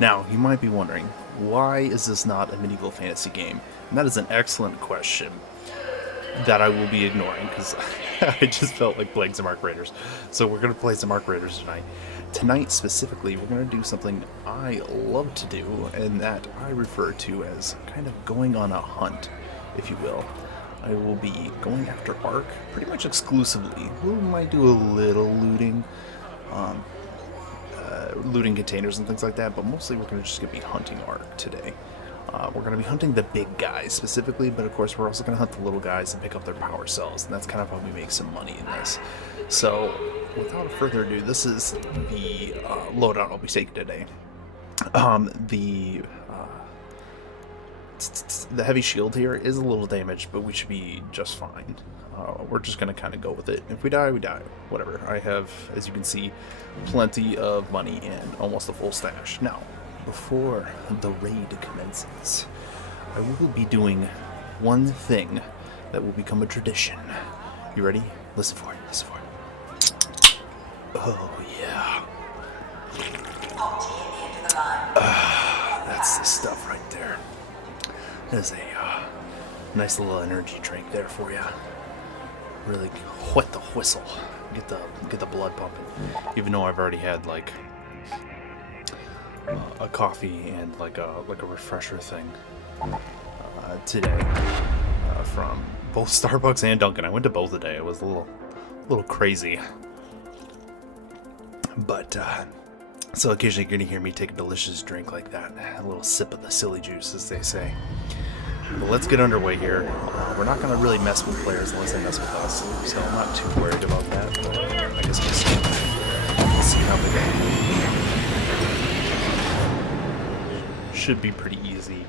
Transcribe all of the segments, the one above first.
Now, you might be wondering, why is this not a medieval fantasy game? And that is an excellent question that I will be ignoring because I just felt like playing some Arc Raiders. So we're going to play some Arc Raiders tonight. Tonight specifically, we're going to do something I love to do, and that I refer to as kind of going on a hunt, if you will. I will be going after Arc pretty much exclusively. We might do a little looting, looting containers and things like that, but mostly we're just going to be hunting Arc today. We're going to be hunting the big guys specifically, but of course we're also going to hunt the little guys and pick up their power cells, and that's kind of how we make some money in this. So, without further ado, this is the loadout I'll be taking today. The heavy shield here is a little damaged, but we should be just fine. We're just going to kind of go with it. If we die, we die. Whatever. I have, as you can see, plenty of money and almost a full stash. Now, before the raid commences, I will be doing one thing that will become a tradition. You ready? Listen for it. Listen for it. Oh, yeah. That's the stuff right there. There's a nice little energy drink there for you. Really whet the whistle. Get the blood pumping. Even though I've already had like a coffee and like a refresher thing today from both Starbucks and Dunkin'. I went to both today. It was a little crazy. But so occasionally you're gonna hear me take a delicious drink like that, a little sip of the silly juice, as they say. But let's get underway here. We're not gonna really mess with players unless they mess with us, so I'm not too worried about that. But I guess we'll see how they go. Should be pretty easy.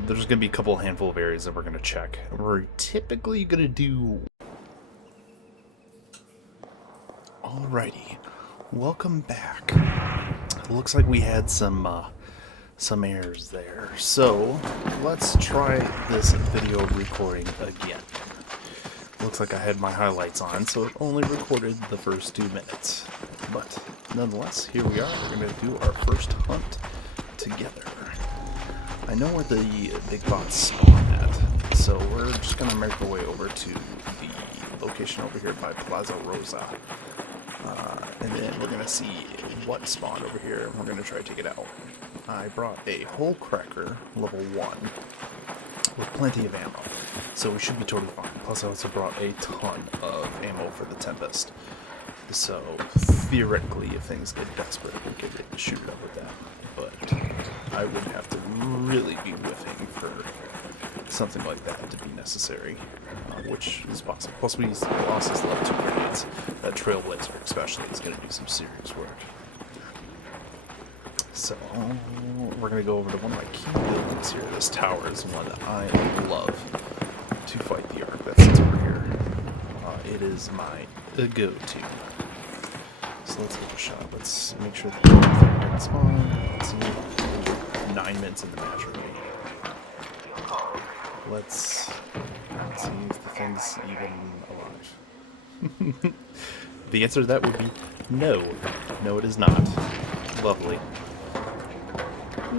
There's gonna be a handful of areas that we're gonna check. We're typically gonna do. Alrighty. Welcome back. It looks like we had some errors there. So let's try this video recording again. Looks like I had my highlights on, so it only recorded the first 2 minutes. But nonetheless, here we are. We're going to do our first hunt together. I know where the big bots spawn at, so we're just going to make our way over to the location over here by Plaza Rosa. And then we're going to see what spawned over here, and we're going to try to take it out. I brought a whole cracker, level 1, with plenty of ammo, so we should be totally fine. Plus I also brought a ton of ammo for the Tempest. So theoretically, if things get desperate, we could shoot it up with that. But I would have to really be whiffing for something like that to be necessary, which is possible. Plus we lost his level 2 grenades. That Trailblazer especially is going to do some serious work. So we're going to go over to one of my key buildings here. This tower is one that I love to fight the Ark that sits over here. It is my go-to. So let's give it a shot. Let's make sure that everything can spawn. Let's see. 9 minutes in the match already. Let's see if the thing's even alive. The answer to that would be no. No, it is not. Lovely.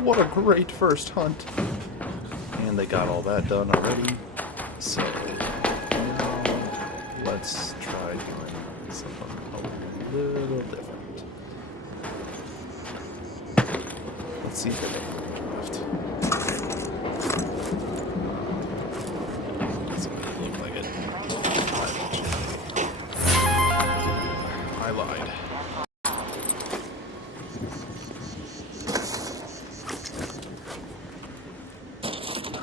What a great first hunt. And they got all that done already. So, let's try doing something a little different. Let's see if they have any left. I lied.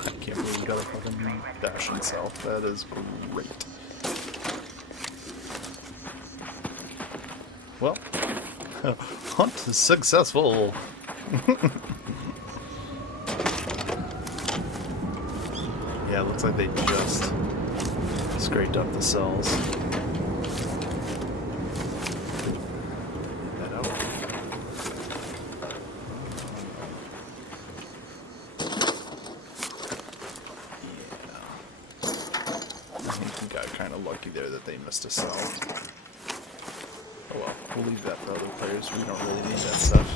I can't believe we got a fucking dash himself. That is great. Well, hunt is successful. Yeah, it looks like they just scraped up the cells. They missed a cell. Oh well, we'll leave that for other players. We don't really need that stuff.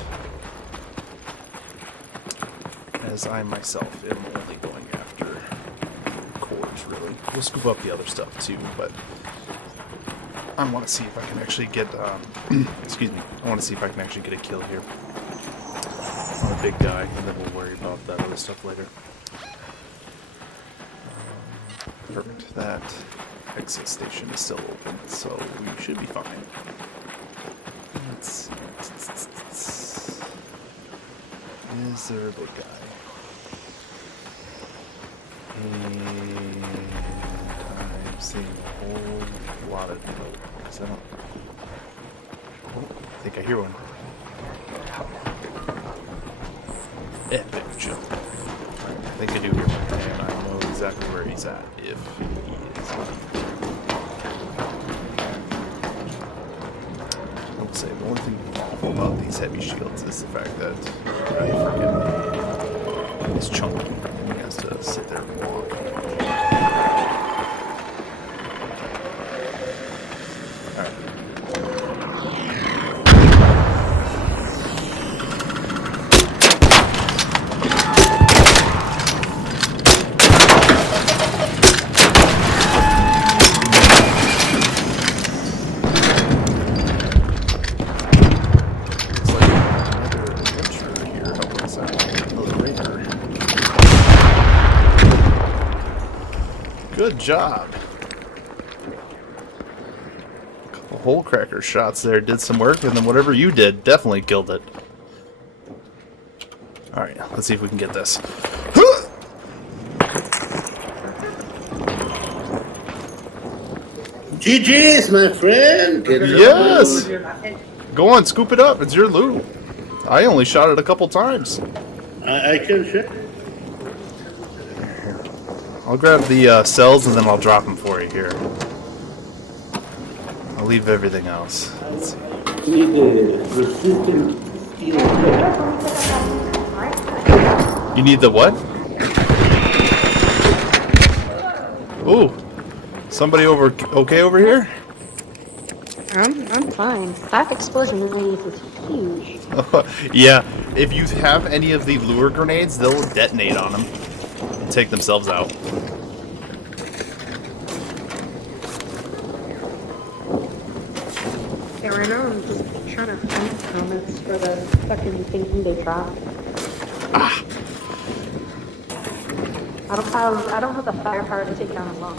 as I myself am only going after cores, really. We'll scoop up the other stuff too, but I want to see if I can actually get, excuse me, I want to see if I can actually get a kill here on a big guy, and then we'll worry about that other stuff later. Perfect. That exit station is still open, so we should be fine. Let's see. Is there a big guy? And I'm seeing a whole lot of noise. I don't... Oh, I think I hear one. Epic jump. I think I do hear one, and I know exactly where he's at, if he is. I will say, the only thing awful about these heavy shields is the fact that I freaking is chunky, and he has to sit there and walk. Good job. A couple hole cracker shots there did some work, and then whatever you did definitely killed it. Alright, let's see if we can get this. GG's, my friend. Yes! Go on, scoop it up. It's your loot. I only shot it a couple times. I can check. I'll grab the cells and then I'll drop them for you here. I'll leave everything else. Let's see. You need the resistant steel. You need the what? Ooh. Somebody okay over here? I'm fine. That explosion radius is huge. Yeah, if you have any of the lure grenades, they'll detonate on them. Take themselves out. Yeah, right now I'm just trying to find comments for the fucking thing they dropped. Ah. I don't have the firepower to take down a bomb.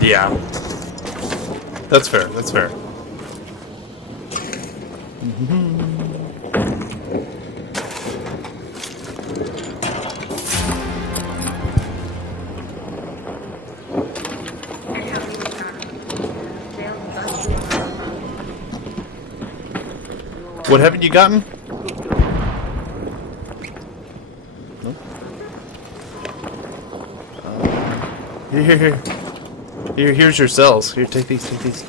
Yeah. That's fair, that's fair. What haven't you gotten? No? Here's your cells. Here, take these, take these.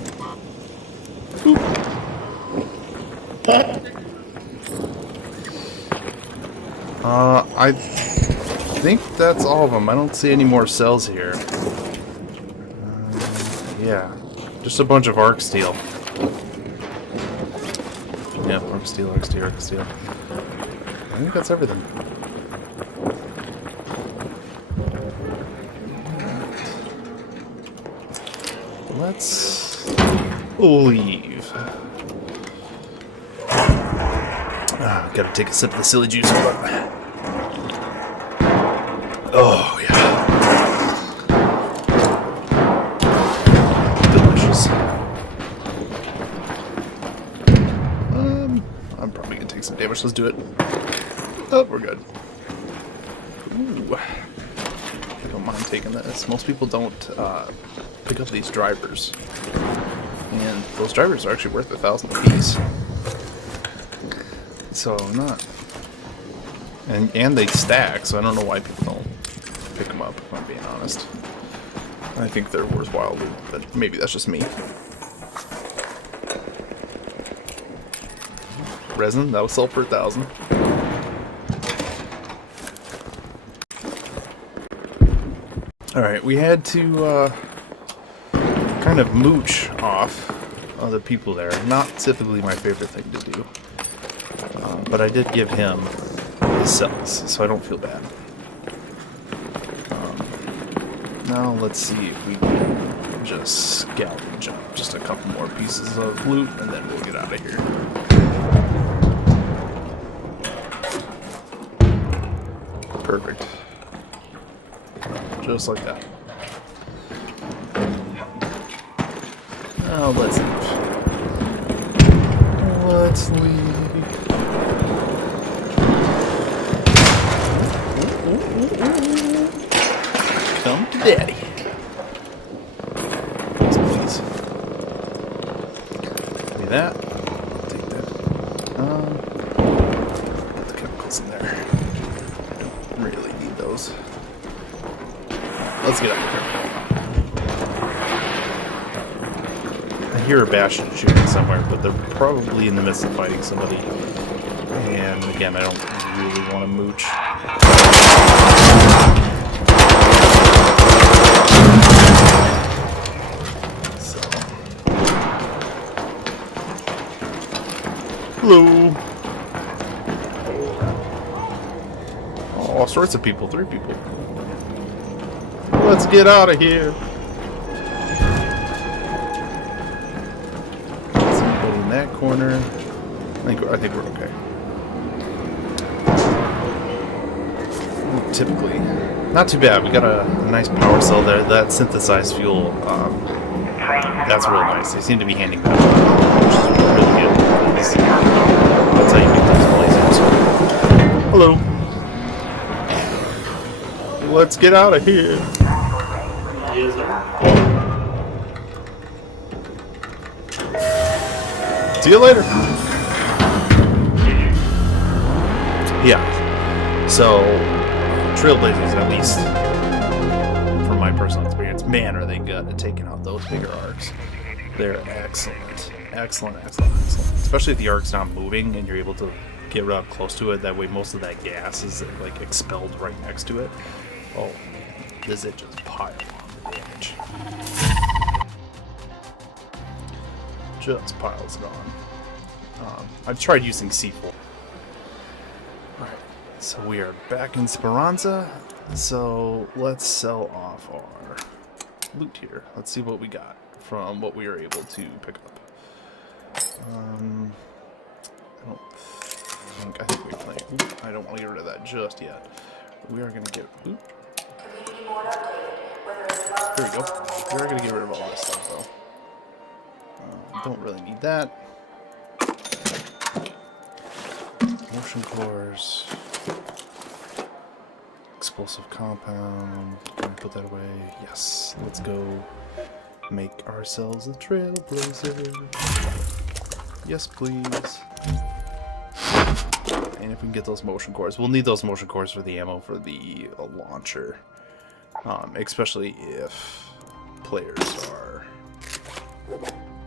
I think that's all of them. I don't see any more cells here. Yeah, just a bunch of arc steel. Yeah, arc steel, arc steel, arc steel. I think that's everything. Let's leave. Gotta take a sip of the silly juice. Oh, yeah. Delicious. I'm probably gonna take some damage. Let's do it. Oh, we're good. Ooh. I don't mind taking this. Most people don't pick up these drivers. And those drivers are actually worth 1,000 apiece. So not, and they stack, so I don't know why people don't pick them up, if I'm being honest. I think they're worthwhile, but maybe that's just me. Resin, that was sold for 1,000. Alright, we had to kind of mooch off other people there. Not typically my favorite thing to do. But I did give him cells, so I don't feel bad. Now let's see if we can just scavenge up just a couple more pieces of loot, and then we'll get out of here. Perfect. Just like that. Now let's leave. Let's leave. Come to daddy. Please. Give me that. I'll take that. Put the chemicals in there. Don't really need those. Let's get out of here. I hear a Bastion shooting somewhere, but they're probably in the midst of fighting somebody. And again, I don't really want to mooch. So. Hello. Oh, all sorts of people. 3 people. Let's get out of here. Somebody in that corner. I think we're okay. Typically, not too bad. We got a nice power cell there. That synthesized fuel, that's real nice. They seem to be handing that out, which is really good. That's how you make those lasers. Hello. Let's get out of here. See you later. Yeah. So, Trailblazers, at least, from my personal experience, man, are they good at taking out those bigger arcs. They're excellent. Excellent, excellent, excellent. Especially if the arc's not moving and you're able to get up close to it. That way most of that gas is like expelled right next to it. Oh, does it just pile on the damage? Just piles it on. I've tried using C4. Alright, so we are back in Speranza. So let's sell off our loot here. Let's see what we got from what we were able to pick up. I think we play. I don't want to get rid of that just yet. We are going to get. There we go. We are going to get rid of all this stuff though. Don't really need that. Motion cores. Explosive compound. Can we put that away? Yes. Let's go make ourselves a trailblazer. Yes, please. And if we can get those motion cores, we'll need those motion cores for the ammo for the launcher. Especially if players are...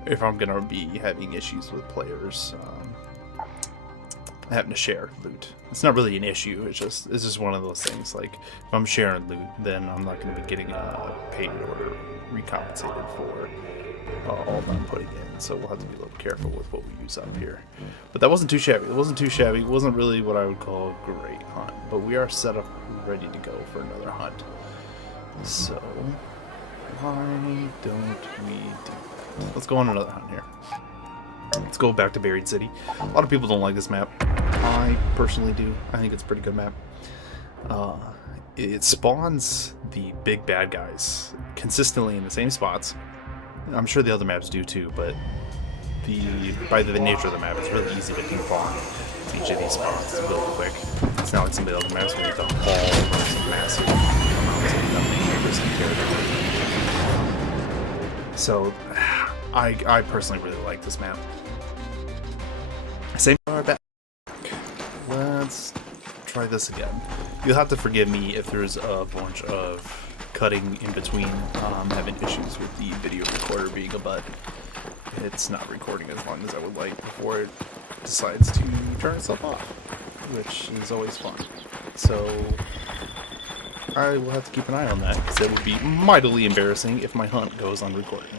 If I'm gonna be having issues with players having to share loot. It's not really an issue. It's just one of those things. Like if I'm sharing loot, then I'm not going to be getting paid or recompensated for all that I'm putting in. So we'll have to be a little careful with what we use up here. But that wasn't too shabby. It wasn't too shabby. It wasn't really what I would call a great hunt. But we are set up, ready to go for another hunt. So why don't we do that? Let's go on another hunt here. Let's go back to Buried City. A lot of people don't like this map. I personally do. I think it's a pretty good map. It spawns the big bad guys consistently in the same spots. I'm sure the other maps do too, but by the nature of the map, it's really easy to defog each of these spots real quick. It's not like some of the other maps where you have to haul some massive amounts of character. So I personally really like this map. Same for our back. Let's try this again. You'll have to forgive me if there's a bunch of cutting in between. Having issues with the video recorder being a butt. It's not recording as long as I would like before it decides to turn itself off, which is always fun. So I will have to keep an eye on that, because it would be mightily embarrassing if my hunt goes unrecorded.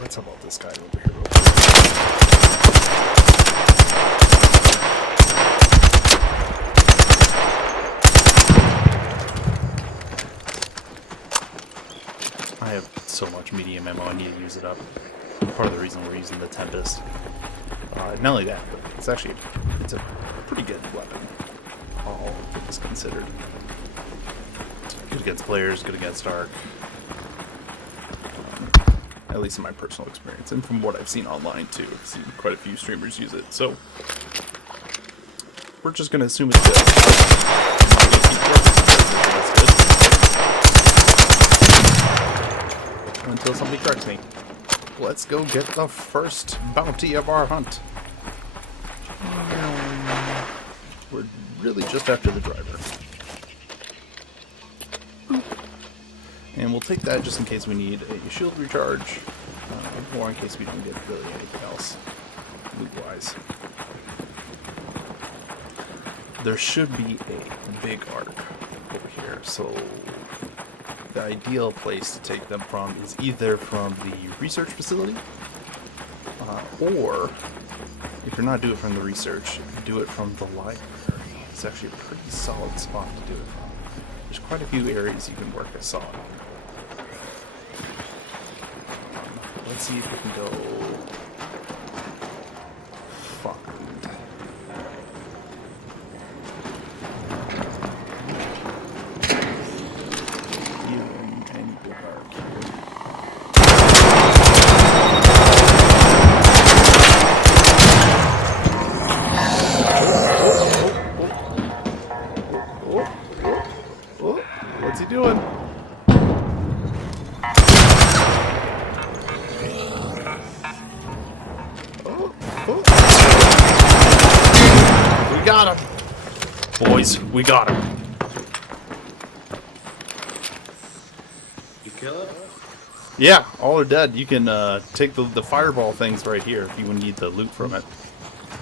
Let's help out this guy over here real quick. so much medium ammo, I need to use it up. Part of the reason we're using the Tempest. Not only that, but it's a pretty good weapon, all things considered. Good against players, good against arc. At least in my personal experience, and from what I've seen online too. I've seen quite a few streamers use it, so we're just gonna assume it's good. Until somebody corrects me. Let's go get the first bounty of our hunt. We're really just after the driver. And we'll take that just in case we need a shield recharge, or in case we don't get really anything else loot-wise. There should be a big arc over here, so the ideal place to take them from is either from the research facility, or if you're not doing it from the research, do it from the library. It's actually a pretty solid spot to do it from. There's quite a few areas you can work a saw in. Let's see if we can go find. Any big arc here. What's he doing? We got him! Boys, we got him. You kill it? Yeah, all are dead. You can take the fireball things right here if you need the loot from it.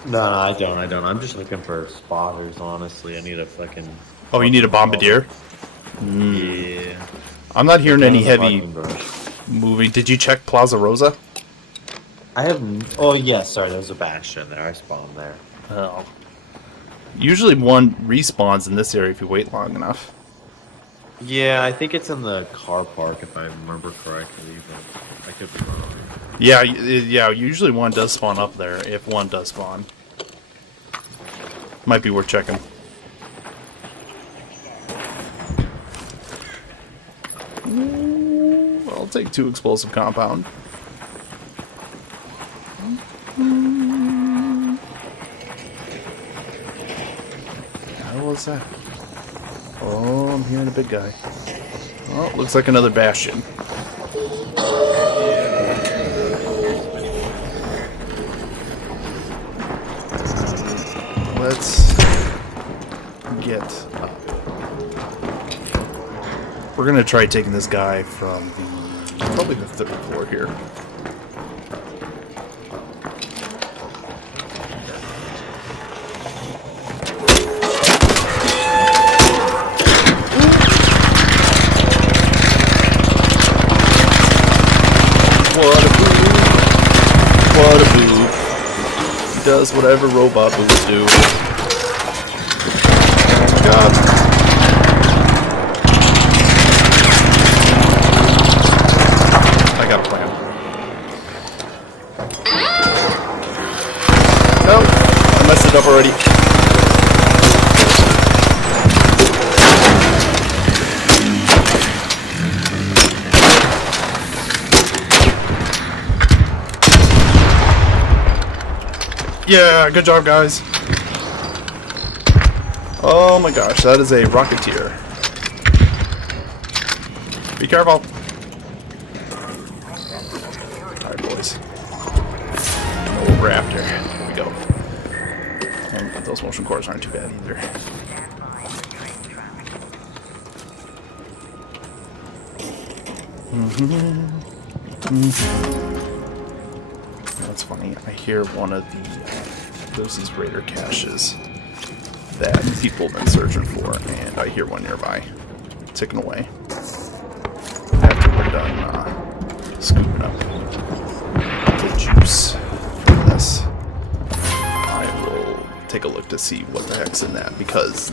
No, I don't. I'm just looking for spotters, honestly. I need a fucking... Oh, you need a bombardier? Yeah. I'm not hearing any heavy Fucking brush. moving. Did you check Plaza Rosa? I have... Oh, yeah, sorry, there's a bastion there. I spawned there. Oh. Usually one respawns in this area if you wait long enough. Yeah, I think it's in the car park, if I remember correctly, but I could be wrong. Yeah, usually one does spawn up there, if one does spawn. Might be worth checking. Ooh, I'll take 2 explosive compound. How was that? Oh, I'm hearing a big guy. Oh, looks like another bastion. Let's get up. We're gonna try taking this guy from probably the 3rd floor here. What a boob. He does whatever robot boobs do. Oh my god. I got a plan. No, I messed it up already. Yeah, good job, guys. Oh my gosh, that is a Rocketeer. Be careful. Alright, boys. Know what we're after. Here we go. And those motion cores aren't too bad either. That's funny. I hear one of there's these raider caches that people have been searching for, and I hear one nearby, ticking away. After we're done scooping up the juice for this, I will take a look to see what the heck's in that, because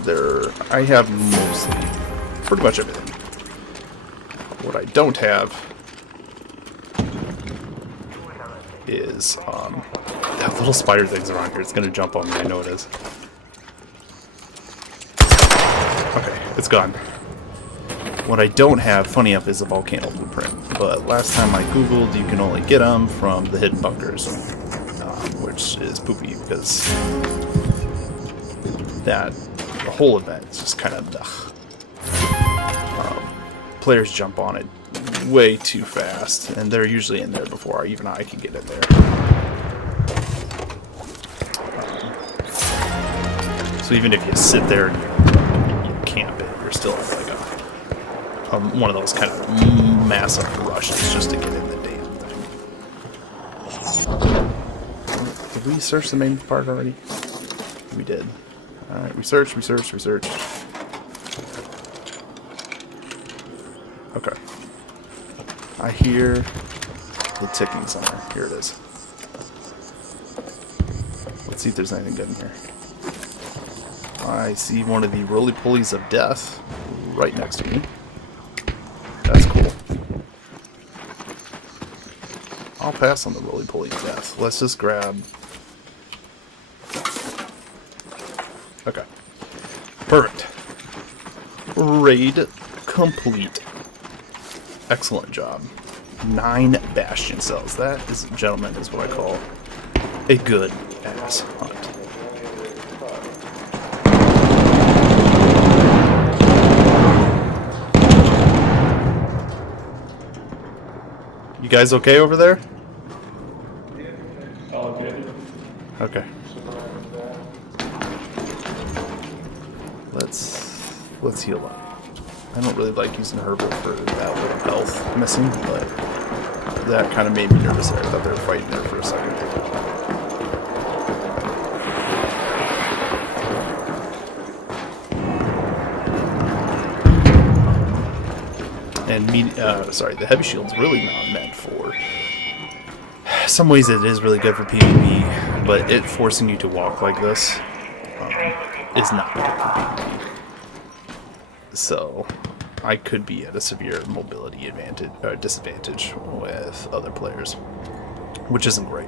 I have mostly, pretty much everything. What I don't have is that little spider thing's around here. It's gonna jump on me. I know it is. Okay, it's gone. What I don't have, funny enough, is a volcano blueprint. But last time I googled, you can only get them from the hidden bunkers, which is poopy because the whole event is just kind of players jump on it way too fast, and they're usually in there before even I can get in there. So even if you sit there and you camp it, you're still like one of those kind of massive rushes just to get in the damn thing. Did we search the main part already? We did. Alright, we searched. Okay. I hear the ticking somewhere. Here it is. Let's see if there's anything good in here. I see one of the roly-polies of death right next to me. That's cool. I'll pass on the roly-poly of death. Let's just grab... Okay. Perfect. Raid complete. Excellent job. 9 bastion cells. That, is, gentlemen, is what I call a good ass hunt. You guys okay over there? All good. Okay. Let's heal up. I don't really like using herbal for that little health missing, but that kind of made me nervous there. I thought they were fighting there for a second. And the heavy shield's really not meant for. Some ways it is really good for PvP, but it forcing you to walk like this is not good for PvP. So I could be at a severe mobility disadvantage with other players, which isn't great.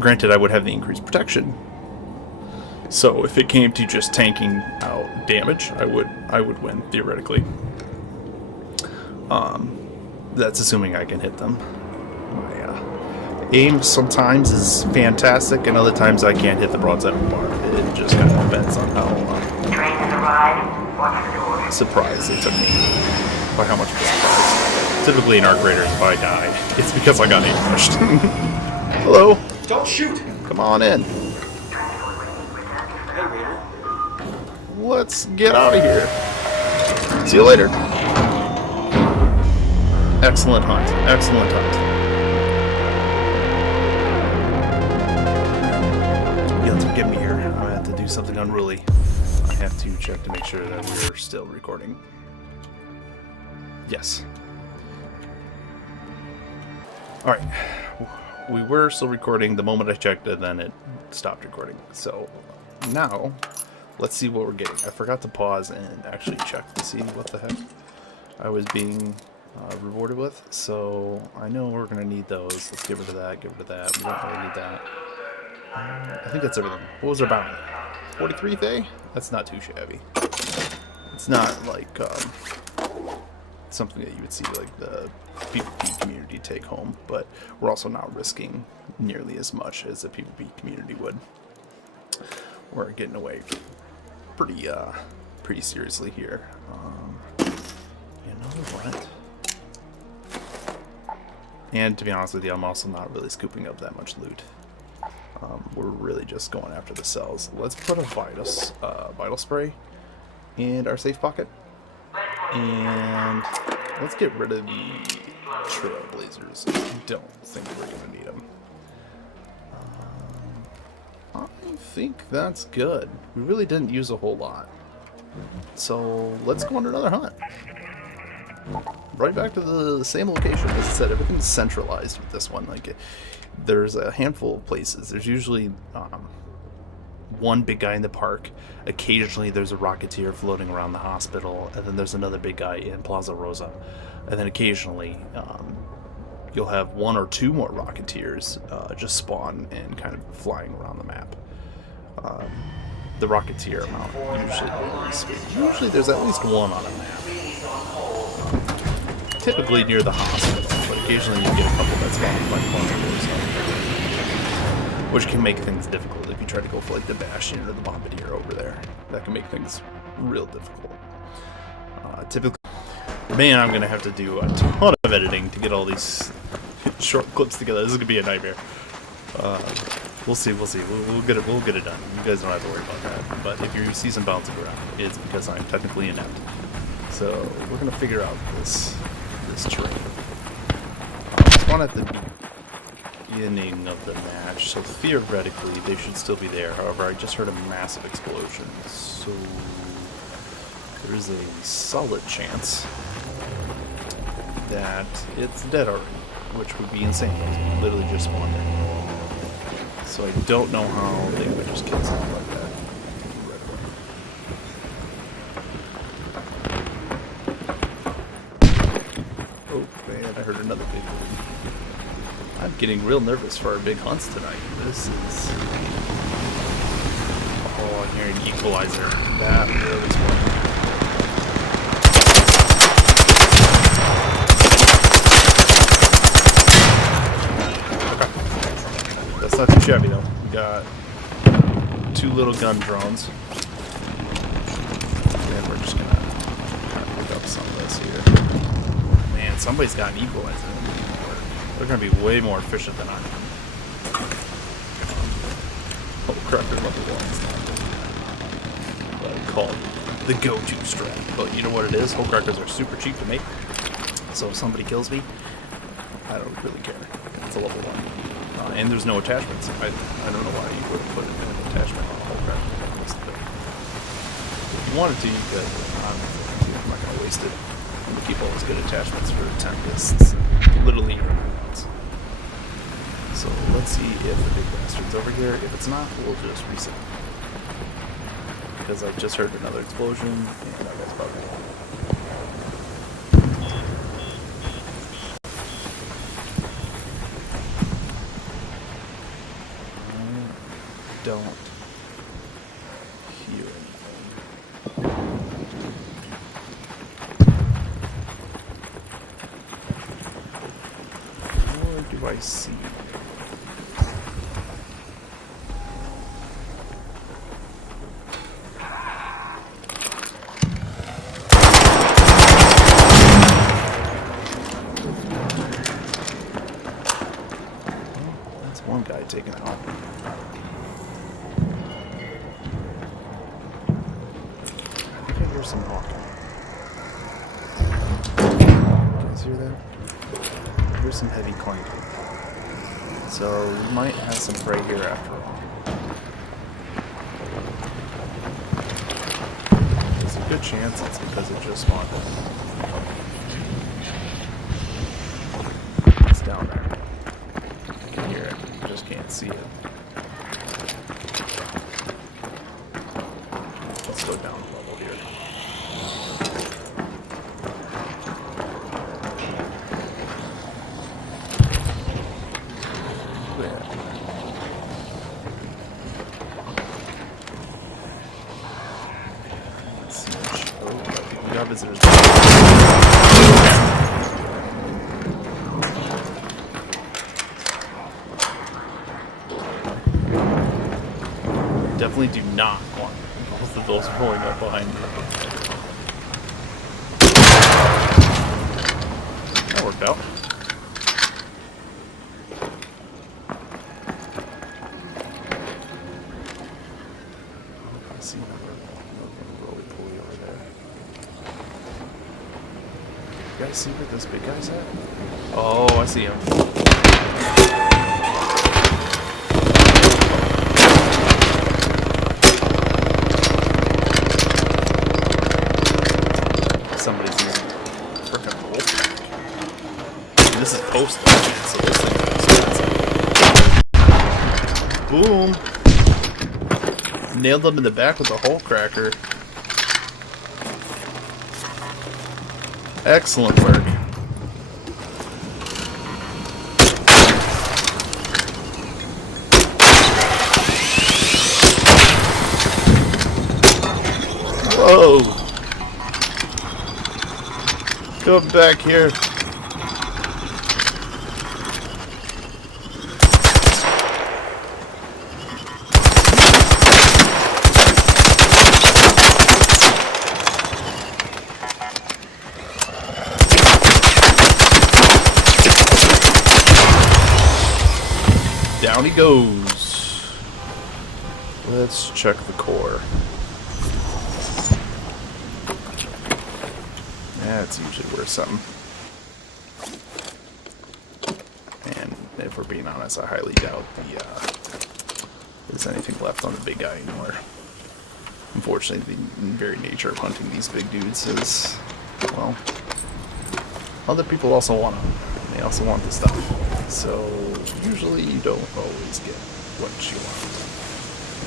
Granted, I would have the increased protection. So if it came to just tanking out damage, I would win theoretically. That's assuming I can hit them. My aim sometimes is fantastic, and other times I can't hit the broadside of the bar. It just kind of depends on how surprised they took me. By how much of a surprise. Typically in Arc Raiders, if I die, it's because I got ambushed. Hello. Don't shoot! Come on in. Hey, Raider. Let's get out of here. See you later. Excellent hunt. Excellent hunt. You'll have to forgive me here. I'm going to have to do something unruly. I have to check to make sure that we're still recording. Yes. Alright. We were still recording the moment I checked, and then it stopped recording. So now, let's see what we're getting. I forgot to pause and actually check to see what the heck I was being rewarded with. So I know we're going to need those. Let's get rid of that, get rid of that. We don't really need that. I think that's everything. What was our bounty? 43 Thay? That's not too shabby. It's not like something that you would see like the PvP community take home, but we're also not risking nearly as much as the PvP community would. We're getting away pretty seriously here. You know what? And to be honest with you, I'm also not really scooping up that much loot. We're really just going after the cells. Let's put a vital spray in our safe pocket. And let's get rid of the trailblazers. I don't think we're going to need them. I think that's good. We really didn't use a whole lot. So let's go on another hunt. Right back to the same location. As I said, everything's centralized with this one. Like, there's a handful of places. There's usually one big guy in the park. Occasionally there's a Rocketeer floating around the hospital, and then there's another big guy in Plaza Rosa. And then occasionally you'll have 1 or 2 more Rocketeers just spawn and kind of flying around the map. The Rocketeer amount usually there's at least 1 on a map. Typically near the hospital, but occasionally you get a couple that spawn like corners, which can make things difficult if you try to go for like the Bastion or the Bombardier over there. That can make things real difficult. Typically, man, I'm gonna have to do a ton of editing to get all these short clips together. This is gonna be a nightmare. We'll see. We'll get it done. You guys don't have to worry about that. But if you see some bouncing around, it's because I'm technically inept. So we're gonna figure out this terrain. Spawn at the beginning of the match, so theoretically they should still be there. However, I just heard a massive explosion, so there is a solid chance that it's dead already, which would be insane. It's literally just spawned in. So I don't know how they would just kill something like that right away. Oh man, I heard another big one. I'm getting real nervous for our big hunts tonight. This is... Oh, I'm hearing equalizer. That really is fun. That's not too shabby though. We got 2 little gun drones. And we're just gonna kind of pick up some of this here. Man, somebody's got an equalizer. They're gonna be way more efficient than I am. Oh, cracker level 1 is not what I call the go-to strat. But you know what it is? Whole crackers are super cheap to make. So if somebody kills me, I don't really care. It's a level 1. And there's no attachments. I don't know why you would have put an attachment on the whole cracker. If you wanted to, you could. I'm not going to waste it. I'm going to keep all those good attachments for tempests. Literally irrelevant. So let's see if the big bastard's over here. If it's not, we'll just reset. Because I just heard another explosion, and that guy's probably wrong. I don't hear anything. Or do I see? That's one guy taken out. Some hawking. You guys hear that? Here's some heavy clanking. So we might have some prey here after all. There's a good chance it's because it just spawned in. It's down there. You can hear it, you just can't see it. Let's go down a level here. Visitors. Definitely do not want both of those rolling up behind you. That worked out. I see another roly-poly over there. You guys see where this big guy's at? Oh, I see him. Somebody's using frickin' roll. This is post dungeon, so this thing is expensive. Boom! Nailed him in the back with a hole cracker. Excellent work. Whoa! Come back here. Down he goes. Let's check the core. That's usually worth something. And if we're being honest, I highly doubt there's anything left on the big guy anymore. Unfortunately, the very nature of hunting these big dudes is, well, other people also want them. They also want the stuff. So usually you don't always get what you want.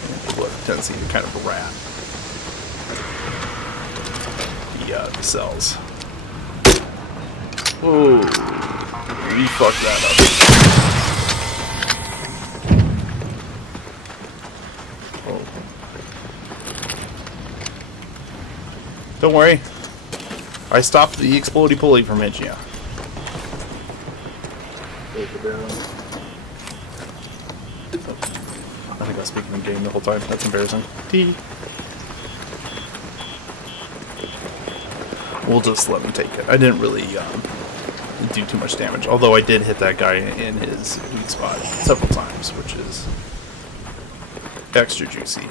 And people have a tendency to kind of rat the cells. Oh, we fucked that up. Oh. Don't worry. I stopped the explodey pulley from hitting you. I think I was speaking in game the whole time. That's embarrassing. T. We'll just let him take it. I didn't really do too much damage, although I did hit that guy in his weak spot several times, which is extra juicy.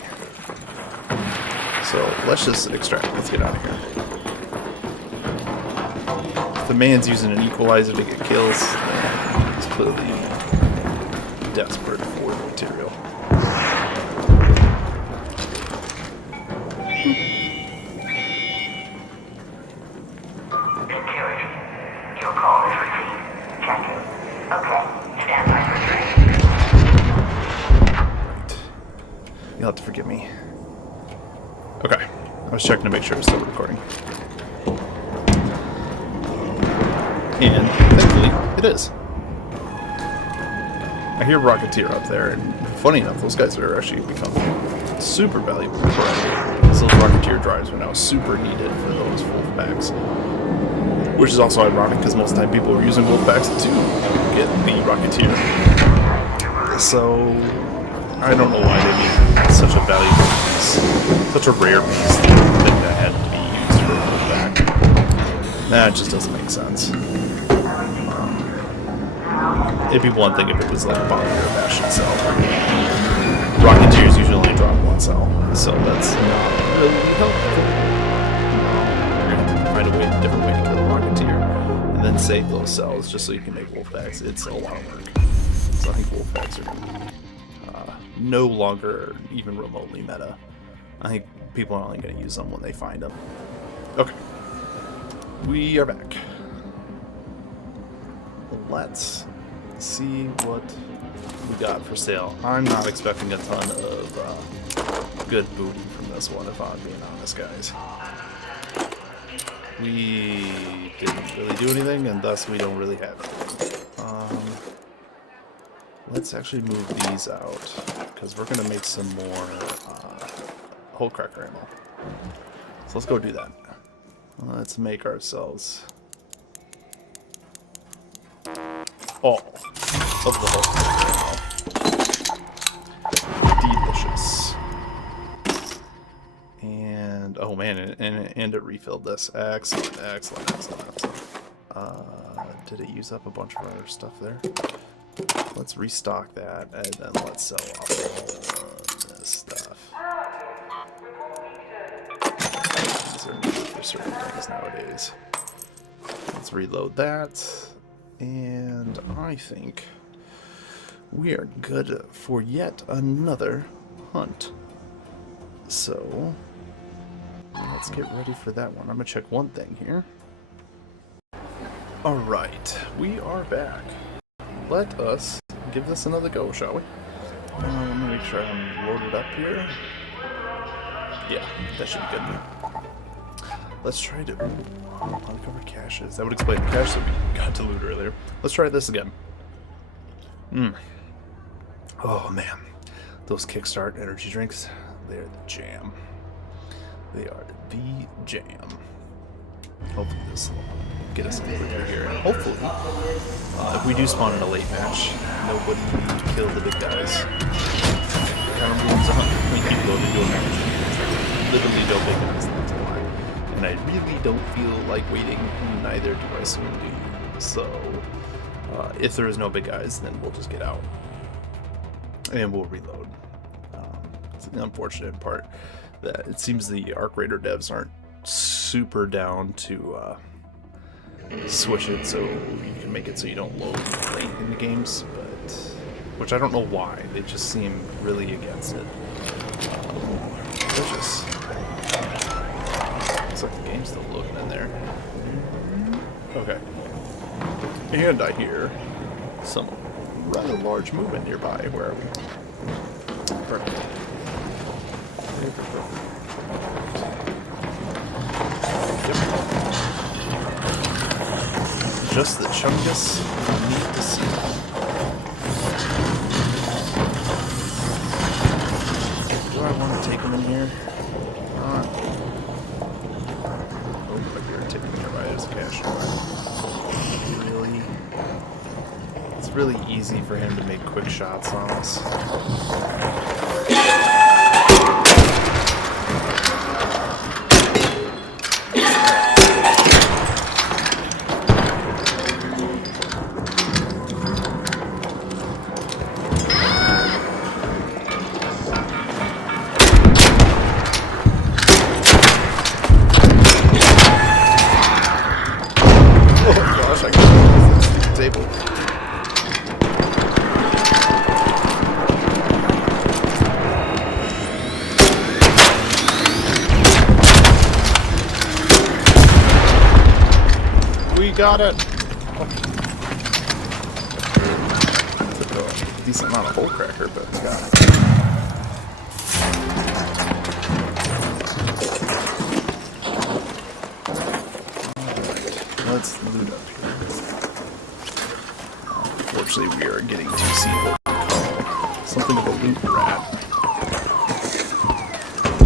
So let's just extract. Let's get out of here. If the man's using an equalizer to get kills, then he's clearly desperate for the material. You'll have to forgive me. Okay. I was checking to make sure it's still recording. And thankfully, it is. I hear Rocketeer up there, and funny enough, those guys are actually becoming super valuable because those Rocketeer drives are now super needed for those Wolfpacks. Which is also ironic because most of the time people are using Wolfpacks to get the Rocketeer. So I don't know why they made such a valuable piece, such a rare piece that had to be used for a Wolfpack. That just doesn't make sense. It'd be one thing if it was like a Bomber or Bastion cell. Rocketeers usually only drop one cell, so that's not really helpful. You're gonna have to find a different way to kill a Rocketeer, and then save those cells just so you can make Wolfpacks. It's a lot of work. So I think Wolfpacks are no longer even remotely meta. I think people are only going to use them when they find them. Okay. We are back. Let's see what we got for sale. I'm not expecting a ton of good booty from this one, if I'm being honest, guys. We didn't really do anything, and thus we don't really have it. Let's actually move these out, because we're going to make some more hole cracker ammo. So let's go do that. Let's make ourselves all of the hole cracker ammo. Delicious. And, oh man, and it refilled this. Excellent, excellent, excellent, excellent. Did it use up a bunch of our stuff there? Let's restock that, and then let's sell off all this stuff. These are needed for certain things nowadays. Let's reload that, and I think we are good for yet another hunt. So, let's get ready for that one. I'm going to check one thing here. Alright, we are back. Let us give this another go, shall we? Let me make sure I'm loaded up here. Yeah, that should be good. Let's try to uncover caches. That would explain the cache that we got to loot earlier. Let's try this again. Oh man, those Kickstart energy drinks, they're the jam. They are the jam. Hopefully this will get us a quicker here. And hopefully, if we do spawn in a late match, nobody kill the big guys. Kind of ruins out when people go to do a match. Literally no big guys left alive. And I really don't feel like waiting, neither do I soon do. So, if there is no big guys, then we'll just get out. And we'll reload. It's the unfortunate part that it seems the Arc Raider devs aren't super down to switch it so you can make it so you don't load late in the games, but which I don't know why. They just seem really against it. Delicious. Looks like the game's still loading in there. Okay. And I hear some rather large movement nearby. Where are we? Perfect. Yep. Just the chungus I need to see. Do I want to take him in here? Not. Oh, like we were taking him right as a cash. Really? It's really easy for him to make quick shots on us. Got it. Took a decent amount of hole cracker, but it's got it. Alright, let's loot up here. Unfortunately, we are getting to see what we call something of a loot rat.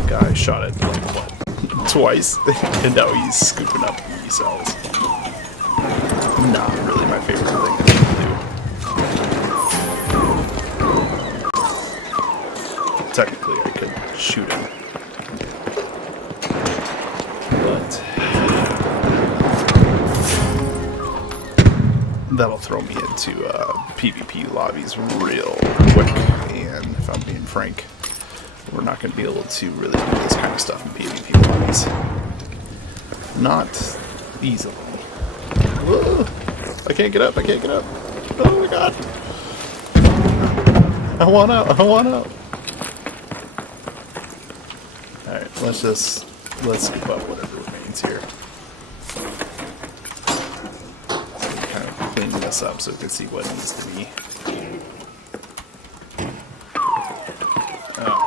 Guy shot it like what? Twice, and now he's scooping up cells. Not really my favorite thing to do. Technically, I could shoot him, but that'll throw me into PvP lobbies real quick. And if I'm being frank, we're not going to be able to really do this kind of stuff in PvP lobbies. Not easily. Whoa. I can't get up, I can't get up. Oh my god. I want out, I want out. Alright, let's scoop up whatever remains here. Kind of clean this up so we can see what needs to be. Oh.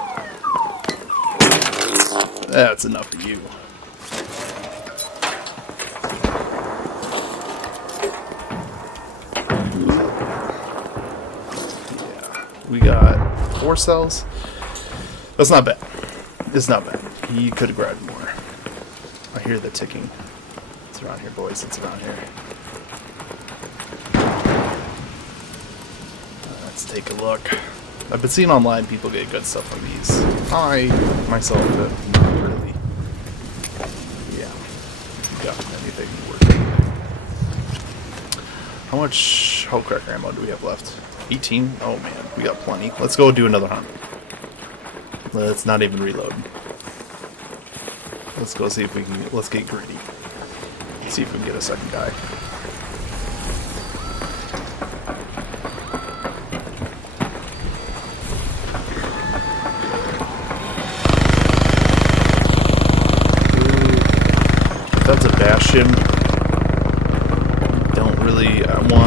That's enough of you. We got 4 cells. That's not bad. It's not bad. He could have grabbed more. I hear the ticking. It's around here, boys. It's around here. Let's take a look. I've been seeing online people get good stuff like these. I, myself, have not really. Yeah. Got anything working. How much hull cracker ammo do we have left? 18? Oh man, we got plenty. Let's go do another hunt. Let's not even reload. Let's go see if we can. Let's get greedy. See if we can get a second guy. If that's a bastion.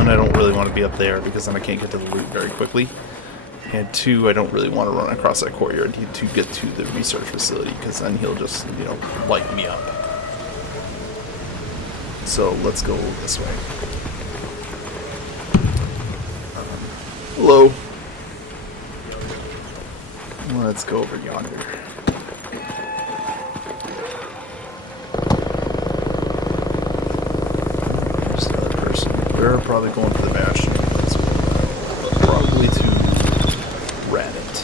I don't really want to be up there because then I can't get to the loot very quickly. And 2, I don't really want to run across that courtyard to get to the research facility because then he'll just, light me up. So let's go this way. Hello. Let's go over yonder. probably going for the Bastion. Probably to rat it.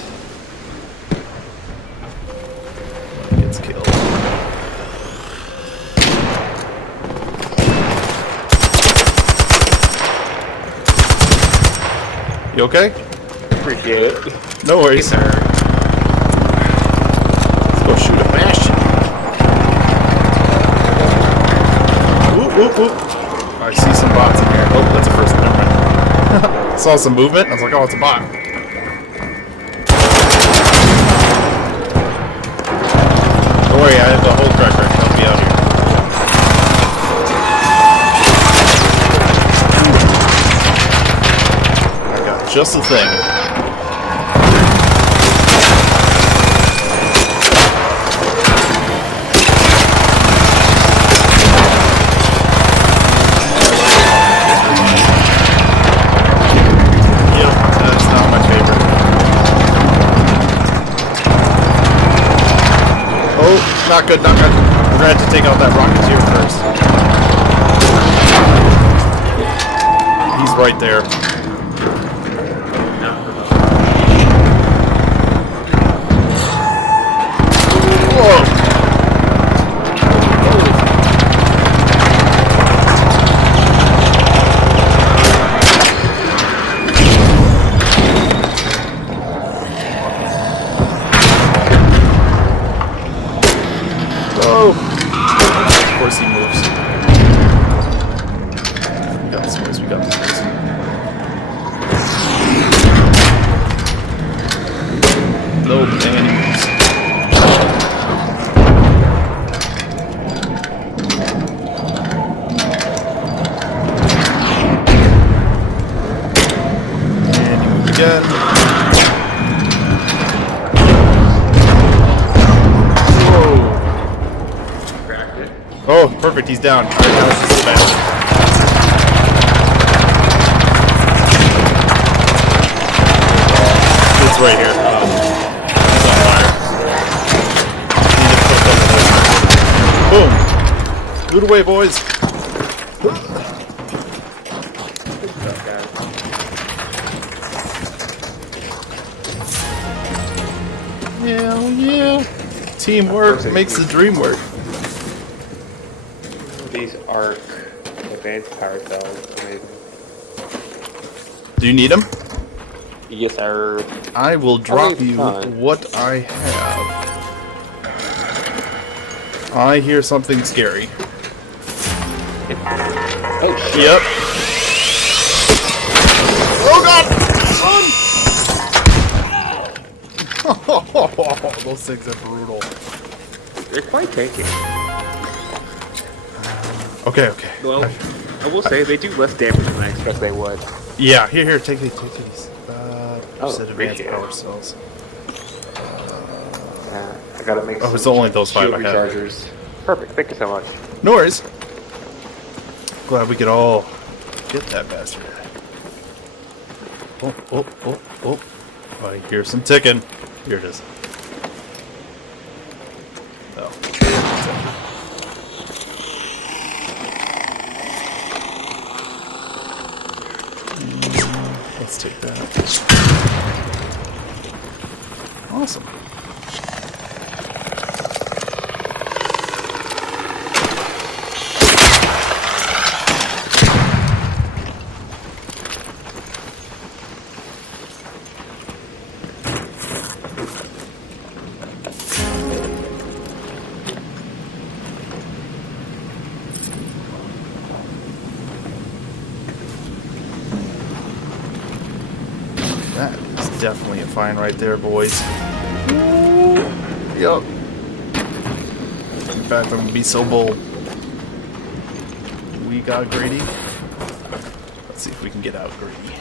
When he gets killed. You okay? Appreciate it. No worries. Sir. Let's go shoot a Bastion. Whoop, whoop, whoop. I see some bots in here. Oh, that's a first one. Never mind. Saw some movement. I was like, oh, it's a bot. Don't worry, I have the whole track record. Help me out here. I got just the thing. Not good, not good. We're gonna have to take out that Rocketeer first. He's right there. Whoa! Of course he moves. We got this, boys. We got this, boys. Nope, and he moves. And he moves again. Oh, perfect, he's down. Alright, now it's just bad. It's right here. He's on fire. Boom! Loot away, boys! Hell yeah! Teamwork makes the dream work. These arc advanced power cells. Amazing. Do you need them? Yes, sir. I will drop it's you fine. what I have. I hear something scary. Oh shit. Yep. Oh god! Son! Those things are brutal. They're quite tanky. Okay. Well, I will say they do less damage than I expect they would. Yeah, here, take these. Said advanced appreciate it. power cells. I gotta make. Oh, it's only those 5 I shield have. rechargers. Perfect. Thank you so much. No worries. Glad we could all get that bastard. Oh. I hear some ticking. Here it is. Oh. Let's take that. Awesome. That is definitely a find right there, boys. Yup. In fact, I'm gonna be so bold. We got greedy. Let's see if we can get out greedy.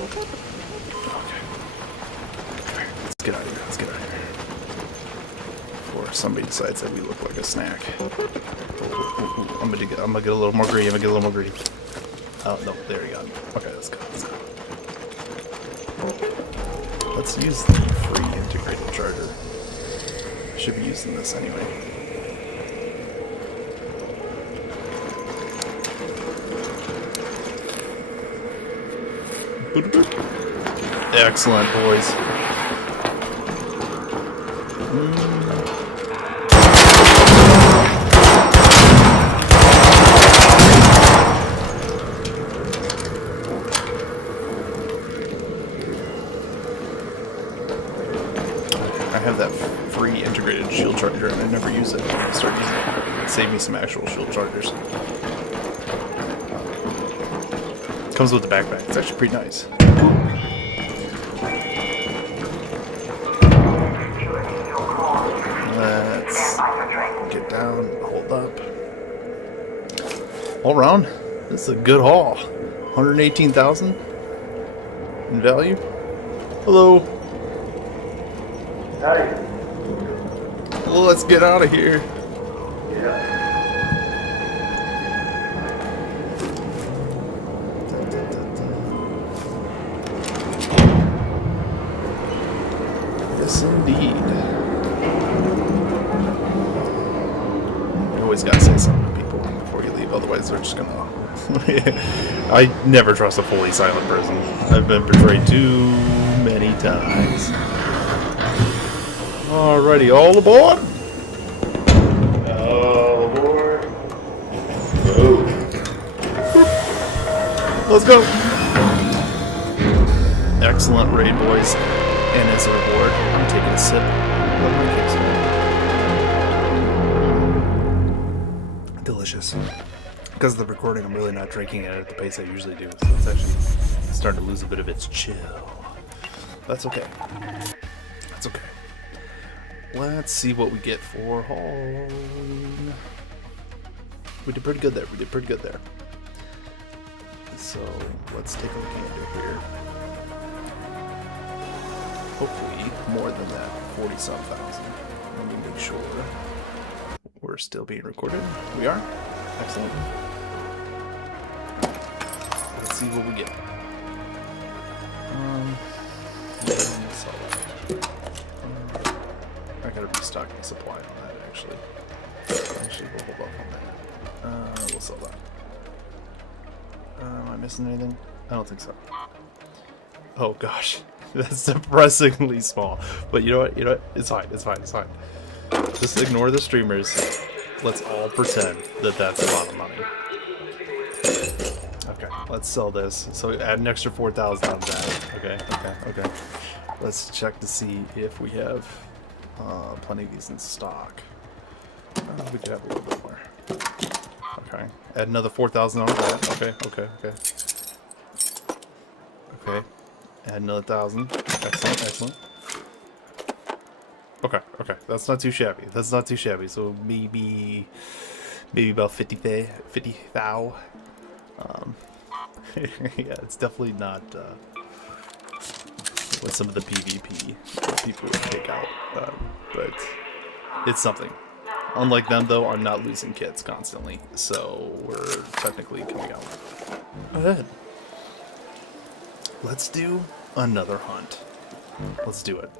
Okay. Let's get out of here. Before somebody decides that we look like a snack. I'm gonna get a little more greedy. Oh no, there we go. Okay, let's go. Let's use the free integrated charger. I should be using this anyway. Excellent, boys. I have that free integrated shield charger and I never use it. I start using it. It'd save me some actual shield chargers. Comes with the backpack. It's actually pretty nice. Let's get down, hold up. All around, this is a good haul. 118,000 in value. Hello. Hi. Well, let's get out of here. Yeah. Yes, indeed. You always gotta say something to people before you leave, otherwise they're just gonna... I never trust a fully silent person. I've been betrayed too many times. Alrighty, all aboard! All aboard. Go. Let's go! Excellent raid, boys. And as a reward, I'm taking a sip of my kinks. Delicious. Because of the recording, I'm really not drinking it at the pace I usually do, so it's actually starting to lose a bit of its chill. That's okay. That's okay. Let's see what we get for hauling. We did pretty good there. We did pretty good there. So let's take a look at it here. Hopefully more than that 40-some thousand. Let me make sure we're still being recorded. We are. Excellent. Let's see what we get. I gotta restock the supply on that, actually. Actually, we'll hold off on that. We'll sell that. Am I missing anything? I don't think so. Oh gosh, that's depressingly small. But you know what? You know what? It's fine. It's fine. It's fine. Just ignore the streamers. Let's all pretend that that's a lot of money. Okay, let's sell this. So add an extra 4,000 on that. Okay. Okay. Let's check to see if we have plenty of these in stock. We could have a little bit more. Okay. Add another 4,000 on that. Okay. Okay. Add another 1,000. Excellent. Okay. That's not too shabby. So maybe about 50 thou. Yeah, it's definitely not what some of the PvP people would pick out, but it's something. Unlike them, though, I'm not losing kits constantly, so we're technically coming out ahead. Let's do another hunt. Let's do it.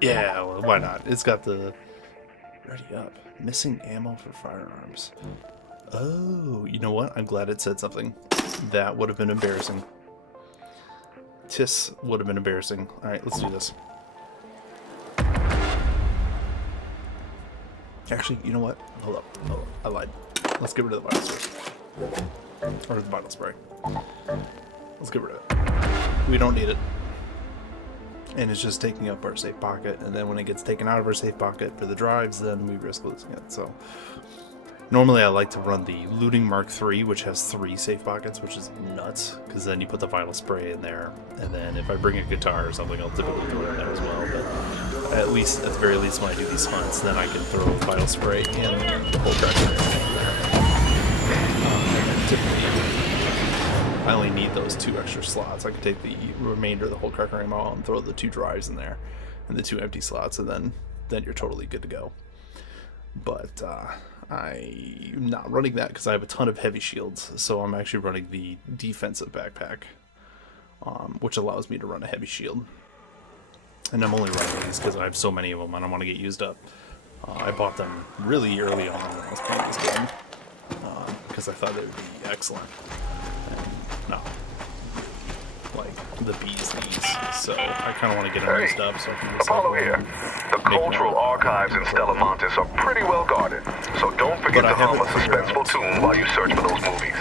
Yeah, well, why not? It's got the ready up. Missing ammo for firearms. Oh, you know what? I'm glad it said something. That would have been embarrassing. Tis would have been embarrassing. Alright, let's do this. Actually, you know what? Hold up. I lied. Let's get rid of the vital spray. Or the vital spray. Let's get rid of it. We don't need it. And it's just taking up our safe pocket, and then when it gets taken out of our safe pocket for the drives, then we risk losing it. So normally I like to run the Looting Mark III, which has 3 safe pockets, which is nuts, because then you put the vital spray in there, and then if I bring a guitar or something, I'll typically throw it in there as well. But at the very least, when I do these hunts, then I can throw vital spray and the whole tracker. Typically, I only need those 2 extra slots. I can take the remainder of the whole cracker ammo out and throw the 2 drives in there and the 2 empty slots, and then you're totally good to go. But I'm not running that because I have a ton of heavy shields, so I'm actually running the defensive backpack, which allows me to run a heavy shield. And I'm only running these because I have so many of them and I want to get used up. I bought them really early on when I was playing this game because I thought they would be excellent. the bees these, so I kind of want to get them used up so I can just Follow here. The cultural archives in Stellamontis are pretty well guarded, so don't forget to hum a suspenseful tune while you search for those movies.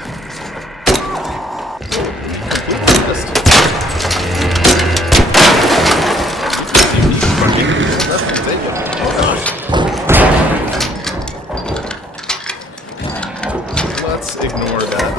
Let's ignore that.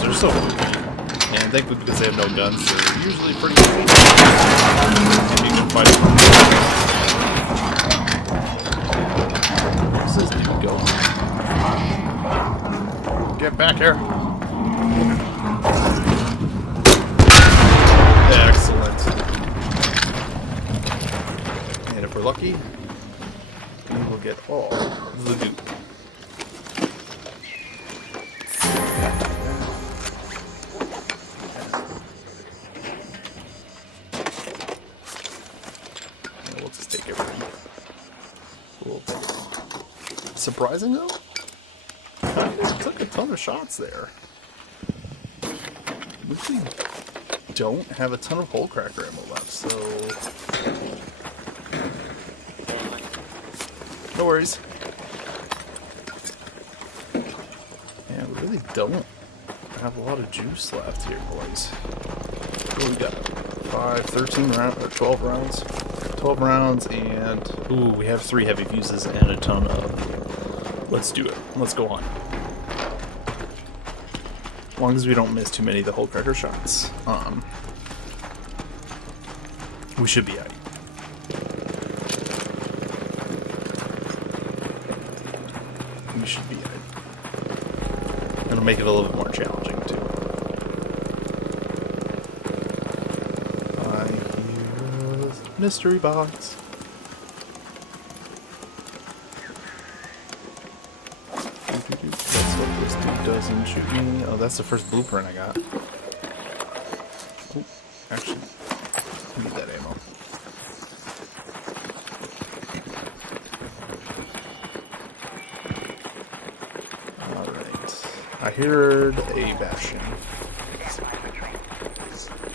They're so goofy. And thankfully because they have no guns, they're usually pretty easy. And you can fight them. Where's this dude going? Get back here. Excellent. And if we're lucky, we will get all the loot. And we'll just take everything. We'll take it. Surprising though? I took a ton of shots there. We really don't have a ton of hole cracker ammo left, so no worries. Yeah, we really don't have a lot of juice left here, boys. What do we got? 13 rounds, or 12 rounds? 12 rounds, and ooh, we have 3 heavy fuses and a ton of. Let's do it. Let's go on. As long as we don't miss too many of the hole cracker shots, we should be out. We should be out. It'll make it a little bit more challenging too. I hear a mystery box. Let's hope this dude doesn't shoot me. Oh, that's the first blueprint I got. Oh, actually, I need that ammo. Alright. I heard a bastion.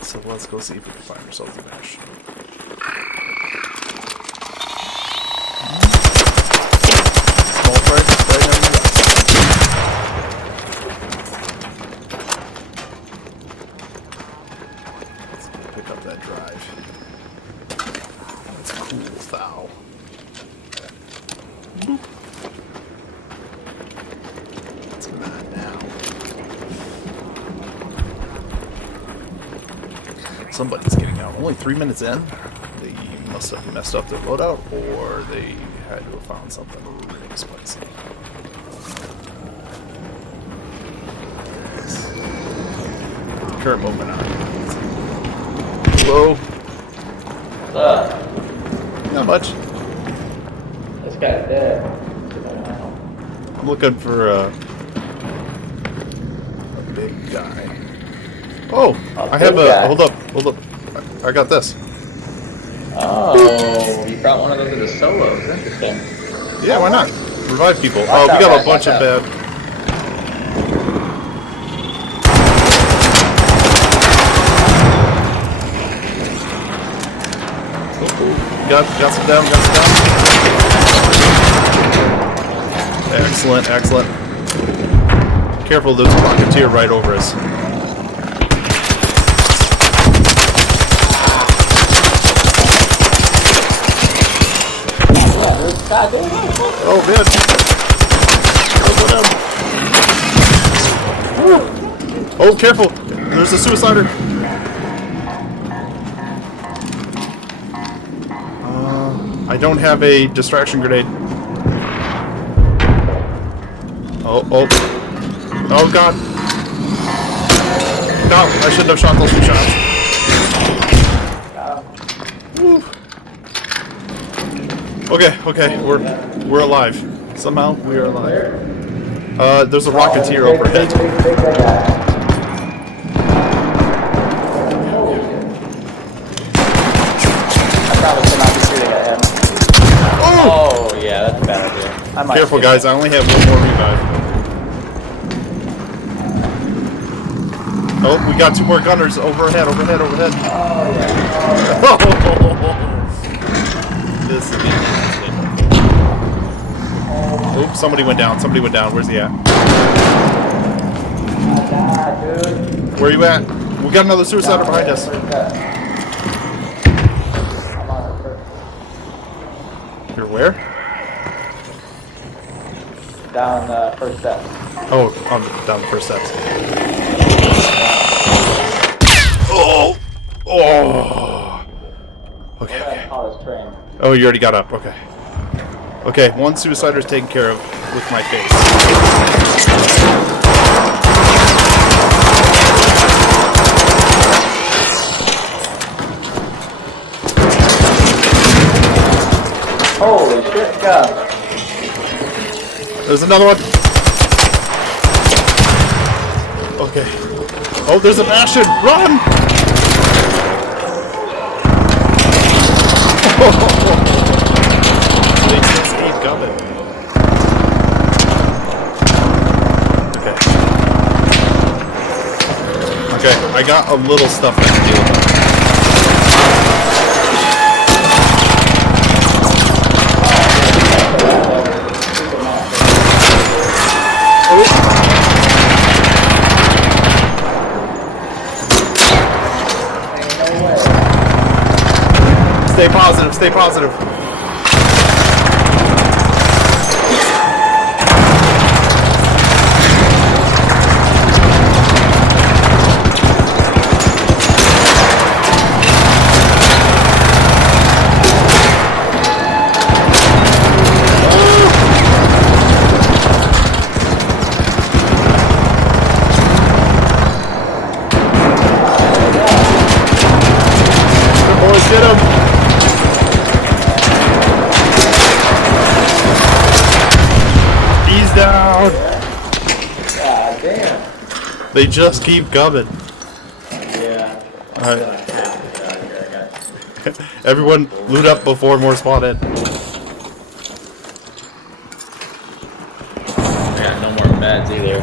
So let's go see if we can find ourselves a bastion. Small price right now. Let's pick up that drive. That's a cool foul. Boop. What's mine now? Somebody's getting out. Only 3 minutes in. They must have messed up their loadout, or they had to have found something really spicy. Current moment on. Hello? What's up? Not much. This guy's dead. I'm looking for a big guy. Oh, I have big a. guy. Hold up. I got this. Oh, you brought one of those of the solos. Interesting. Yeah, why not? Revive people. Watch Oh, we out, got a guys, bunch watch of out. bad. Got some down, Excellent. Careful, there's a rocketeer right over us. Oh, man. Oh, careful. There's a suicider. I don't have a distraction grenade. Oh god. No, I shouldn't have shot those 2 shots. Woo. Okay, we're alive. Somehow we are alive. There's a rocketeer overhead. I might Careful, get guys. it. I only have one more revive. Oh, we got 2 more gunners overhead. Oh yeah. This is interesting. Oops, somebody went down. Somebody went down. Where's he at? Nah, dude. Where are you at? We got another suicider behind us. I'm on the first. You're where? Down the first step. Oh, I'm down the first steps. Oh! Oh! Okay, okay. Train. Oh, you already got up. Okay. Okay, 1 suicider is taken care of with my face. Holy shit, God. There's another one. Okay. Oh, there's a Bastion! Run! They just keep coming. Okay. Okay, I got a little stuff I can deal with. Stay positive, stay positive. Boys, get him! He's down! God damn. They just keep coming. Yeah. Alright. Everyone loot up before more spawn in. I got no more meds either.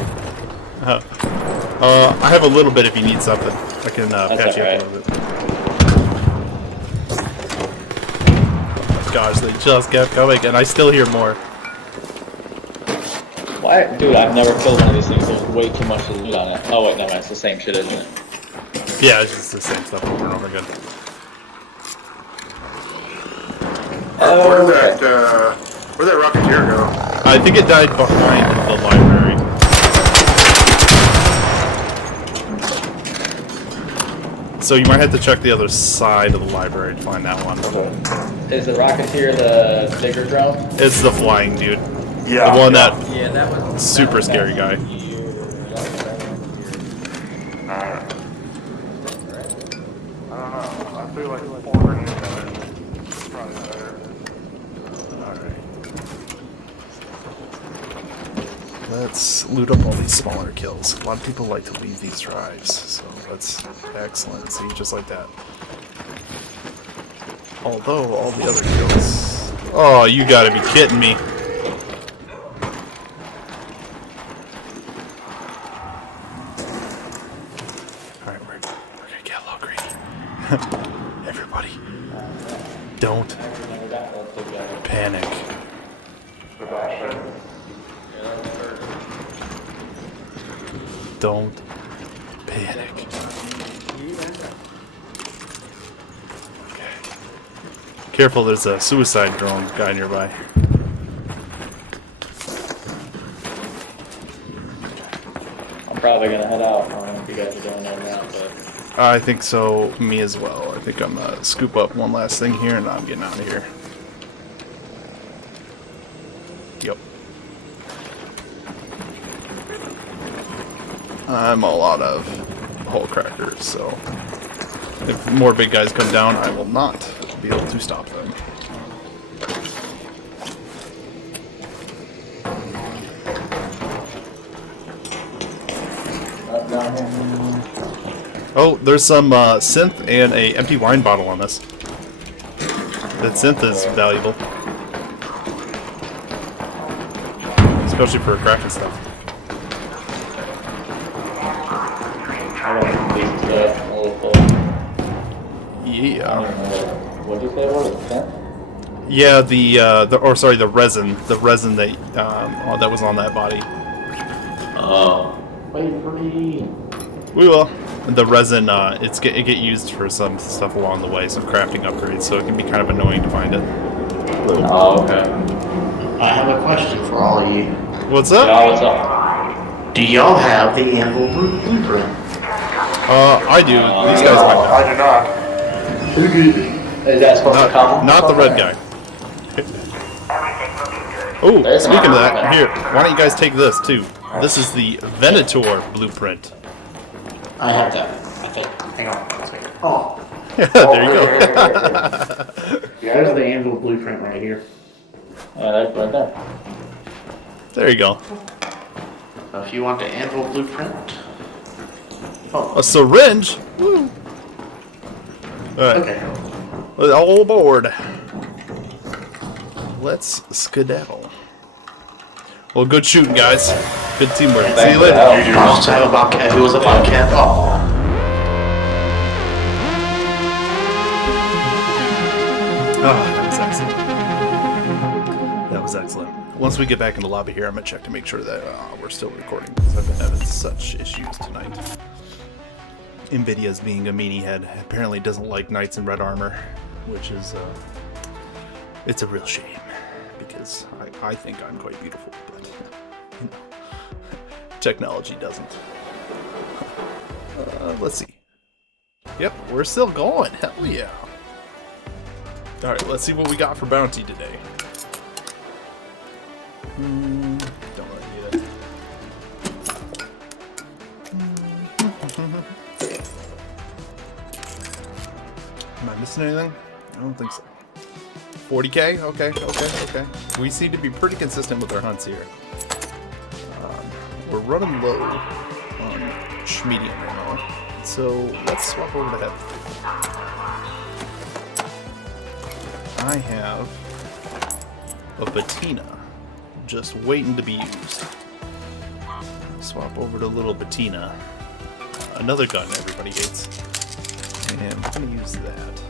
I have a little bit if you need something. I can patch you up alright. a little bit. Gosh, they just kept coming, and I still hear more. Why? Dude, I've never killed one of these things. There's way too much loot on it. Oh, wait, no, it's the same shit, isn't it? Yeah, it's just the same stuff over and over again. Where did that Rocketeer go? I think it died behind the library. So you might have to check the other side of the library to find that one. Is the Rocketeer the bigger drone? It's the flying dude. Yeah. The one that Yeah, that was super scary guy. I don't know. I feel like 4 grenades in it. Probably better. Alright. Let's loot up all these smaller kills. A lot of people like to leave these drives, so that's excellent. See, just like that. Although, all the other kills... Oh, you gotta be kidding me. Alright, we're gonna get a little greedy. Everybody, don't panic. Don't panic. Okay. Careful, there's a suicide drone guy nearby. I'm probably gonna head out. I don't know if you guys are doing that or not, but I think so, me as well. I think I'm gonna scoop up one last thing here and I'm getting out of here. Yep. I'm all out of hole crackers, so if more big guys come down, I will not be able to stop them. Oh, there's some synth and a empty wine bottle on this. That synth is valuable. especially for crafting stuff. I don't think that will Yeah. What did you say about it? Tent? Yeah, the resin that that was on that body. Oh. Wait for me. We will. The resin, it get used for some stuff along the way, some crafting upgrades, so it can be kind of annoying to find it. Oh, okay. I have a question for all of you. What's up? Yeah, what's up? Do y'all have the anvil blueprint? I do. These guys might not. I do not. Is that supposed to come? Not the red guy. Oh, There's speaking of another that, one. here, why don't you guys take this too? This is the Venator blueprint. I have that. I think. Hang on one second. Oh. There you go. There's the anvil blueprint right here. Yeah, that's right there. There you go. So if you want the anvil blueprint. A syringe? Woo. Alright, Okay. all aboard. Let's skedaddle. Well, good shooting, guys. Good teamwork. See you later. You also have a bobcat who was a bobcat. Oh. That was excellent. That was excellent. Once we get back in the lobby here, I'm going to check to make sure that we're still recording, because I've been having such issues tonight. Nvidia's being a meanie head. Apparently doesn't like knights in red armor, which is, it's a real shame, because I think I'm quite beautiful, but, you know, technology doesn't. Let's see. Yep, we're still going. Hell yeah. Alright, let's see what we got for bounty today. Don't really need it. Am I missing anything? I don't think so. 40k? Okay. We seem to be pretty consistent with our hunts here. We're running low on medium ammo, so let's swap over to heavy. I have a patina just waiting to be used. Swap over to little patina. Another gun everybody hates. And I'm gonna use that.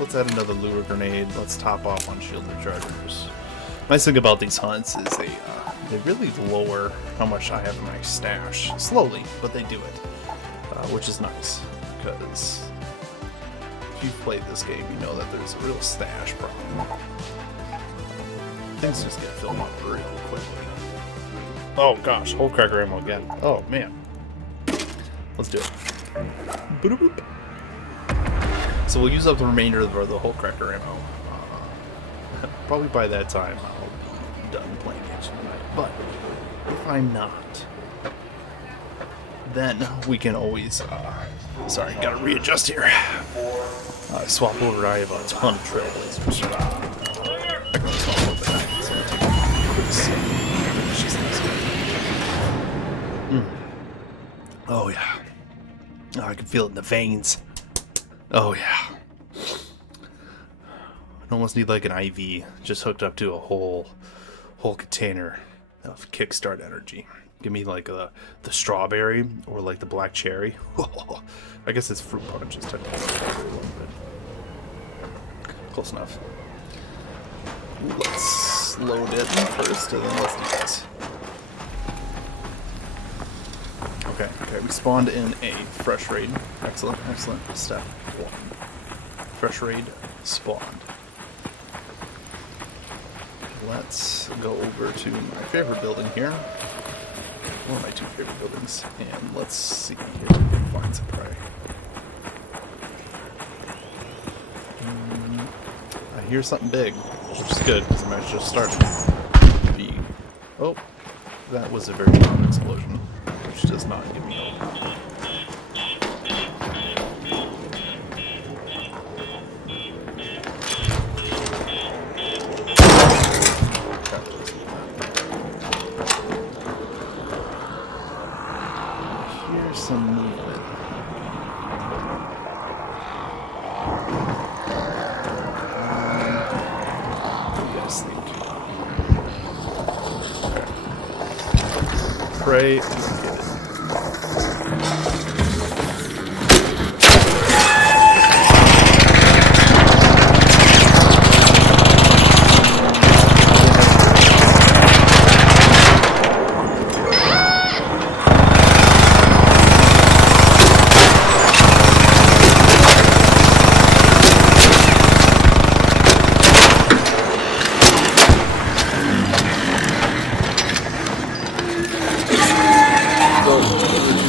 Let's add another lure grenade. Let's top off on shield rechargers. Nice thing about these hunts is they really lower how much I have in my stash. Slowly, but they do it. Which is nice, because if you've played this game, you know that there's a real stash problem. Things just get filled up real quickly. Oh gosh, whole cracker ammo again. Oh man. Let's do it. Boop-a-boop. So we'll use up the remainder of the whole cracker ammo. Probably by that time I'll be done playing games tonight. But if I'm not, then we can always, sorry, gotta readjust here. Swap over, I have a ton of trailblazers. I can swap over that, so I'll take a quick sip. Finish this thing. Oh yeah. Oh, I can feel it in the veins. Oh yeah. I almost need like an IV just hooked up to a whole container of kickstart energy. Give me like the strawberry or like the black cherry. I guess it's fruit punch is technically a little bit. Close enough. Let's load it first and then let's do this. Okay, we spawned in a fresh raid. Excellent. Step 1. Fresh raid spawned. Let's go over to my favorite building here. One of my two favorite buildings. And let's see if we can find some prey. I hear something big, which is good because the match just started. Oh, that was a very loud explosion, which does not give me hope. Here's some movement. pray we get it.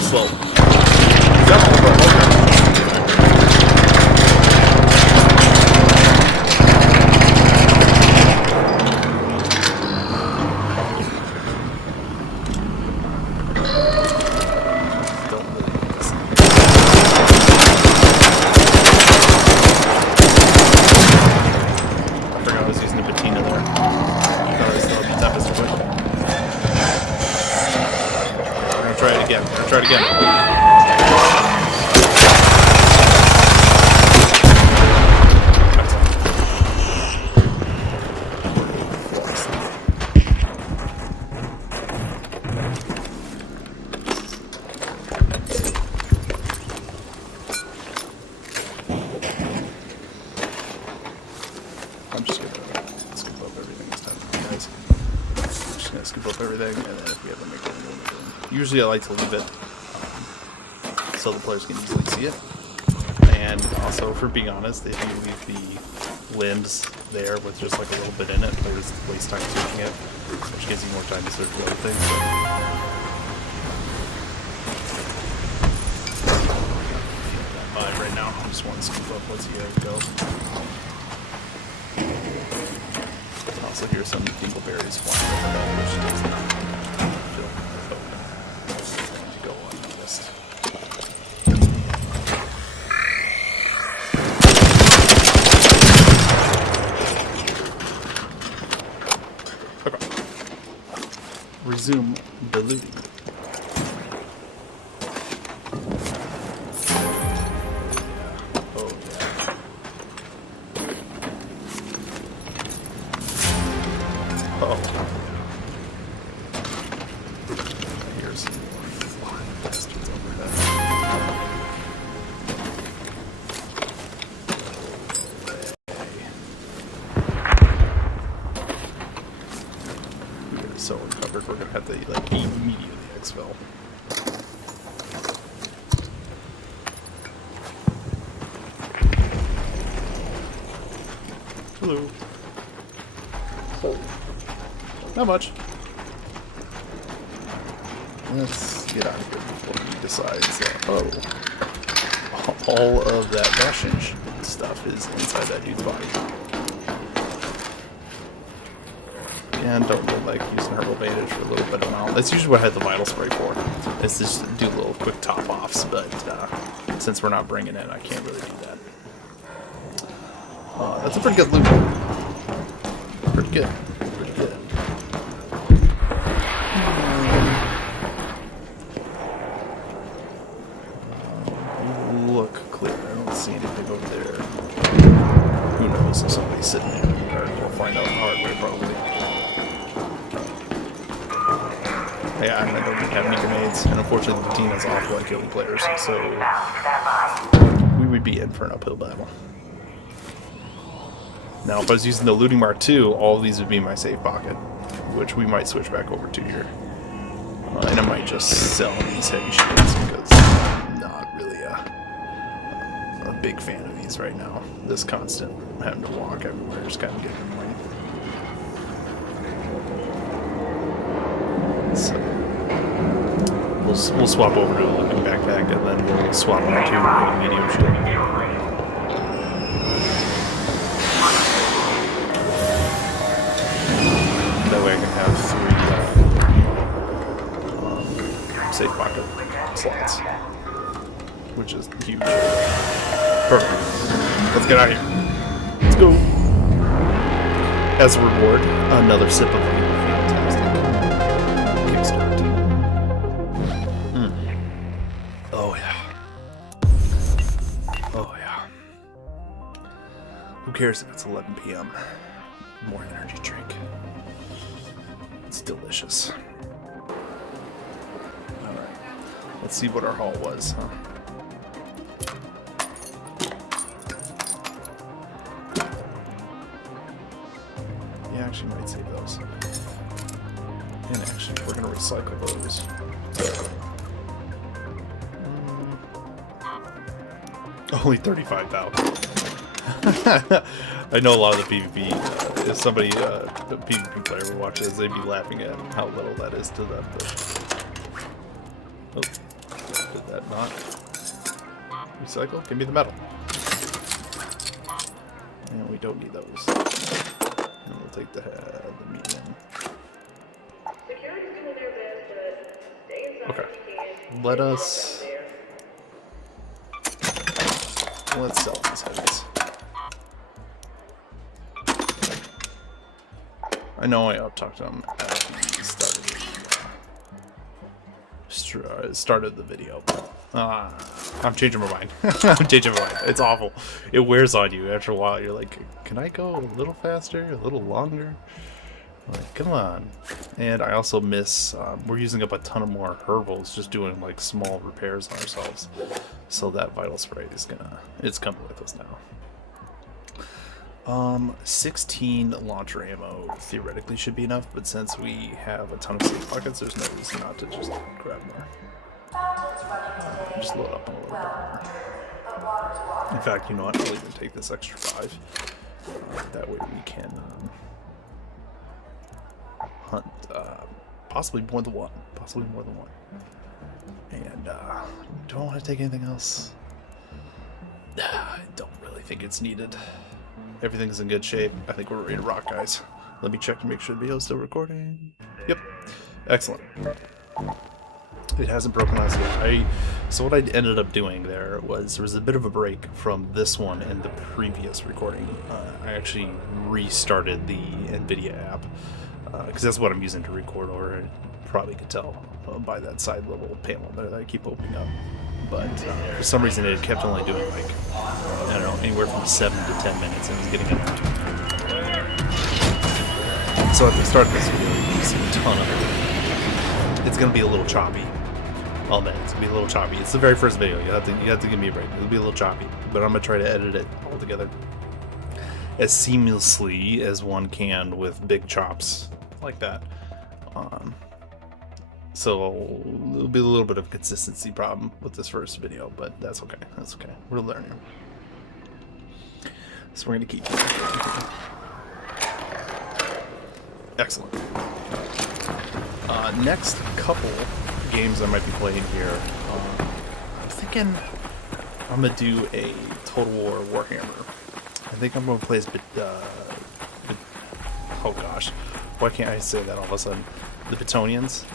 Slow. I forgot I was using a patina there. Thought I was still be tough as a quick. We're gonna try it again. We're gonna try it again. I'm just gonna scoop up everything this time, guys. I'm just gonna scoop up everything, and then if we have to make it, usually I like to leave it so the players can easily see it. And also, for being honest, if you leave the limbs there with just like a little bit in it, players waste time searching it, which gives you more time to search for other things. Right now, I just want to scoop up what's here and go. Also hear some dingleberries flying overhead, which does not feel going to go unnoticed. Okay. Resume the looting. Here's some more flying bastards overhead. We are so uncovered, we're gonna have to like immediately expel. Hello. Not much. Let's get out of here before he decides that, all of that Russian stuff is inside that dude's body. And don't really like using herbal bandage for a little bit of amount. That's usually what I had the vital spray for. Is just do little quick top offs, but since we're not bringing it, I can't really do that. That's a pretty good loot. Pretty good. Pretty good. Look clear. I don't see anything over there. Who knows if somebody's sitting there. Or we'll find out the hard way, probably. Yeah, I don't have any grenades, and unfortunately the team is awful at killing players, so we would be in for an uphill battle. Now, if I was using the looting mark 2, all of these would be in my safe pocket, which we might switch back over to here. And I might just sell these heavy shields because I'm not really a big fan of these right now. This constant having to walk everywhere is kind of getting annoying. So we'll swap over to a looting backpack and then we'll swap on to a medium shield. That way I can have 3 safe pocket slots, which is huge. Perfect. Let's get out of here. Let's go. As a reward, another sip of fantastic kickstart. Oh yeah. Oh yeah. Who cares if it's 11 p.m.? More energy drink. It's delicious. Let's see what our haul was, huh? Yeah, actually might save those. And actually, we're gonna recycle those. Only 35,000. I know a lot of the PvP, if somebody, a PvP player would watch this, they'd be laughing at how little that is to them. But... Oh, did that not? Recycle? Give me the metal. And we don't need those. And we'll take the medium. Okay. Let's sell these guys. I know I up-talked them at the started the video. I'm changing my mind. I'm changing my mind. It's awful. It wears on you after a while. You're like, can I go a little faster, a little longer? Like, come on. And I also miss, we're using up a ton of more herbals, just doing like small repairs on ourselves. So that vital spray is it's coming with us now. 16 launcher ammo theoretically should be enough, but since we have a ton of safe pockets, there's no reason not to just grab more. Just load up on a little bit more. In fact, you know what? I'll even take this extra 5. That way we can hunt possibly more than one. And do I want to take anything else? I don't really think it's needed. Everything's in good shape. I think we're ready to rock, guys. Let me check to make sure the video's still recording. Yep. Excellent. It hasn't broken last yet. So what I ended up doing there was a bit of a break from this one and the previous recording. I actually restarted the NVIDIA app because that's what I'm using to record over. You probably could tell by that side little panel there that I keep opening up. But for some reason it kept only doing like, I don't know, anywhere from 7 to 10 minutes, and it was getting annoying. So at the start of this video, you can see a ton of it. It's going to be a little choppy. I'll admit, it's going to be a little choppy. It's the very first video. You have to give me a break. It'll be a little choppy, but I'm going to try to edit it all together as seamlessly as one can with big chops like that. So there'll be a little bit of a consistency problem with this first video, but that's okay. That's okay. We're learning. So we're going to keep going. Excellent. Next couple games I might be playing here. I'm thinking I'm going to do a Total War Warhammer. I think I'm going to play as oh gosh. Why can't I say that all of a sudden? The Bretonnians?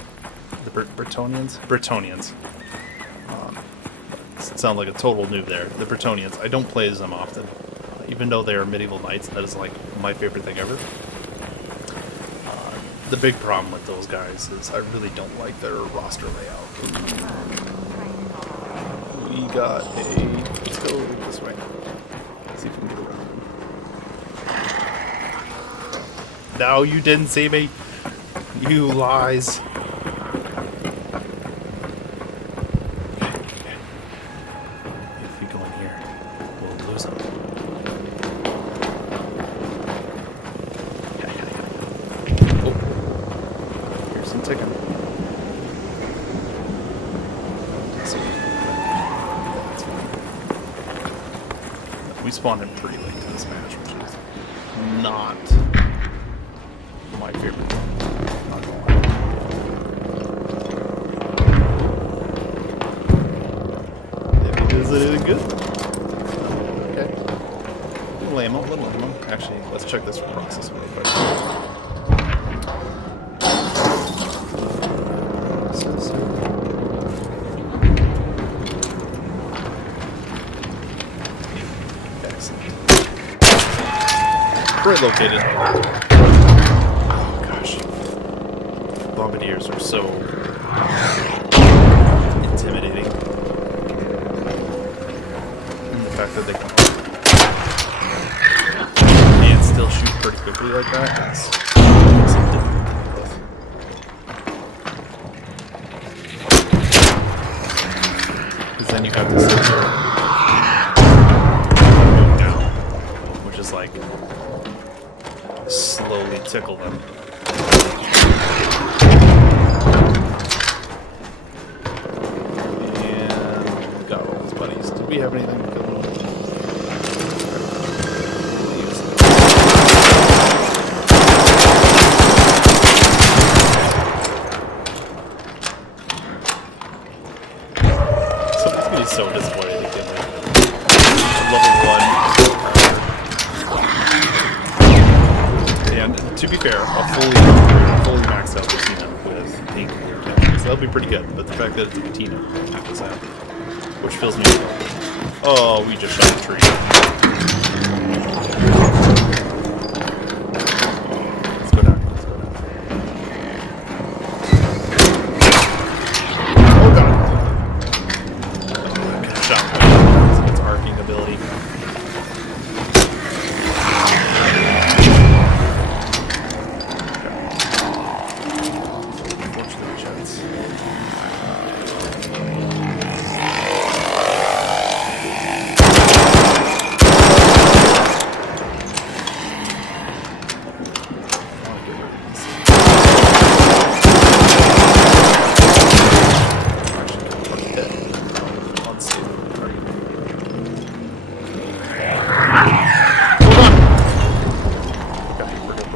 The Bretonnians? Bretonnians. It sounds like a total noob there. The Bretonnians. I don't play as them often. Even though they are medieval knights, that is like my favorite thing ever. The big problem with those guys is I really don't like their roster layout. We got a... Let's go this way. Let's see if we can get around them. No, you didn't see me. You lies. If we go in here, we'll lose them. Oh. Here's some ticking. So, that's fine. We spawned in pretty late to this match, which is not my favorite one. Not gonna lie. Is it any good? Okay. Little ammo. Actually, let's check this process real quick. Excellent. Great located. Oh gosh. Bombardiers are so intimidating. The fact that they can and still shoot pretty quickly like that is difficult to deal with. then you have to sit there down, which is like slowly tickle them. And got all his buddies. Did we have anything to kill them? Somebody's gonna be so disappointed to get like level 1. And to be fair, a fully maxed out patina with pink so that'll be pretty good. But the fact that it's a patina is that, which fills me with hope. Oh, we just shot a tree. Let's go down. Let's go down. Oh god. Shot its arcing ability. Unfortunate shots.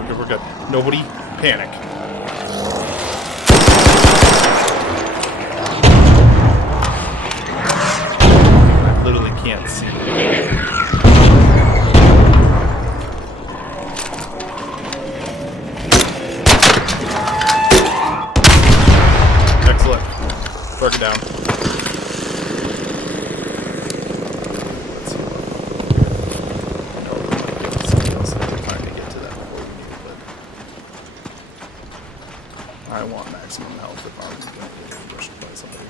We're good. Nobody panic. I literally can't see. Excellent. Work it down. I want maximum health if I'm going to get pushed by somebody.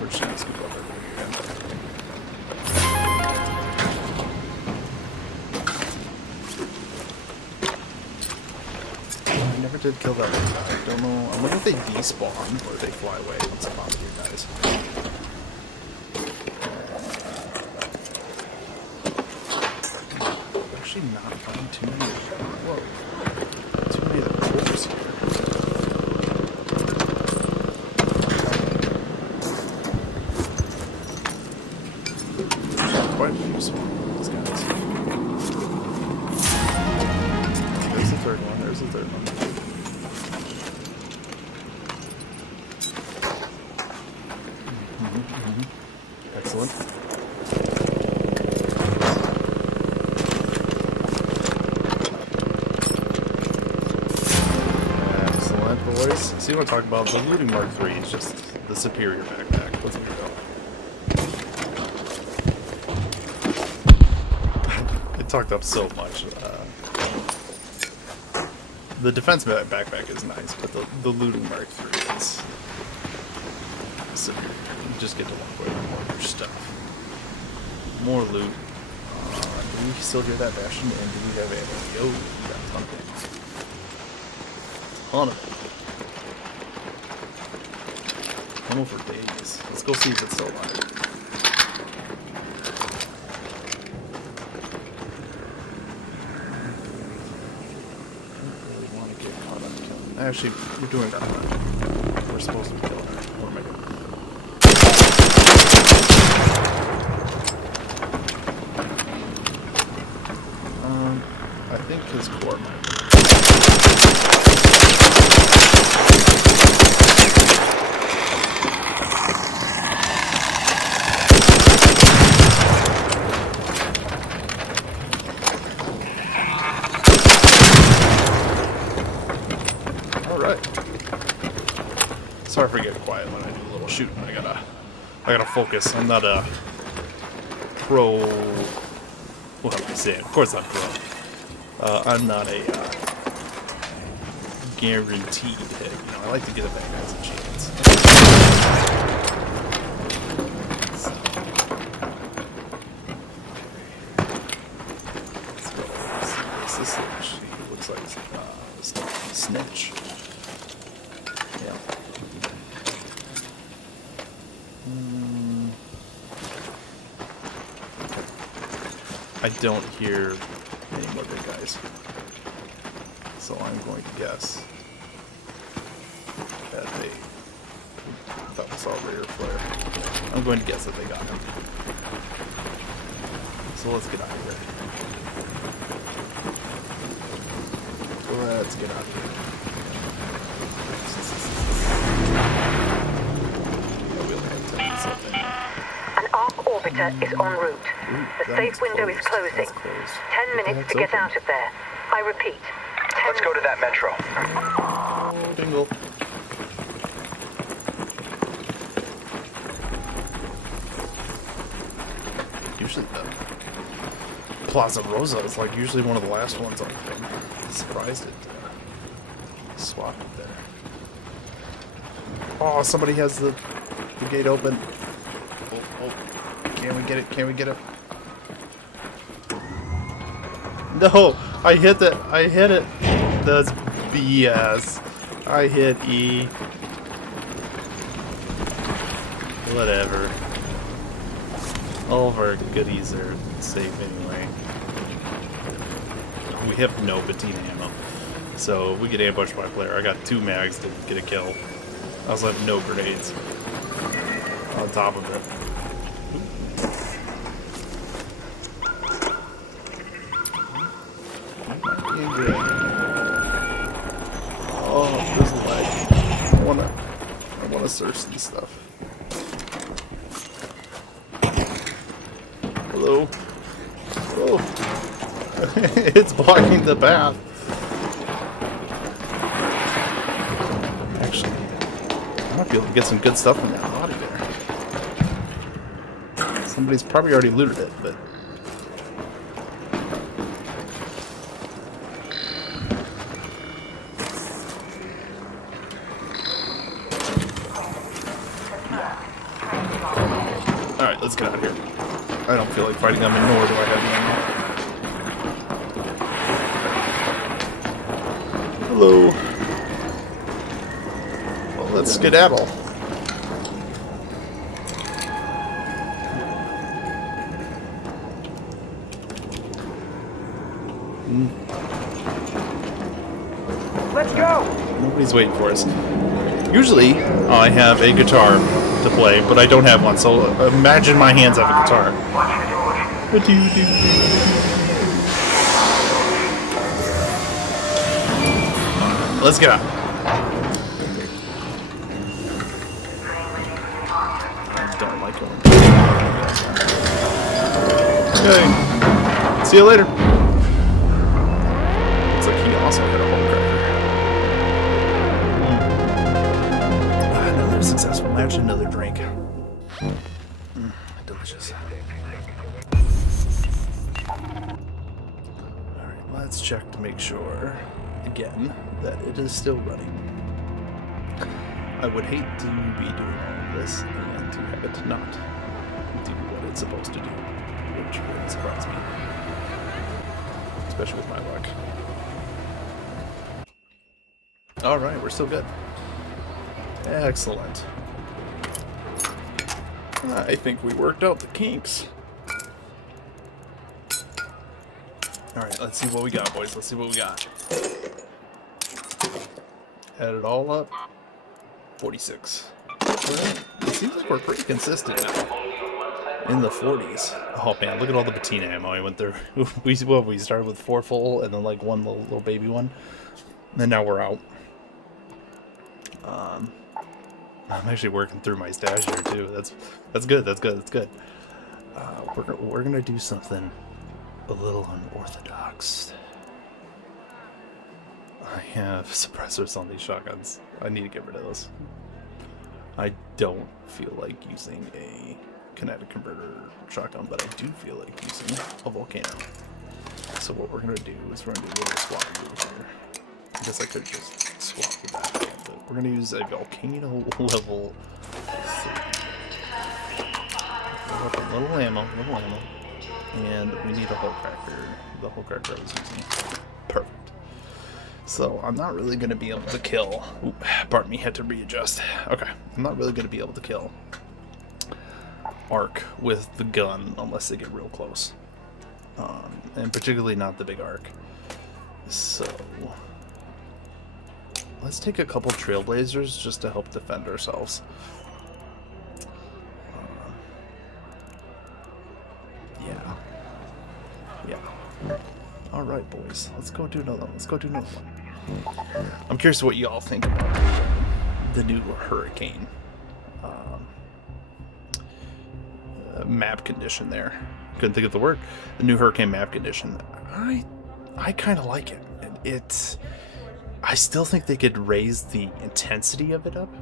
We're just going to scoop over here. I never did kill that one. I don't know. I wonder if they despawn or they fly away once I'm on with you guys. Actually, not finding too many. Whoa. Too many of the wolves here. Quite a few swans, guys. There's the third one. There's the third one. Excellent. Excellent, boys. See what I'm talking about? The looting Mark III is just the superior backpack. Let's move on. It talked up so much. The defense backpack is nice, but the looting Mark III is superior. You just get to walk away with more of your stuff. More loot. Do we still hear that Bastion? And do we have ammo? Yo, we got a ton of ammo. Ton of it. Ammo for days. Let's go see if it's still alive. Actually, we're doing that. We're supposed to be killing her. What am I doing? I think his core might be. Sorry for getting quiet when I do a little shooting. I gotta focus. I'm not a pro. What am I saying? Of course I'm pro. I'm not a guaranteed hit. You know, I like to give that guys a chance. I don't hear any more big guys. So I'm going to guess that they... I thought we saw a rear flare. I'm going to guess that they got him. So let's get out of here. Let's get out of here. Oh, we only have 10 something. An ARC orbiter is en route. The safe window is closing. 10 minutes to get out of there. I repeat. Let's go to that metro. Oh, dingle. Usually the Plaza Rosa is like usually one of the last ones on the thing. I'm surprised it swapped it there. Oh, somebody has the gate open. Oh, can we get it? Can we get it? No, I hit it. I hit it. That's BS. I hit E. Whatever. All of our goodies are safe anyway. We have no patina ammo. So if we get ambushed by a player, I got 2 mags to get a kill. I also have no grenades on top of it. Good. Oh, there's a lag. I wanna search this stuff. Hello? Oh. It's blocking the path. Actually, I might be able to get some good stuff from that body there. Somebody's probably already looted it, but... Alright, let's get out of here. I don't feel like fighting them, nor do I have any. Hello. Well, let's skedaddle. Let's go! Nobody's waiting for us. Usually, I have a guitar to play, but I don't have one, so imagine my hands have a guitar. Let's get out. I don't like it. Okay. See you later. Looks like he also had a hole cracker. Another successful match, another drink. Delicious. Alright, let's check to make sure, again, that it is still running. I would hate to be doing all of this and to have it not do what it's supposed to do, which would surprise me. Especially with my luck. Alright, we're still good. Excellent. I think we worked out the kinks. Alright, let's see what we got, boys. Let's see what we got. Add it all up. 46. It seems like we're pretty consistent now. In the 40s. Oh man, look at all the patina ammo I went through. we started with 4 full and then like 1 little baby one. And now we're out. I'm actually working through my stash here too. That's good. That's good. That's good. We're gonna do something a little unorthodox. I have suppressors on these shotguns. I need to get rid of those. I don't feel like using a kinetic converter shotgun, but I do feel like using a volcano. So what we're gonna do is we're gonna do a little swap through here. I guess I could just swap the back, but we're gonna use a volcano level 3. Little ammo, and we need a hole cracker. The hole cracker I was using. Perfect. So I'm not really gonna be able to kill. Oop, pardon me, had to readjust. Okay, I'm not really gonna be able to kill arc with the gun unless they get real close. And particularly not the big arc. So let's take a couple trailblazers just to help defend ourselves. Yeah. All right, boys. Let's go do another one. Let's go do another one. I'm curious what you all think about the new hurricane map condition there. Couldn't think of the word. The new hurricane map condition. I kind of like it. I still think they could raise the intensity of it up,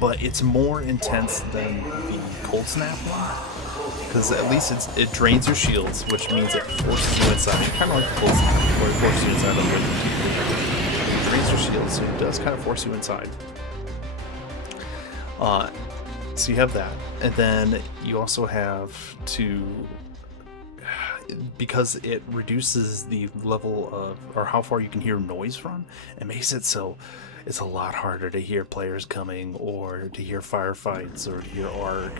but it's more intense than the cold snap one, because at least it drains your shields, which means it forces you inside. Kind of like the cold snap, where it forces you inside of it. It drains your shields, so it does kind of force you inside. So you have that, and then you also have to, because it reduces the level of, or how far you can hear noise from, it makes it so it's a lot harder to hear players coming, or to hear firefights, or to hear arc,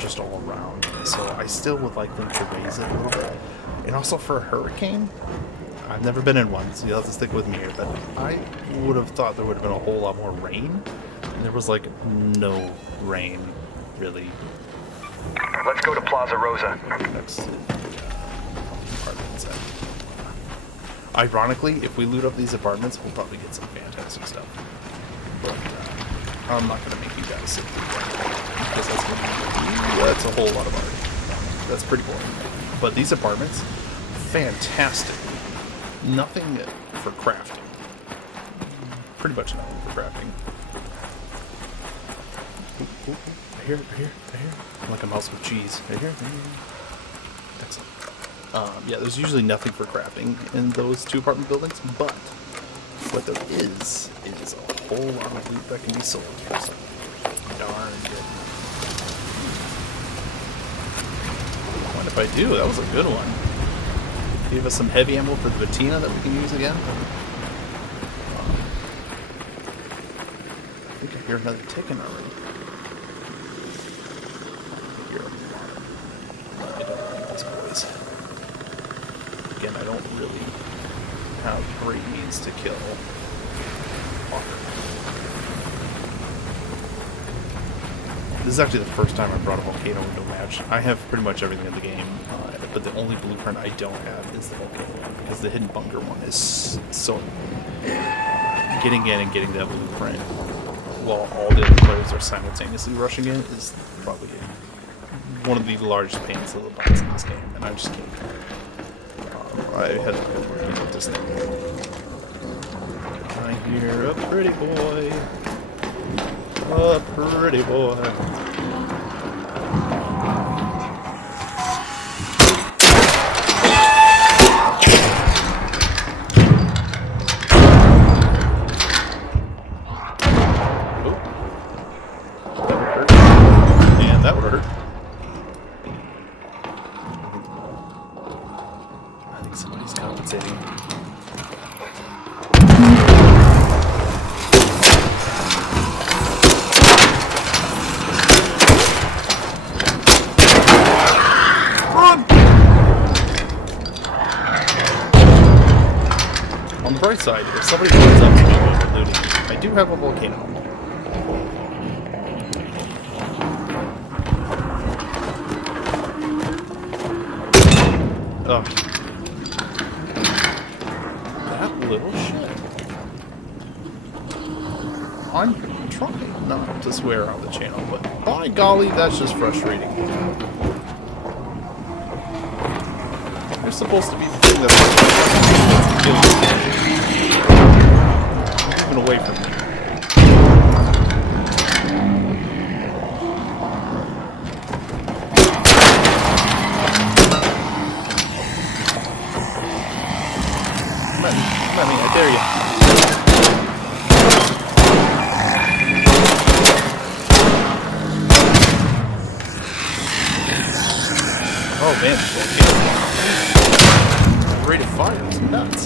just all around. So I still would like them to raise it a little bit. And also for a hurricane, I've never been in one, so you'll have to stick with me here, but I would have thought there would have been a whole lot more rain, and there was like no rain, really. Let's go to Plaza Rosa. Next to apartments. Ironically, if we loot up these apartments, we'll probably get some fantastic stuff. But I'm not going to make you guys sit through that, because that's a whole lot of art. That's pretty boring. But these apartments, fantastic. Nothing for crafting. Pretty much nothing for crafting. Ooh, right here. I'm like a mouse with cheese. Right here. Excellent. Yeah, there's usually nothing for crafting in those two apartment buildings, but what there is a whole lot of loot that can be sold here. So darn good. What if I do? That was a good one. Give us some heavy ammo for the Batina that we can use again. I think I hear another ticking already. I hear a lot. I don't like these boys. Again, I don't really have great means to kill Walker. This is actually the first time I brought a volcano into a match. I have pretty much everything in the game, but the only blueprint I don't have is the volcano one, because the hidden bunker one is so... Getting in and getting that blueprint while all the other players are simultaneously rushing in is probably one of the largest pains in the butts in this game, and I just can't. I had to work with this thing. I hear a pretty boy. A pretty boy. And that would hurt. I think somebody's compensating. On the bright side, if somebody runs up to me while we're looting, I do have a volcano. Ugh. That little shit. I'm trying not to swear on the channel, but by golly, that's just frustrating. You're supposed to be the thing that's moving away from me. Come at me, I dare you. Oh man, the rate of fire is nuts.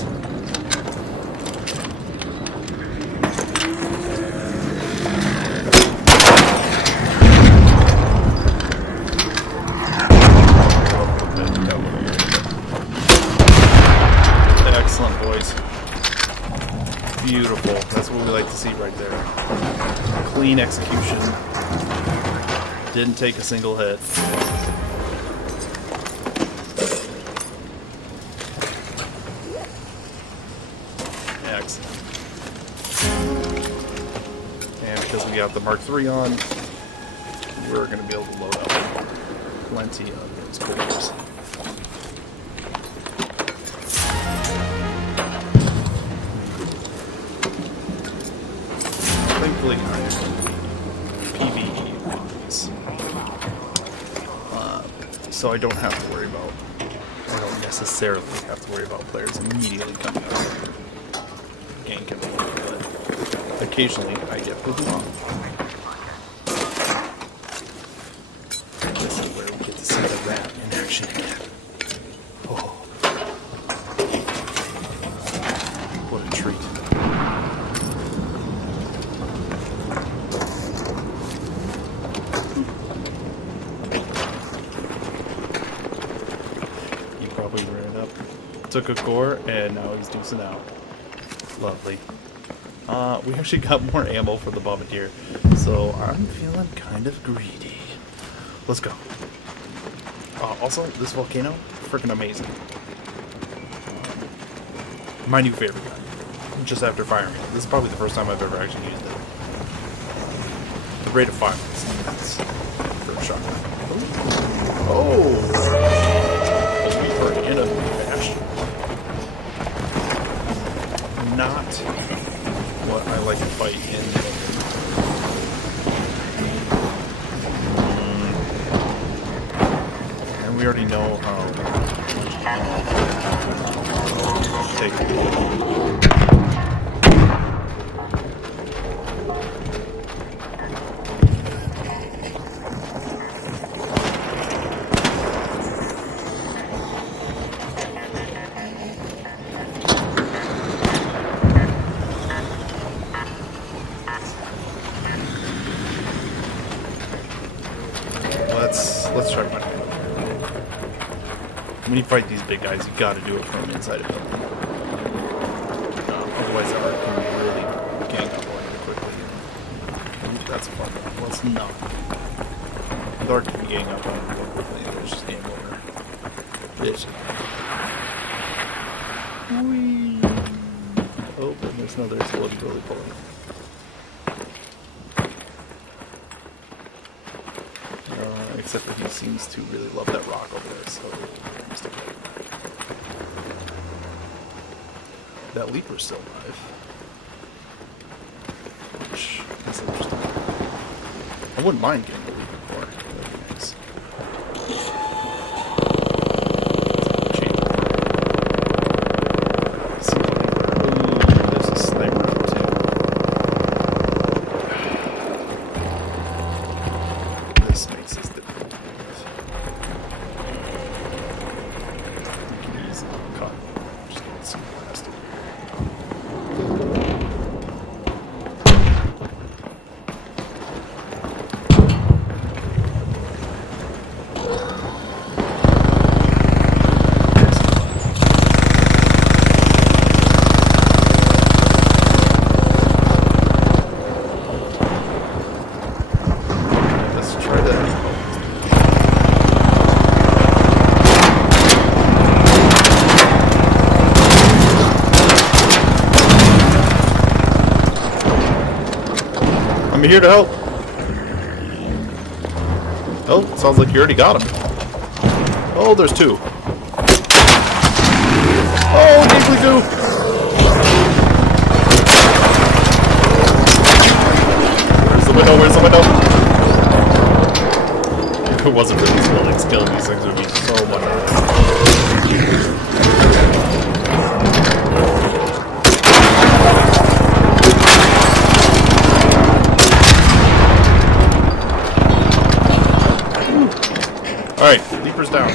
Beautiful. That's what we like to see right there. Clean execution. Didn't take a single hit. Excellent. And because we got the Mark III on, we're going to be able to load up plenty of those cores. Thankfully, I have PvE bodies. So I don't have to worry about, I don't necessarily have to worry about players immediately coming up and ganking me, but occasionally I get put off. This is where we get to see the rat in action again. Oh. What a treat. He probably ran up, took a core, and now he's deucing out. Lovely. We actually got more ammo for the bombardier, so I'm feeling kind of greedy. Let's go. Also, this volcano, freaking amazing. My new favorite gun. Just after firing it. This is probably the first time I've ever actually used it. The rate of fire is nuts for a shotgun. Oh! We are in a bash. Not what I like to fight in. And we already know how take it. Let's try one. When you fight these big guys, you gotta do it from inside a building. Otherwise, our can really gang up on you quickly. Ooh, that's a fun one. Let's not. The Ark can gang up on you real quickly, and there's just game over. Bitch. Whee! Oh, and there's another exploding really pulling. Except that he seems to really love that rock over there, so I'm still okay. That leaper's still alive. Which is interesting. I wouldn't mind getting the leaper core. That'd be nice. Ooh, there's a sniper up too. This makes this difficult. I'm here to help. Oh, sounds like you already got him. Oh, there's two. Oh, deeply do. Where's the window? Where's the window? If it wasn't for these buildings, killing these things would be so much better. Alright, leaper's down.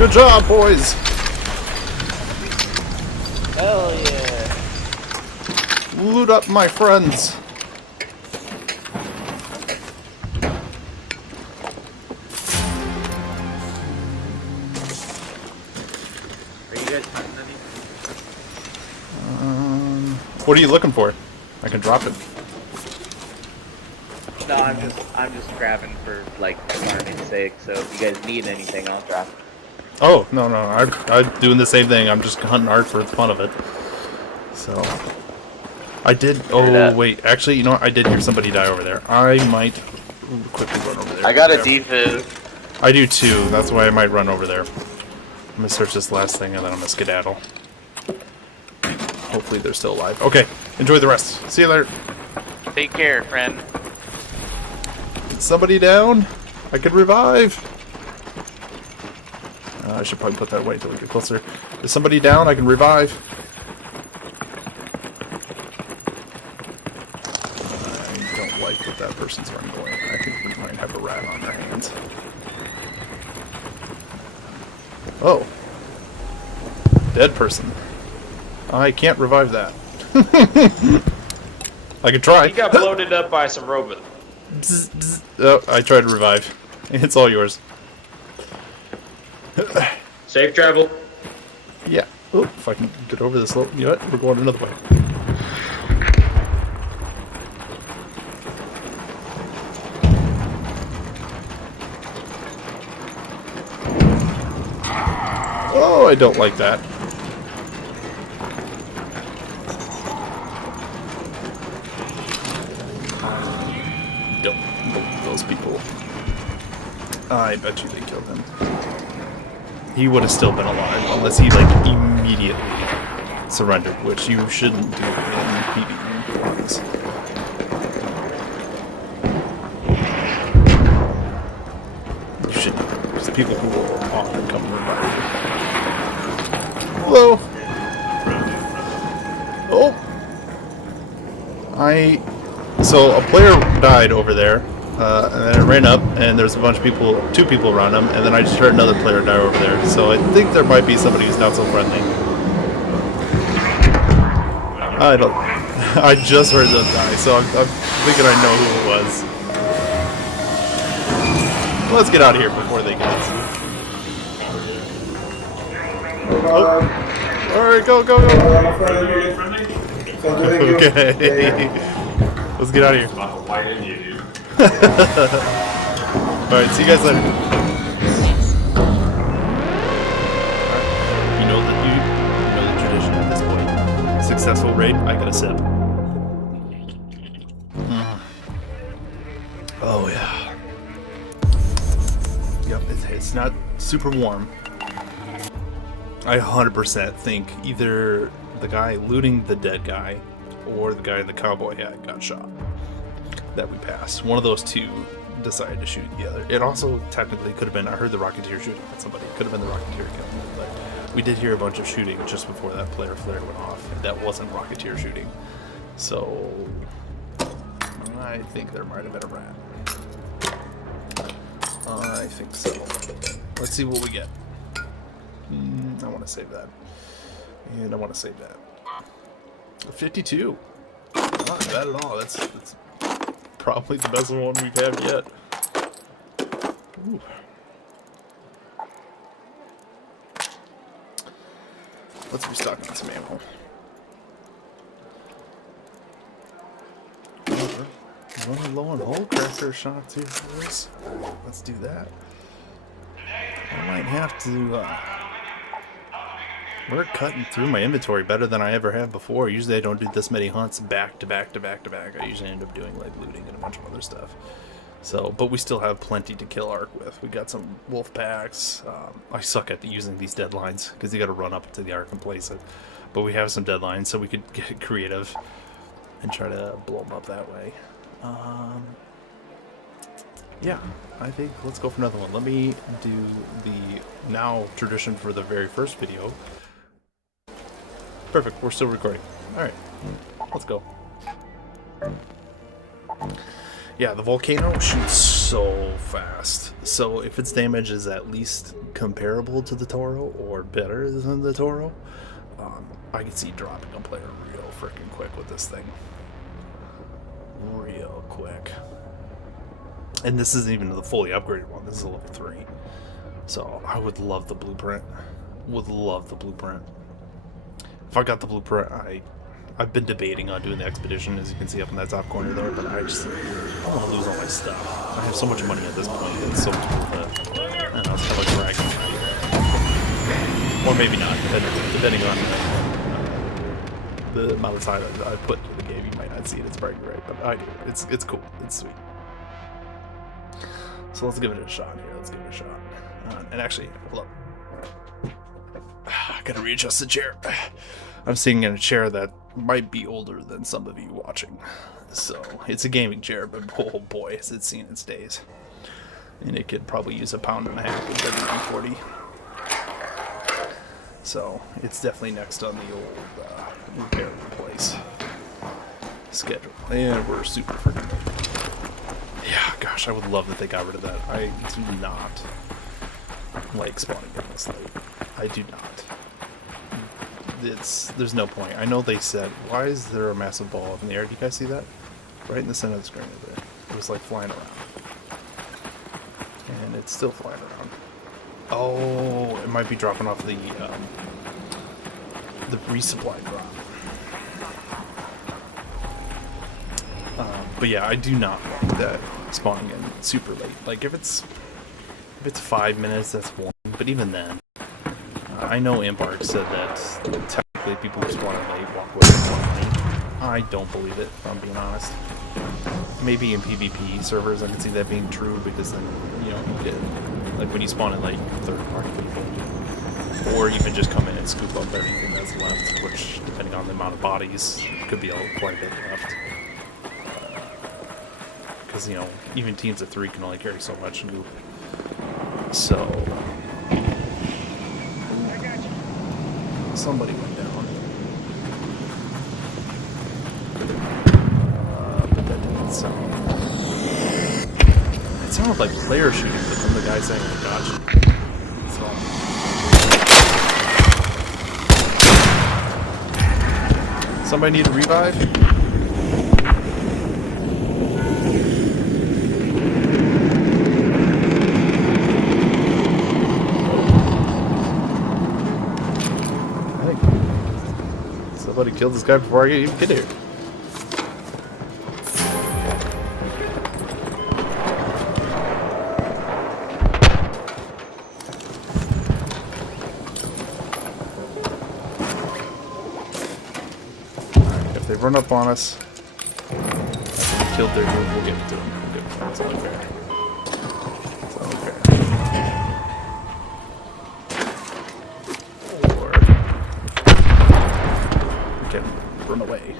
Good job, boys. Hell yeah. Loot up, my friends. Are you guys hunting anything? What are you looking for? I can drop it. No, I'm just grabbing for like farming's sake. So if you guys need anything, I'll drop it. Oh, no. I'm doing the same thing. I'm just hunting art for the fun of it. So, I did. Oh, wait. Actually, you know what? I did hear somebody die over there. I might quickly run over there. I got a defib. I do too. That's why I might run over there. I'm gonna search this last thing and then I'm gonna skedaddle. Hopefully they're still alive. Okay, enjoy the rest. See you later. Take care, friend. Is somebody down? I could revive. I should probably put that away until we get closer. Is somebody down? I can revive. I don't like what that person's running away. I think we might have a rat on their hands. Oh. Dead person. I can't revive that. I could try. He got bloated up by some robots. Bzz, bzz. Oh, I tried to revive. It's all yours. Safe travel. Yeah. Oh, if I can get over this slope. You know what? We're going another way. Oh, I don't like that. Don't believe those people. I bet you they killed him. He would have still been alive unless he like immediately surrendered, which you shouldn't do in PvE. You shouldn't. There's people who will often come and revive you. Hello. Oh. So a player died over there, and then I ran up, and there's a bunch of people, 2 people around him, and then I just heard another player die over there. So I think there might be somebody who's not so friendly. I don't. I just heard them die, so I'm thinking I know who it was. Let's get out of here before they get us. Oh. Alright, go. Okay. Let's get out of here. Alright, see you guys later. You know the tradition at this point. Successful raid, I get a sip. Oh yeah. Yep, it's not super warm. I 100% think either the guy looting the dead guy or the guy in the cowboy hat got shot that we passed. One of those two decided to shoot the other. It also technically could have been, I heard the Rocketeer shooting at somebody. It could have been the Rocketeer killing them, but we did hear a bunch of shooting just before that player flare went off. That wasn't Rocketeer shooting. So I think there might have been a rat. I think so. Let's see what we get. I want to save that. And I want to save that. 52. Not bad at all. That's probably the best one we've had yet. Ooh. Let's restock on some ammo. Running low on hole cracker shots here, boys. Let's do that. I might have to. We're cutting through my inventory better than I ever have before. Usually I don't do this many hunts back to back to back to back. I usually end up doing like looting and a bunch of other stuff. So, but we still have plenty to kill Ark with. We got some wolf packs. I suck at using these deadlines because you got to run up to the Ark and place it. But we have some deadlines, so we could get creative and try to blow them up that way. Yeah, I think let's go for another one. Let me do the now tradition for the very first video. Perfect, we're still recording. Alright, let's go. Yeah, the volcano shoots so fast. So if its damage is at least comparable to the Toro or better than the Toro, I can see dropping a player real freaking quick with this thing. Real quick. And this isn't even the fully upgraded one. This is a level 3. So I would love the blueprint. Would love the blueprint. If I got the blueprint, I've been debating on doing the expedition, as you can see up in that top corner there, but I don't want to lose all my stuff. I have so much money at this point, it's so much worth it. I don't know, it's kind of like bragging. Or maybe not, depending on the amount of time I put into the game. You might not see it, it's bragging, right? But I do. It's cool. It's sweet. So let's give it a shot here. Let's give it a shot. And actually, hold up. I gotta readjust the chair. I'm sitting in a chair that might be older than some of you watching. So, it's a gaming chair, but oh boy, has it seen its days. And it could probably use 1.5 pounds of WD-40. So, it's definitely next on the old repair and replace schedule. And we're super freaking late. Yeah, gosh, I would love that they got rid of that. I do not like spawning in this late. I do not. There's no point. I know they said, why is there a massive ball up in the air? Do you guys see that? Right in the center of the screen over there. It was like flying around. And it's still flying around. Oh, it might be dropping off the resupply drop. But yeah, I do not like that spawning in super late. Like if it's 5 minutes, that's one. But even then, I know Embark said that technically people who spawn in late walk away with more money. I don't believe it, if I'm being honest. Maybe in PvP servers I can see that being true, because then, you know, you get, like when you spawn in like third-party people, or even just come in and scoop up everything that's left, which, depending on the amount of bodies, could be quite a bit left. Because, you know, even teams of 3 can only carry so much loot. So, somebody went down. But that didn't sound. It sounded like player shooting, but then the guy saying, I got you. So, somebody need a revive? Somebody killed this guy before I even get here. Alright, if they run up on us, after we killed their group, we'll give it to them. We'll give it to them. It's only fair. It's only fair. Run away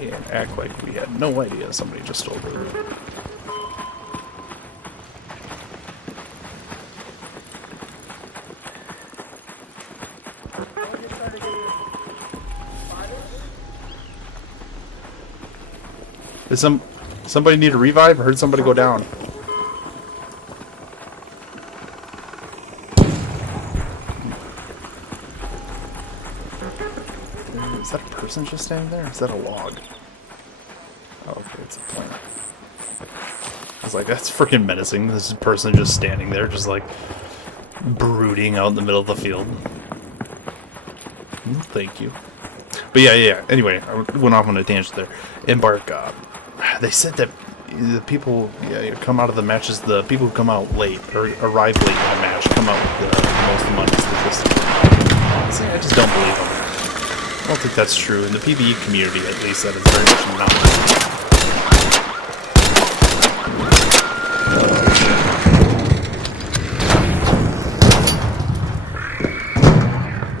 and act like we had no idea somebody just stole the room. Does somebody need a revive? I heard somebody go down. Is that a person just standing there? Is that a log? Oh, okay, it's a plant. I was like, that's freaking menacing. This person just standing there, just like brooding out in the middle of the field. Thank you. But yeah. Anyway, I went off on a tangent there. Embark. They said that the people come out of the matches. The people who come out late or arrive late in a match come out with the most money statistically. Honestly, I just don't believe them. I don't think that's true. In the PvE community, at least, that is very much not.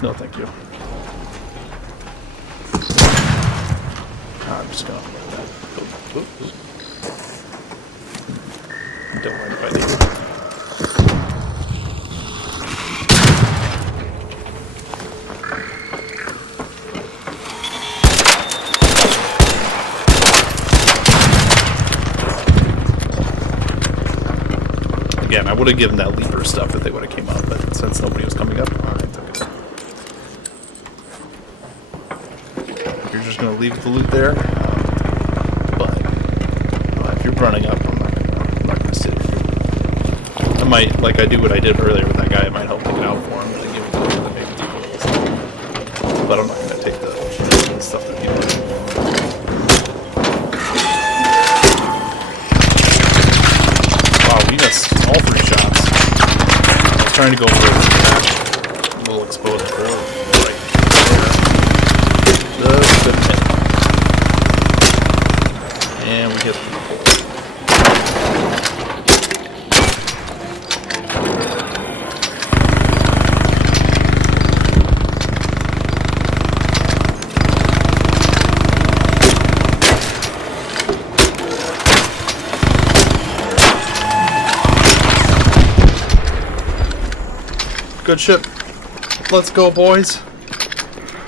No, thank you. I'm just gonna let that. Don't mind if I do. again, I would have given that leaper stuff if they would have came up, but since nobody was coming up, I took it. You're just going to leave the loot there, but if you're running up, I'm not going to sit here. I might, like I do what I did earlier with that guy, I might help take it out for him and give it to him and maybe take it. But I'm not going to take the stuff that he did. Wow, we missed all 3 shots. I was trying to go for a little exposed forward right there. Just couldn't hit. And we hit the hole. Good ship. Let's go, boys.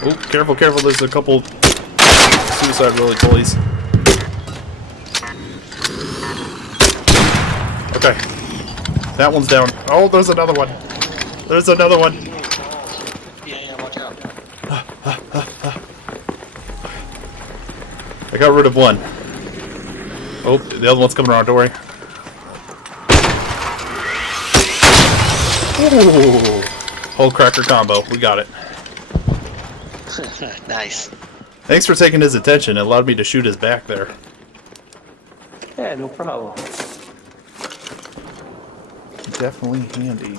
Oh, careful, careful. There's a couple suicide roly-polies. Okay. That one's down. Oh, there's another one. There's another one. Yeah, watch out. I got rid of one. Oh, the other one's coming around. Don't worry. Ooh. Whole cracker combo. We got it. Nice. Thanks for taking his attention. It allowed me to shoot his back there. Yeah, no problem. Definitely handy.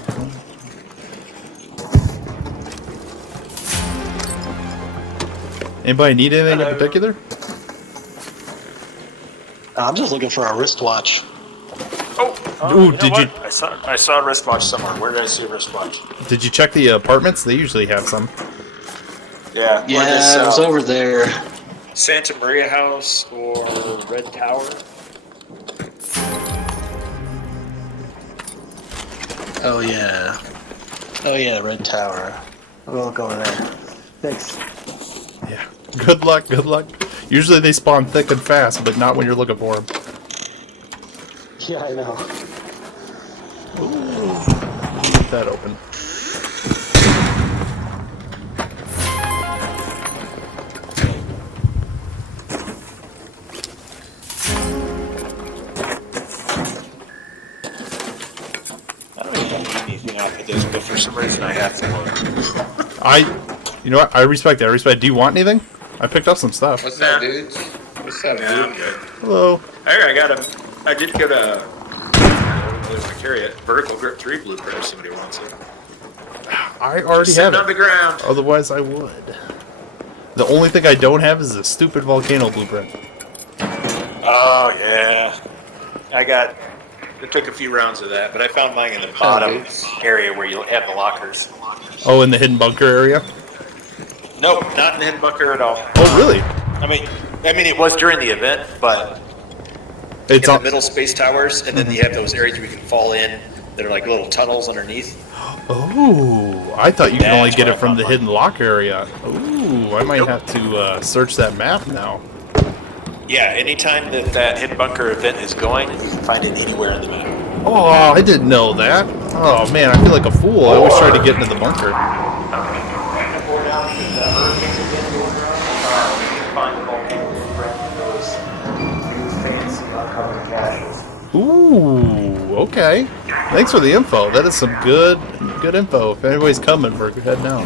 Anybody need anything in particular? I'm just looking for a wristwatch. Ooh, did you? I saw a wristwatch somewhere. Where did I see a wristwatch? Did you check the apartments? They usually have some. Yeah. Yeah, it was over there. Santa Maria House or Red Tower. Oh yeah. Oh yeah, Red Tower. We'll look over there. Thanks. Yeah. Good luck. Good luck. Usually they spawn thick and fast, but not when you're looking for them. Yeah, I know. Ooh. Keep that open. I don't even need anything off of this, but for some reason I have to look. You know what? I respect that. I respect. Do you want anything? I picked up some stuff. What's up, dudes? What's up, Yeah, dude? I'm good. Hello. I did get a. I don't really want to carry it. Vertical Grip 3 blueprint if somebody wants it. I already Just have sitting on the it. ground. Otherwise, I would. The only thing I don't have is a stupid volcano blueprint. Oh yeah. It took a few rounds of that, but I found mine in the bottom area where you have the lockers. Oh, in the hidden bunker area? Nope, not in the hidden bunker at all. Oh, really? I mean, it was during the event, but It's in on the middle space towers, and then you have those areas where you can fall in that are like little tunnels underneath. Oh, I thought you could only That's get where it I from found the mine. hidden lock area. Ooh, I might have to search that map now. Yeah, anytime that hidden bunker event is going, you can find it anywhere in the map. Oh, I didn't know that. Oh man, I feel like a fool. I always tried to get into the bunker. Ooh, okay. Thanks for the info. That is some good info. If anybody's coming, we're heading out.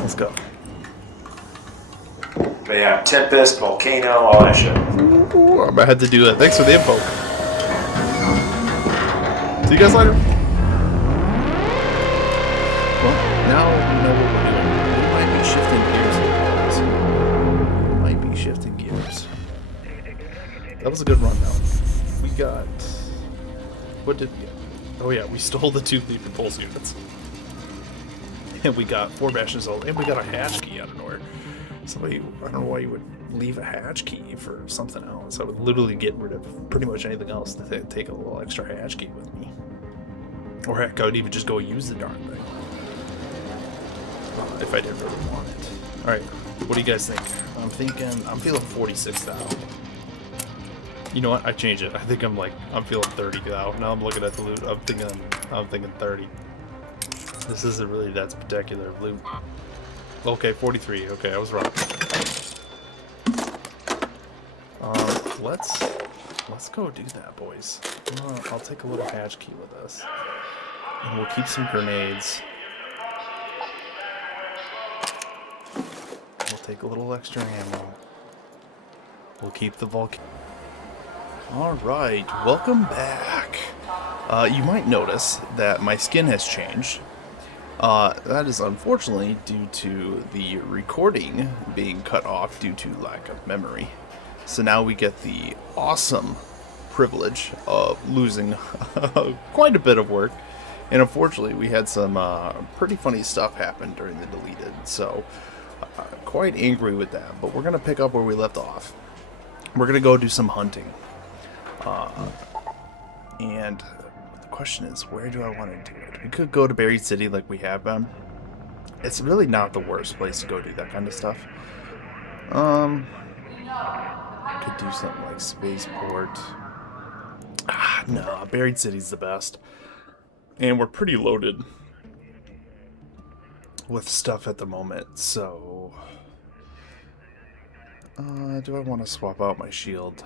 Let's go. But yeah, Tempest, Volcano, all that shit. Ooh, I might have to do that. Thanks for the info. See you guys later. Well, now we know what we're doing. We might be shifting gears here, guys. Might be shifting gears. That was a good run, though. We got... What did we get? Oh yeah, we stole the 2 Leaper Pulse units. And we got 4 Bastions, and we got a hatch key out of nowhere. Somebody, I don't know why you would leave a hatch key for something else. I would literally get rid of pretty much anything else to take a little extra hatch key with me. Or heck, I would even just go use the darn thing. If I didn't really want it. Alright, what do you guys think? I'm feeling 46 now. You know what? I changed it. I think I'm feeling 30 now. Now I'm looking at the loot. I'm thinking 30. This isn't really that spectacular of loot. Okay, 43. Okay, I was wrong. Let's go do that, boys. I'll take a little hatch key with us, and we'll keep some grenades. We'll take a little extra ammo. We'll keep the volcano. Alright, welcome back. You might notice that my skin has changed. That is unfortunately due to the recording being cut off due to lack of memory. So now we get the awesome privilege of losing quite a bit of work. And unfortunately, we had some pretty funny stuff happen during the deleted. So, quite angry with that. But we're going to pick up where we left off. We're going to go do some hunting. And the question is, where do I want to do it? We could go to Buried City like we have been. It's really not the worst place to go do that kind of stuff. I could do something like Spaceport. No, Buried City's the best. And we're pretty loaded with stuff at the moment, so... do I want to swap out my shield?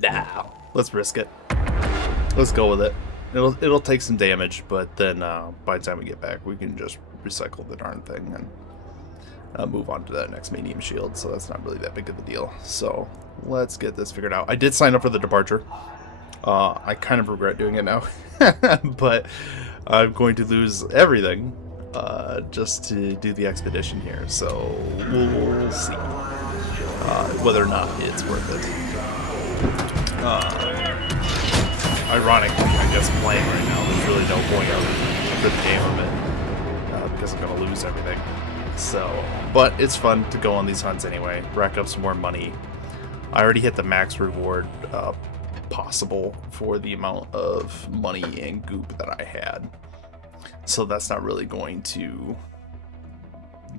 Nah, let's risk it. Let's go with it. It'll take some damage, but then by the time we get back, we can just recycle the darn thing and move on to that next medium shield. So that's not really that big of a deal. So let's get this figured out. I did sign up for the departure. I kind of regret doing it now, but I'm going to lose everything just to do the expedition here. So we'll see whether or not it's worth it. Ironically, I guess playing right now, there's really no point for the game of it because I'm going to lose everything. So, but it's fun to go on these hunts anyway, rack up some more money. I already hit the max reward possible for the amount of money and goop that I had. So that's not really going to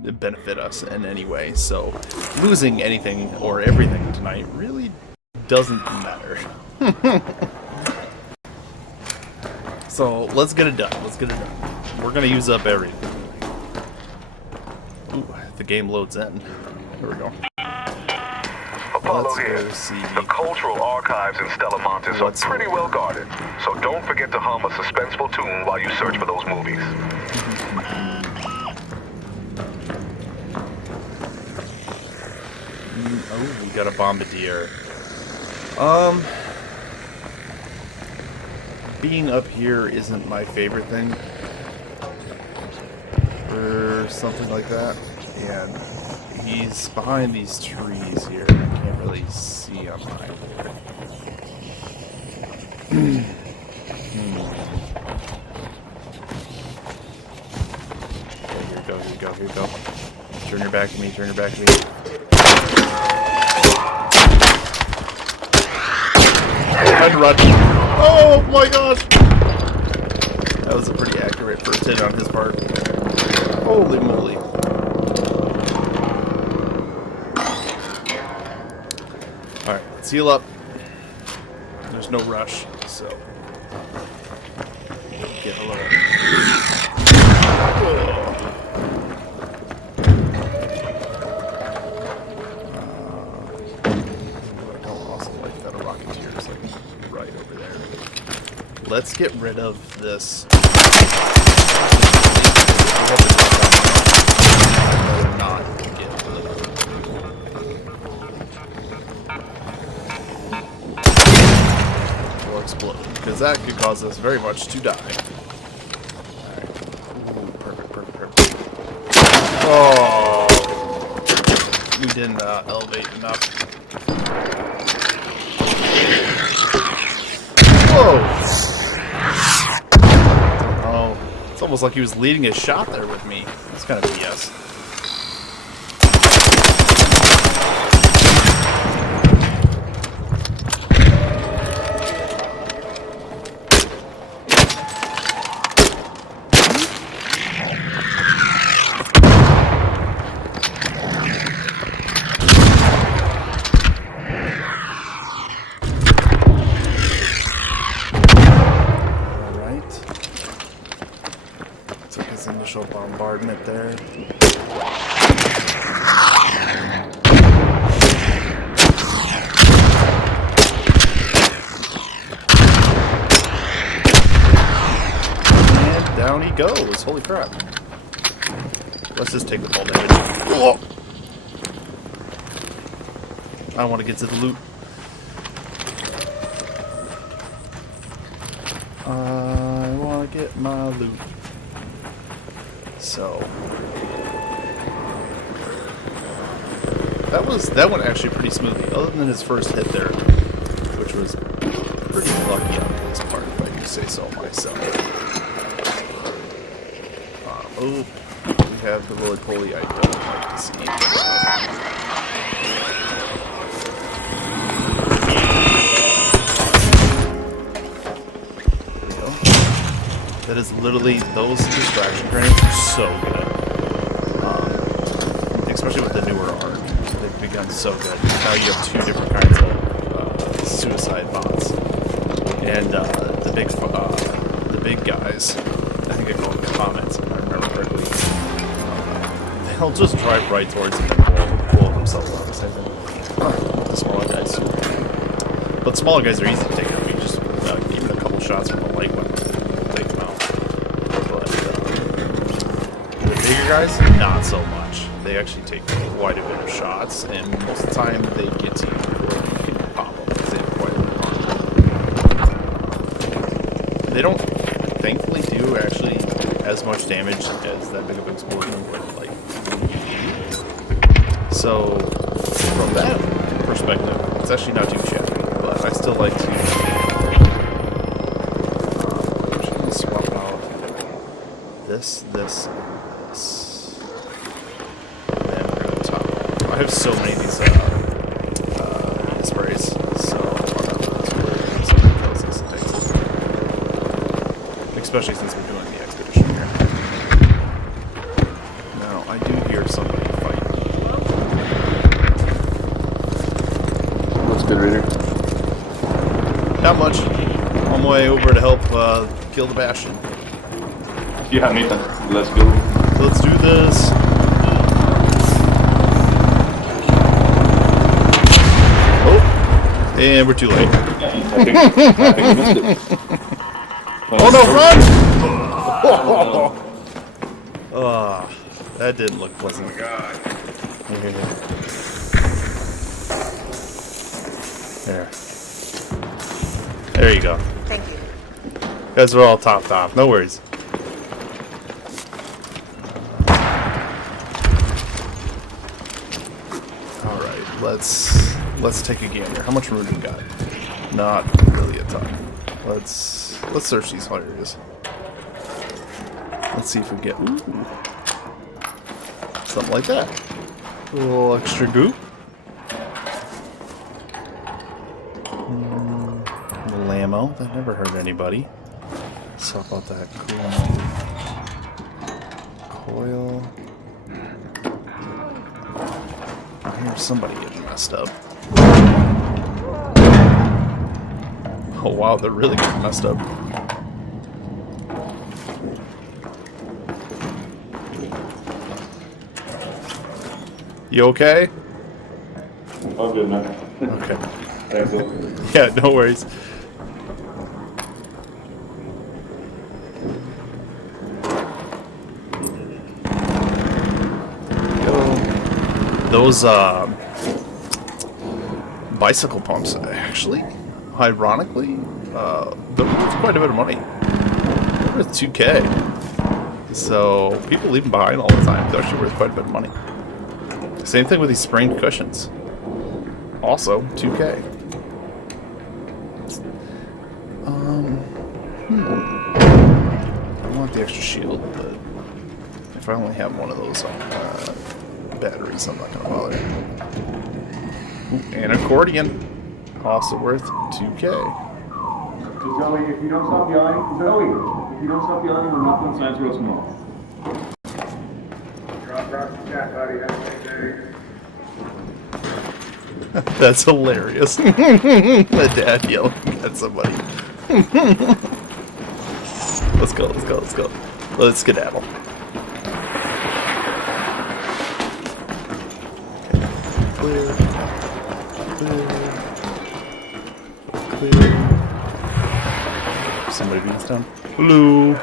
benefit us in any way. So losing anything or everything tonight really doesn't matter. So let's get it done. Let's get it done. We're gonna use up everything. Ooh, the game loads in. There we go. Apollo here. The cultural archives in Stellamontis are pretty well guarded, so don't forget to hum a suspenseful tune while you search for those movies. Oh, we got a bombardier. Being up here isn't my favorite thing, or something like that, and he's behind these trees here. I can't really see him behind here. Okay, here we go, here we go, here we go. Turn your back to me, turn your back to me. I'd run. Oh my gosh! That was a pretty accurate first hit on his part. Holy moly. Alright, let's heal up. There's no rush, so we'll get a little. I don't also like that a Rocketeer is like right over there. Let's get rid of this. Not get rid of it. Or explode, because that could cause us very much to die. Alright. Ooh, perfect, perfect, perfect. Oh! We didn't elevate enough. Whoa! Oh, it's almost like he was leading his shot there with me. That's kind of BS. initial bombardment there. And down he goes. Holy crap. Let's just take the fall damage. Whoa. I want to get to the loot. I want to get my loot. So that went actually pretty smoothly, other than his first hit there, which was pretty lucky on his part, if I do say so myself. Oh, we have the roly-poly I don't like to see. That is literally, those distraction grenades are so good. Especially with the newer arc. They've become so good. Now you have 2 different kinds of suicide bots. And the big guys, I think I call them comets, if I remember correctly. They'll just drive right towards them and blow themselves up. Same thing with the smaller guys too. But smaller guys are easy to take out. You just even a couple shots from the light weapon. Bigger guys, not so much. They actually take quite a bit of shots, and most of the time they get to you before you can pop them because they have quite a bit of armor. They don't, thankfully, do actually as much damage as that big of an explosion would like. So, from that perspective, it's actually not too shabby. But I still like to. I'm just gonna swap out this. And we're gonna top it. I have so many of these sprays, so especially since we're doing the expedition here. Now, I do hear somebody fighting. What's good, Raider? Not much. On my way over to help kill the Bastion. Yeah, Nathan. Let's go. Let's do this. Oh, and we're too late. I think we missed it. Oh no, run! That didn't look pleasant. Oh my god. There you go. Thank you. You guys are all topped off. No worries. Alright, let's take a gander. How much room do we got? Not really a ton. Let's search these areas. Let's see if we get something like that. A little extra goop. A little ammo. That never hurt anybody. Swap out that coil. I hear somebody getting messed up. Oh wow, they're really getting messed up. You okay? All good, man. Okay. Thanks, Will. Yeah, no worries. Those bicycle pumps, actually, ironically, they're worth quite a bit of money. They're worth 2K. So people leave them behind all the time. They're actually worth quite a bit of money. Same thing with these spring cushions. Also, 2K. I want the extra shield, but if I only have one of those batteries, I'm not gonna bother. Ooh, and accordion, also worth 2K. Zoe, if you don't stop yelling, Zoe, if you don't stop yelling, we're not doing science real small. That's hilarious. The dad yelling at somebody. Let's go. Let's skedaddle. Clear. Clear. Somebody being stunned. Hello.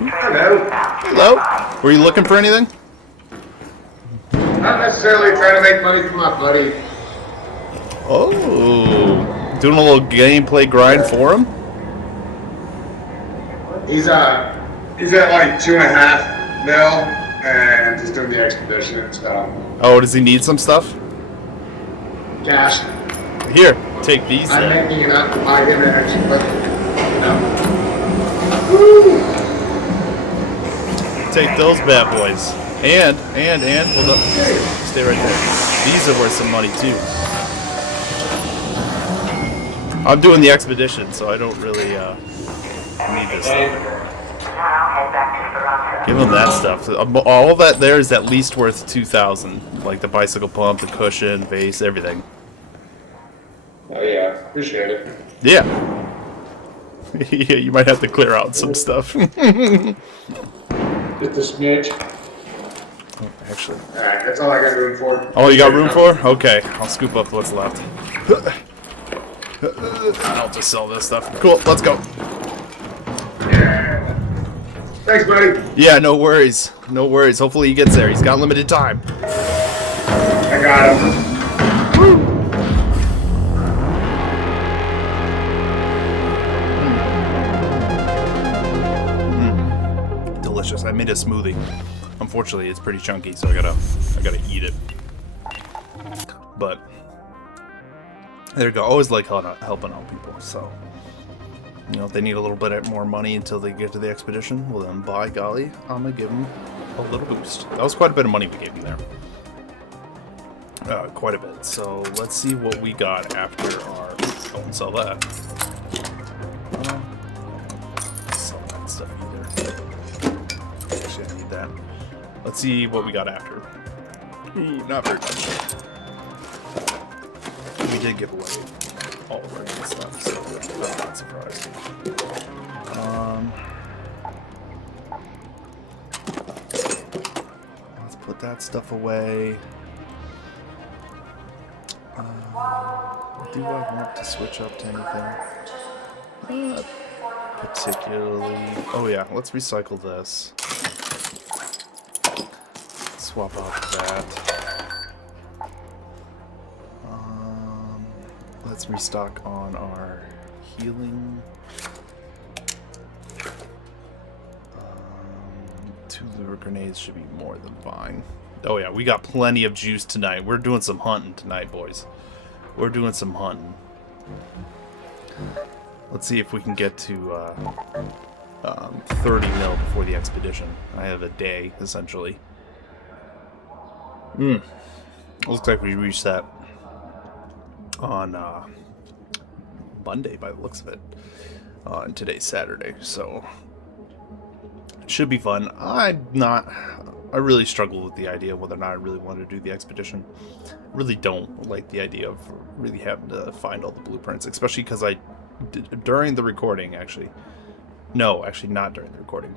Hello. Hello. Were you looking for anything? Not necessarily trying to make money for my buddy. Oh. Doing a little gameplay grind for him? He's at like 2.5 mil and just doing the expedition and stuff. Oh, does he need some stuff? Cash. Here, take these I'm then. making it up to buy him an extra, but no. Woo! Take those bad boys. And, hold up. Stay right there. These are worth some money too. I'm doing the expedition, so I don't really need this stuff. Give him that stuff. All of that there is at least worth 2,000. Like the bicycle pump, the cushion, vase, everything. Oh yeah, appreciate it. Yeah. Yeah, you might have to clear out some stuff. Just a smidge. Oh, actually. Alright, that's all I got room for. Oh, you got room for? Okay, I'll scoop up what's left. I'll just sell this stuff. Cool, let's go. Yeah. Thanks, buddy. Yeah, no worries. No worries. Hopefully he gets there. He's got limited time. I got him. Delicious. I made a smoothie. Unfortunately, it's pretty chunky, so I gotta eat it. But there you go. Always like helping out people. So you know, if they need a little bit more money until they get to the expedition, well then, by golly, I'm gonna give them a little boost. That was quite a bit of money we gave them there. Quite a bit. So let's see what we got after our. Don't sell that. Sell that stuff either. Actually, I need that. Let's see what we got after. Ooh, not very much. We did give away all of our good stuff, so I'm not surprised. Let's put that stuff away. Do I want to switch up to anything? Particularly. Oh yeah, let's recycle this. Swap out that. Let's restock on our healing. 2 lure grenades should be more than fine. Oh yeah, we got plenty of juice tonight. We're doing some hunting tonight, boys. We're doing some hunting. Let's see if we can get to 30 mil before the expedition. I have a day, essentially. Looks like we reached that on Monday by the looks of it. And today's Saturday, so it should be fun. I really struggle with the idea of whether or not I really want to do the expedition. I really don't like the idea of really having to find all the blueprints, especially because during the recording, actually not during the recording,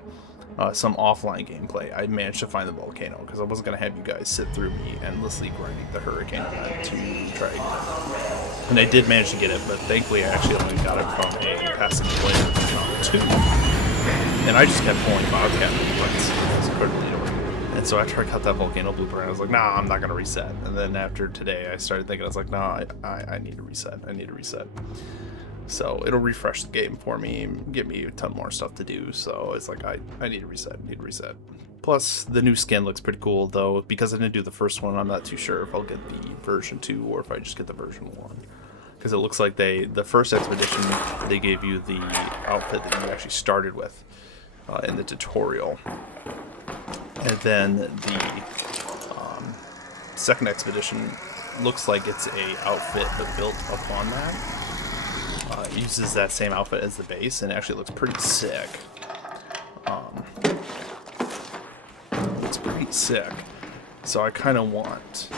some offline gameplay, I managed to find the volcano, because I wasn't going to have you guys sit through me endlessly grinding the hurricane event to try to get it. And I did manage to get it, but thankfully I actually only got it from a passive player, 2. And I just kept pulling Bobcat blueprints. It was incredibly annoying. And so after I got that volcano blueprint, I was like, nah, I'm not going to reset. And then after today, I started thinking, I was like, nah, I need to reset. I need to reset. So it'll refresh the game for me, give me a ton more stuff to do. So it's like, I need to reset, Plus, the new skin looks pretty cool, though. Because I didn't do the first one, I'm not too sure if I'll get the version 2 or if I just get the version 1. Because it looks like the first expedition, they gave you the outfit that you actually started with in the tutorial. And then the second expedition looks like it's a outfit but built upon that. It uses that same outfit as the base and actually looks pretty sick. It's pretty sick. So I kind of want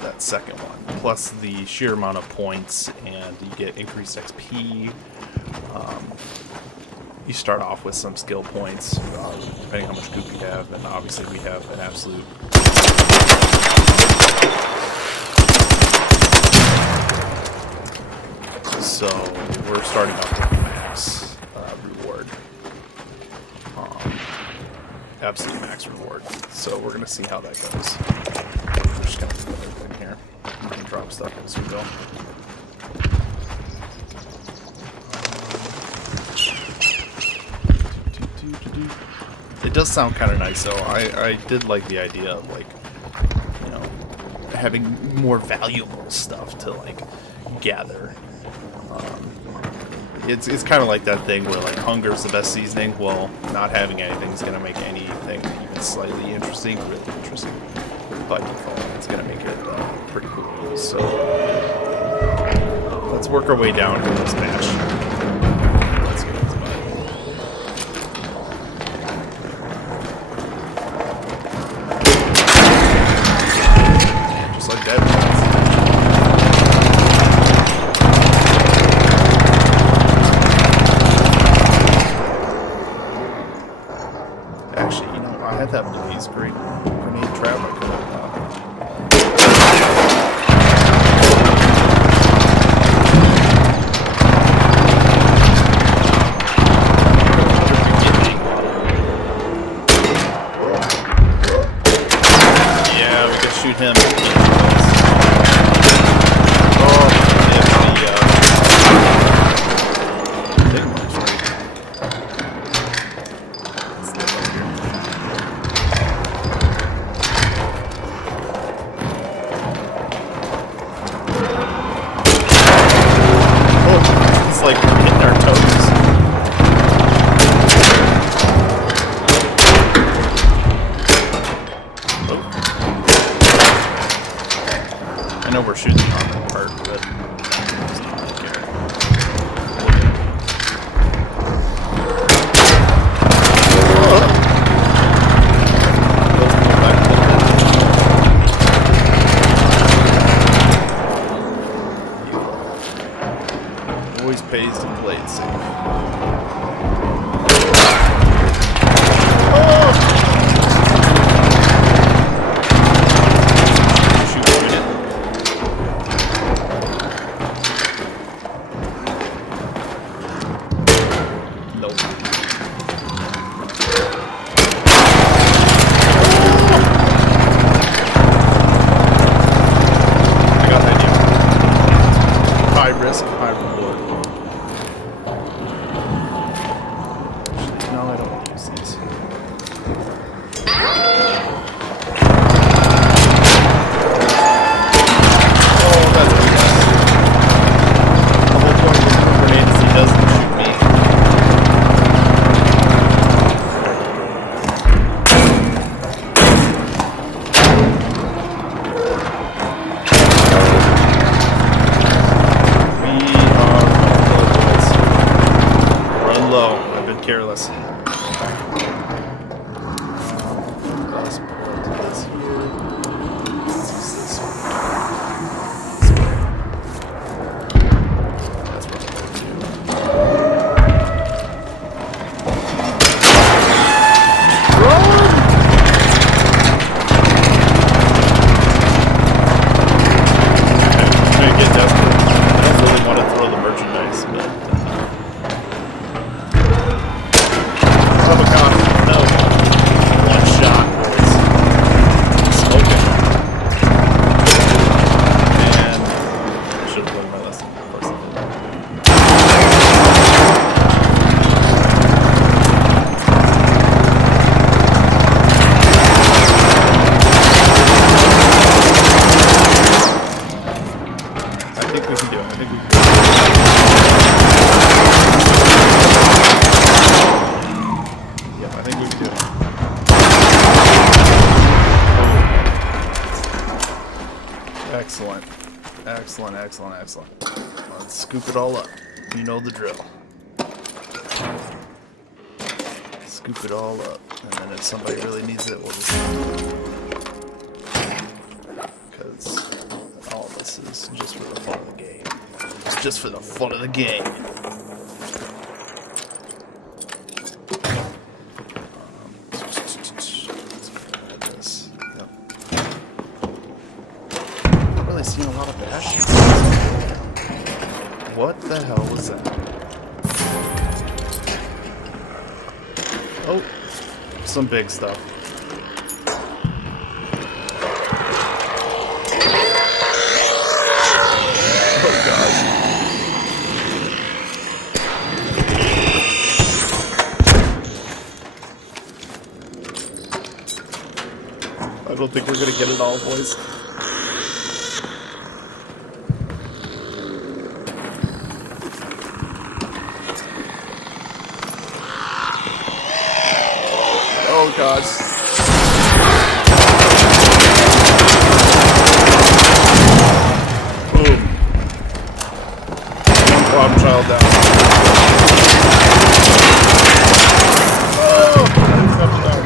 that second one. Plus the sheer amount of points, and you get increased XP. You start off with some skill points, depending how much goop you have, and obviously we have an absolute So we're starting off with max reward. Absolute max reward. So we're going to see how that goes. We're just going to put everything here. We can drop stuff as we go. It does sound kind of nice, though. I did like the idea of, like, you know, having more valuable stuff to, like, gather. It's kind of like that thing where, like, hunger is the best seasoning. Well, not having anything is going to make anything even slightly interesting, really interesting. By default, it's going to make it pretty cool. So, let's work our way down to this match. Let's get this button. Just like that. Actually, you know, I had that blaze grenade trap. I could have yeah, we could shoot him. Oh, big ones, right? It's like we're hitting our toes. Oh. I know we're shooting the armor part, but I just don't really care. Always pays to play it safe. Shoot a minute. Nope. I got an idea. High risk, high reward. No, I don't want to use these. Oh, that's a mess. The whole point of the grenade is he doesn't shoot me. We are boys. Run low. I've been careless. Let's put this here. Let's use this one. That's what I'm going to do. I'm going to get desperate. I don't really want to throw the merchandise, but... Oh god, no. One shot, boys. Smoking. And I should have learned my lesson. Of course I did. I think we can do it. I think we can do it. Yep, I think we can do it. Excellent. Excellent, excellent, excellent. Let's scoop it all up. You know the drill. Scoop it all up. And then if somebody really needs it, we'll just... Because all of this is just for the fun of the game. It's just for the fun of the game. Not really seeing a lot of bastions. What the hell was that? Oh, some big stuff. Oh gosh. I don't think we're gonna get it all, boys. Oh gosh. Boom. One problem child down. Oh! There's nothing down.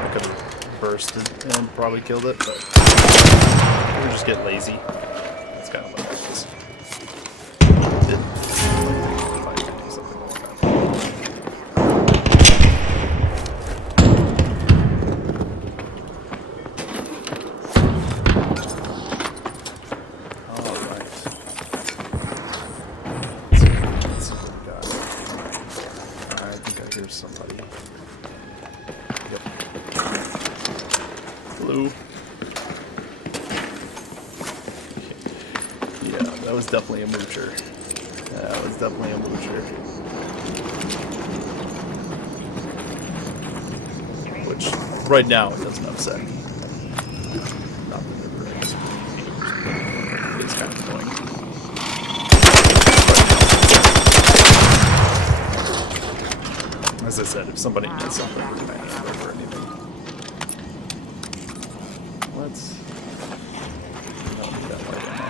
I could have bursted and probably killed it, but we just get lazy. That's kind of what that is. Something like that. Alright. Let's see what we got. I think I hear somebody. Yep. Hello. Yeah, that was definitely a moocher. That was definitely a moocher. Which, right now, it doesn't upset me. Not that they're very easy. It's kind of annoying. As I said, if somebody needs something, we might hand over anything. Let's... No, that way now.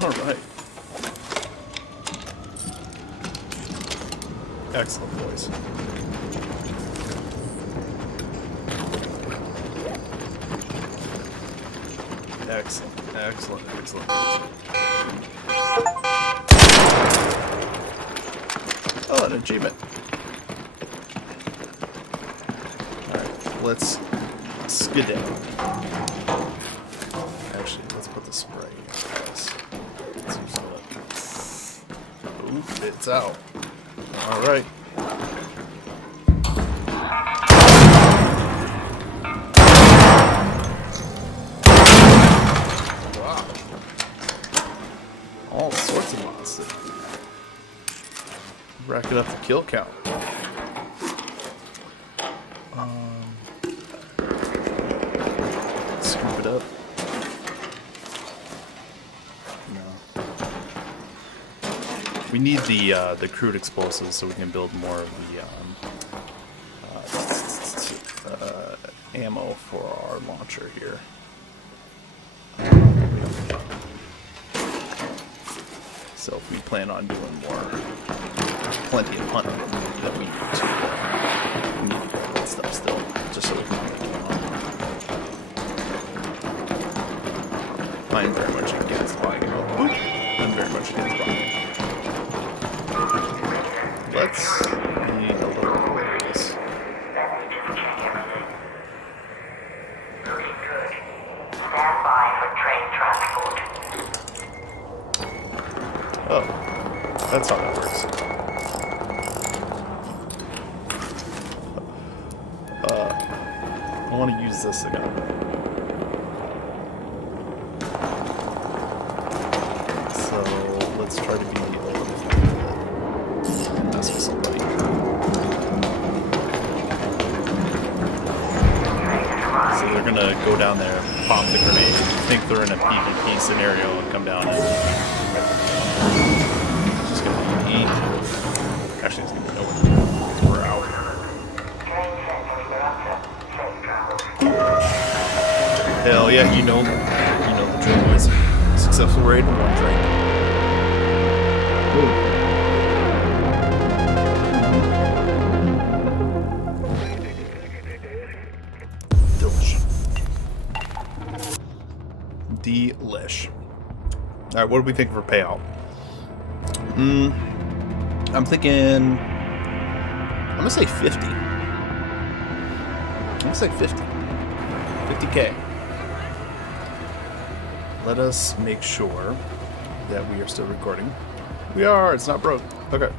Alright. Excellent, boys. Excellent, excellent, excellent. Oh, an achievement. Alright, let's skedaddle. Actually, let's put the spray in this. Let's use that. Ooh, it's out. Alright. Wow. All sorts of monsters. Racking up the kill count. Scoop it up. No. We need the crude explosives so we can build more of the ammo for our launcher here. So if we plan on doing plenty of hunting that we need to get that stuff still, just so we can make it on. I'm very much against buying it. I'm very much against buying it. Let's be a little more of this. Oh, that's how that works. I want to use this again. So let's try to be a little bit mess with somebody. So they're gonna go down there, pop the grenade, think they're in a PvP scenario, and come down and it's just gonna be easy. Actually, it's gonna be nowhere because we're out. Hell yeah, you know the drill, boys. Successful raid, one drink. Delish. Alright, what do we think for payout? I'm thinking. I'm gonna say 50. I'm gonna say 50. 50K. Let us make sure that we are still recording. We are. It's not broke. Okay.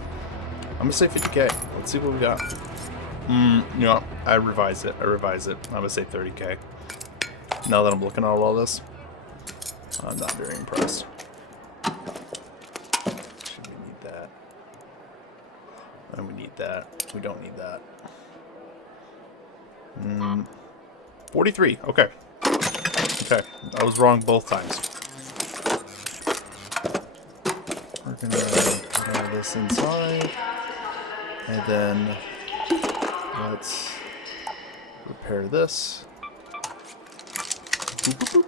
I'm gonna say 50K. Let's see what we got. You know, I revised it. I'm gonna say 30K. Now that I'm looking at all this, I'm not very impressed. Should we need that? And we need that. We don't need that. 43. Okay. Okay. I was wrong both times. We're gonna put all this inside. And then let's repair this. Boop, boop, boop.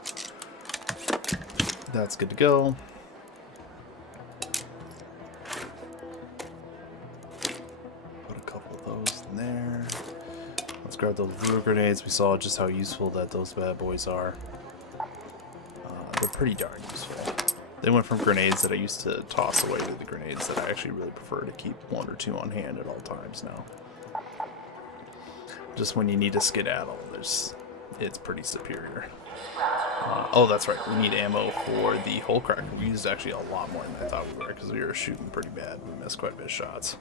That's good to go. Put a couple of those in there. Let's grab those lure grenades. We saw just how useful that those bad boys are. They're pretty darn useful. They went from grenades that I used to toss away to the grenades that I actually really prefer to keep 1 or 2 on hand at all times now. Just when you need to skedaddle, it's pretty superior. Oh, that's right. We need ammo for the hole cracker. We used actually a lot more than I thought we were because we were shooting pretty bad. We missed quite a bit of shots.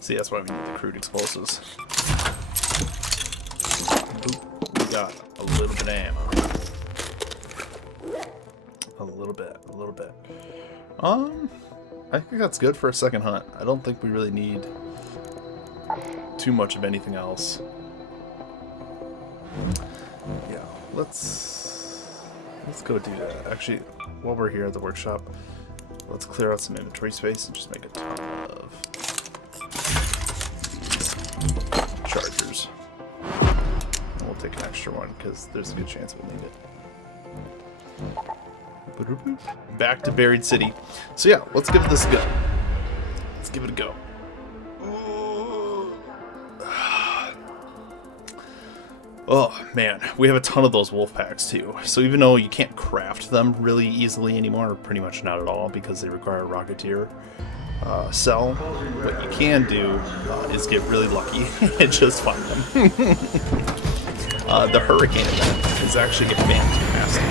See, that's why we need the crude explosives. Boop. We got a little bit of ammo. A little bit. I think that's good for a second hunt. I don't think we really need too much of anything else. Yeah, let's go do that. Actually, while we're here at the workshop, let's clear out some inventory space and just make a ton of chargers. And we'll take an extra one because there's a good chance we'll need it. Back to Buried City. So yeah, let's give this a go. Let's give it a go. Oh man, we have a ton of those wolf packs too. So even though you can't craft them really easily anymore, or pretty much not at all, because they require a Rocketeer cell, what you can do is get really lucky and just find them. The Hurricane event is actually a fantastic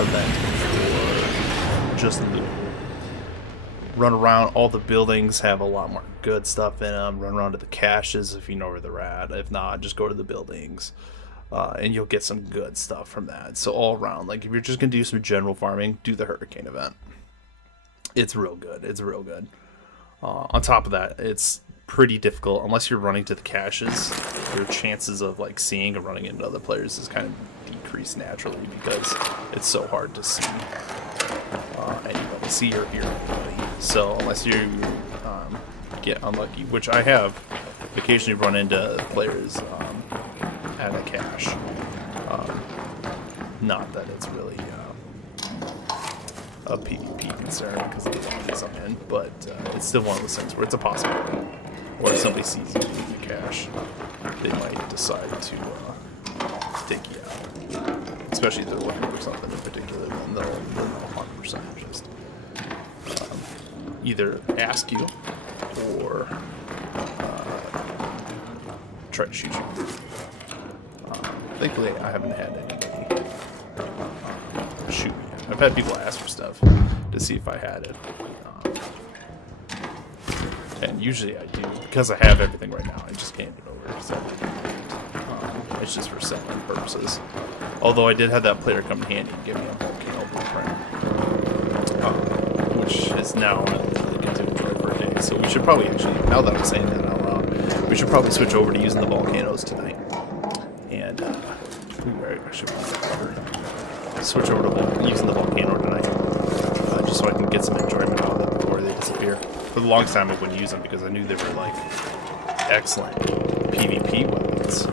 event for just loot. Run around, all the buildings have a lot more good stuff in them. Run around to the caches if you know where they're at. If not, just go to the buildings. And you'll get some good stuff from that. So all around, like if you're just going to do some general farming, do the Hurricane event. It's real good. It's real good. On top of that, it's pretty difficult. Unless you're running to the caches, your chances of like seeing or running into other players is kind of decreased naturally because it's so hard to see anybody, see or hear anybody. So unless you get unlucky, which I have occasionally run into players at a cache. Not that it's really a PvP concern because of the zombies I'm in, but it's still one of those things where it's a possibility. Or if somebody sees you in the cache, they might decide to take you out. Especially if they're looking for something in particular, then they'll 100% just either ask you or try to shoot you. Thankfully, I haven't had anybody shoot me. I've had people ask for stuff to see if I had it. And usually I do. Because I have everything right now, I just hand it over. So, it's just for selling purposes. Although I did have that player come in handy and give me a volcano blueprint. Which is now the inventory for a day. So we should probably actually, now that I'm saying that out loud, we should probably switch over to using the volcanoes tonight. And switch over to using the volcano tonight, just so I can get some enjoyment out of them before they disappear. For the longest time I wouldn't use them because I knew they were like excellent PvP weapons,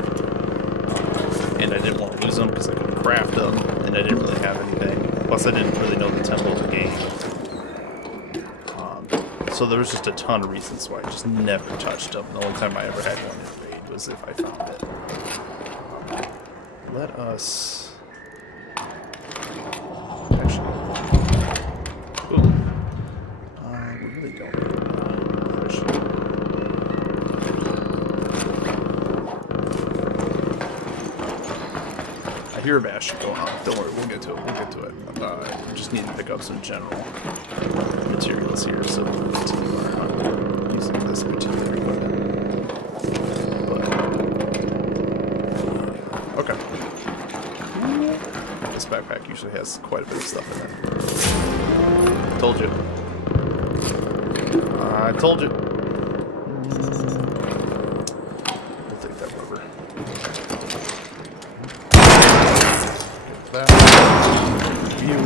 and I didn't want to lose them because I couldn't craft them, and I didn't really have anything. Plus I didn't really know the tempo of the game. So there was just a ton of reasons why I just never touched them. The only time I ever had one in raid was if I found it. Let us actually boom. We're really don't push. I hear a bash going on. Don't worry, we'll get to it. We'll get to it. We just need to pick up some general materials here so we can continue our using this particular equipment. But, okay. This backpack usually has quite a bit of stuff in it. Told you. I told you. We'll take that rubber. That. You.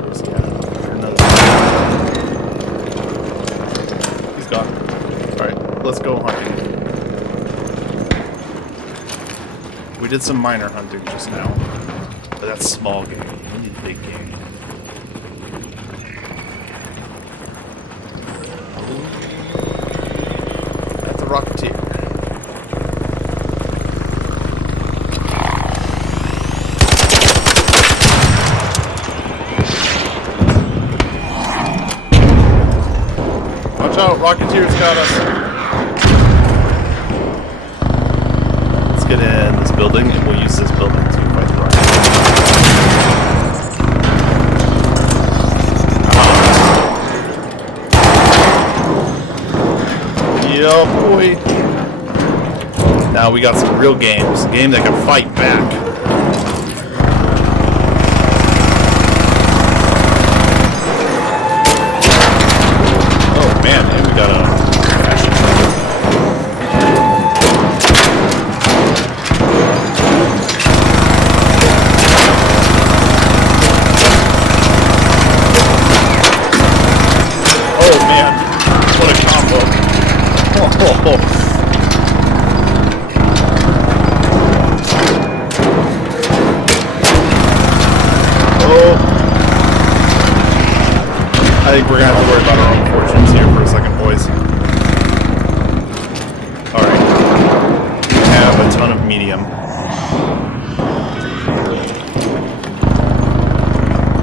Where's the cat? Another. He's gone. Alright, let's go hunting. We did some minor hunting just now, but that's small game. We need big game. That's a rocketeer. Watch out, rocketeers got us. Let's get in this building, and we'll use this building to fight the rocket. Yeah, boy. Now we got some real games. A game that can fight back. Oh man, and we got a oh man, what a combo. Oh. I think we're gonna have to worry about our own fortunes here for a second, boys. Alright. We have a ton of medium.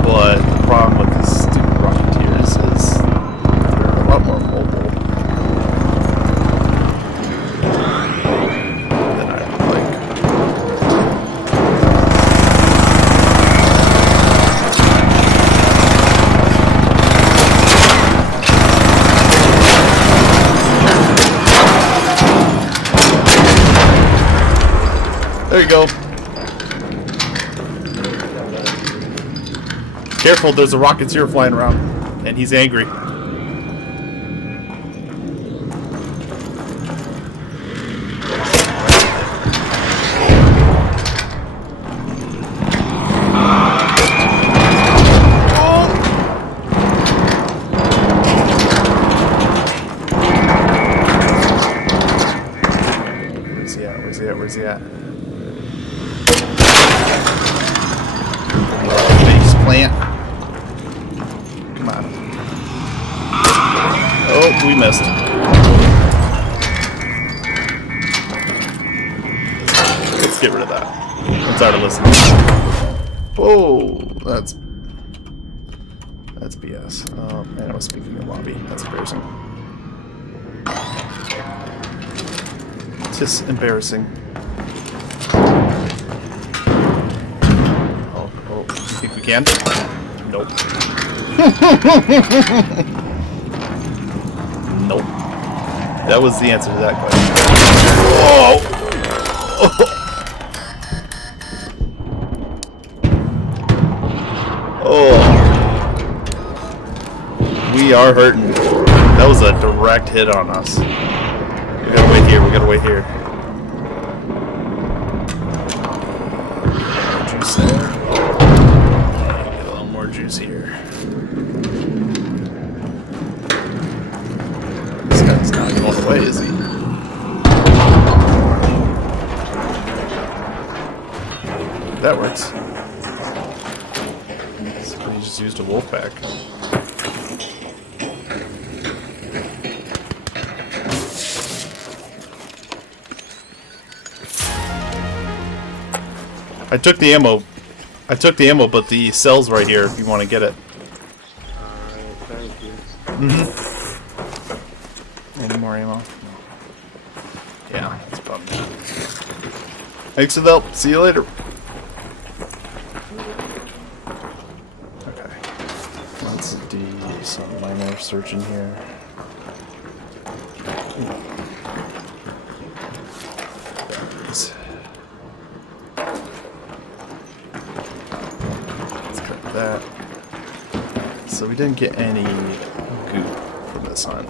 But the problem with these stupid rocketeers is they're a lot more mobile than I would like. There you go. Careful, there's a rocketeer flying around, and he's angry. Where's he at? Where's he at? Where's he at? Base plant. Come on. Oh, we missed. Let's get rid of that. I'm tired of listening. Whoa, that's BS. Oh man, I was speaking in lobby. That's embarrassing. Just embarrassing. Oh, think we can? Nope. Nope. That was the answer to that question. Whoa! Oh. We are hurting. That was a direct hit on us. We gotta wait here, we gotta wait here. Juice there. Get a little more juice here. This guy's not going away, is he? That works. Somebody just used a wolf pack. I took the ammo. I took the ammo, but the cell's right here if you want to get it. Alright, thank you. Any more ammo? No. Yeah, that's probably not. Thanks for the help. See you later. Okay. Let's do some minor searching here. Batteries. Let's cut that. So we didn't get any goop from this hunt.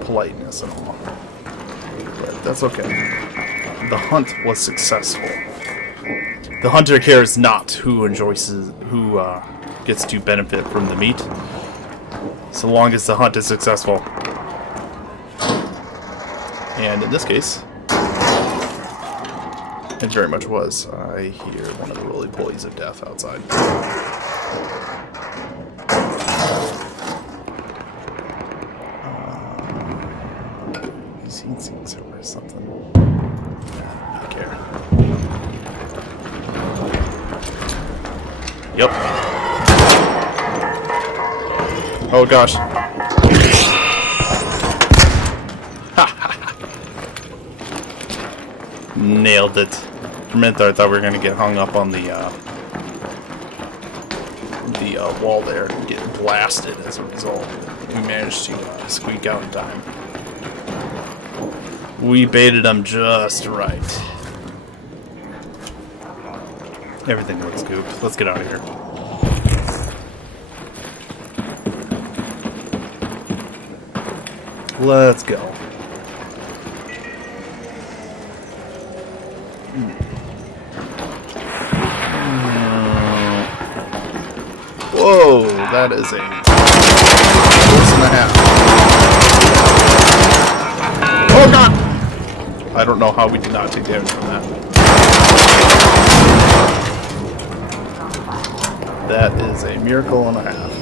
Politeness and all. But that's okay. The hunt was successful. The hunter cares not who gets to benefit from the meat, so long as the hunt is successful. And in this case, it very much was. I hear one of the roly-polies of death outside. Heat sinks or something. I don't care. Yep. Oh gosh. Nailed it. For a minute there, I thought we were gonna get hung up on the wall there and get blasted as a result. We managed to squeak out in time. We baited them just right. Everything looks gooped. Let's get out of here. Let's go. Whoa, that is a horse and a half. Oh god! I don't know how we did not take damage from that. That is a miracle and a half.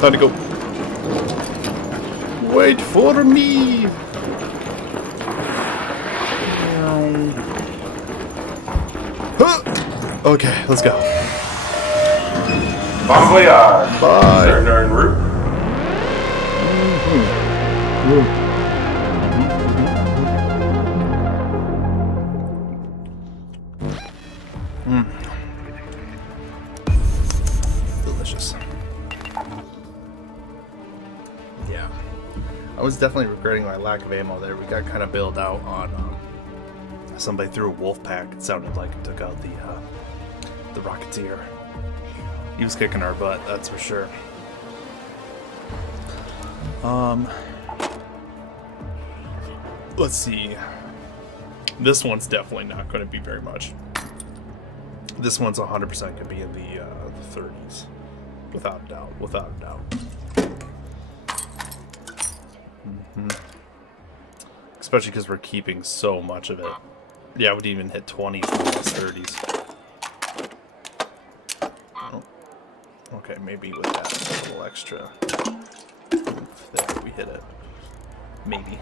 Time to go. Wait for me! Huh. Okay, let's go. Bon voyage. Bye. Sir Nirnroot. Delicious. Yeah. I was definitely regretting my lack of ammo there. We got kind of bailed out on somebody threw a wolf pack. It sounded like it took out the Rocketeer. He was kicking our butt, that's for sure. Let's see. This one's definitely not going to be very much. This one's 100% going to be in the 30s. Without a doubt. Without a doubt. Especially because we're keeping so much of it. Yeah, I would even hit 20s in the 30s. Oh. Okay, maybe with that a little extra. There, we hit it. Maybe.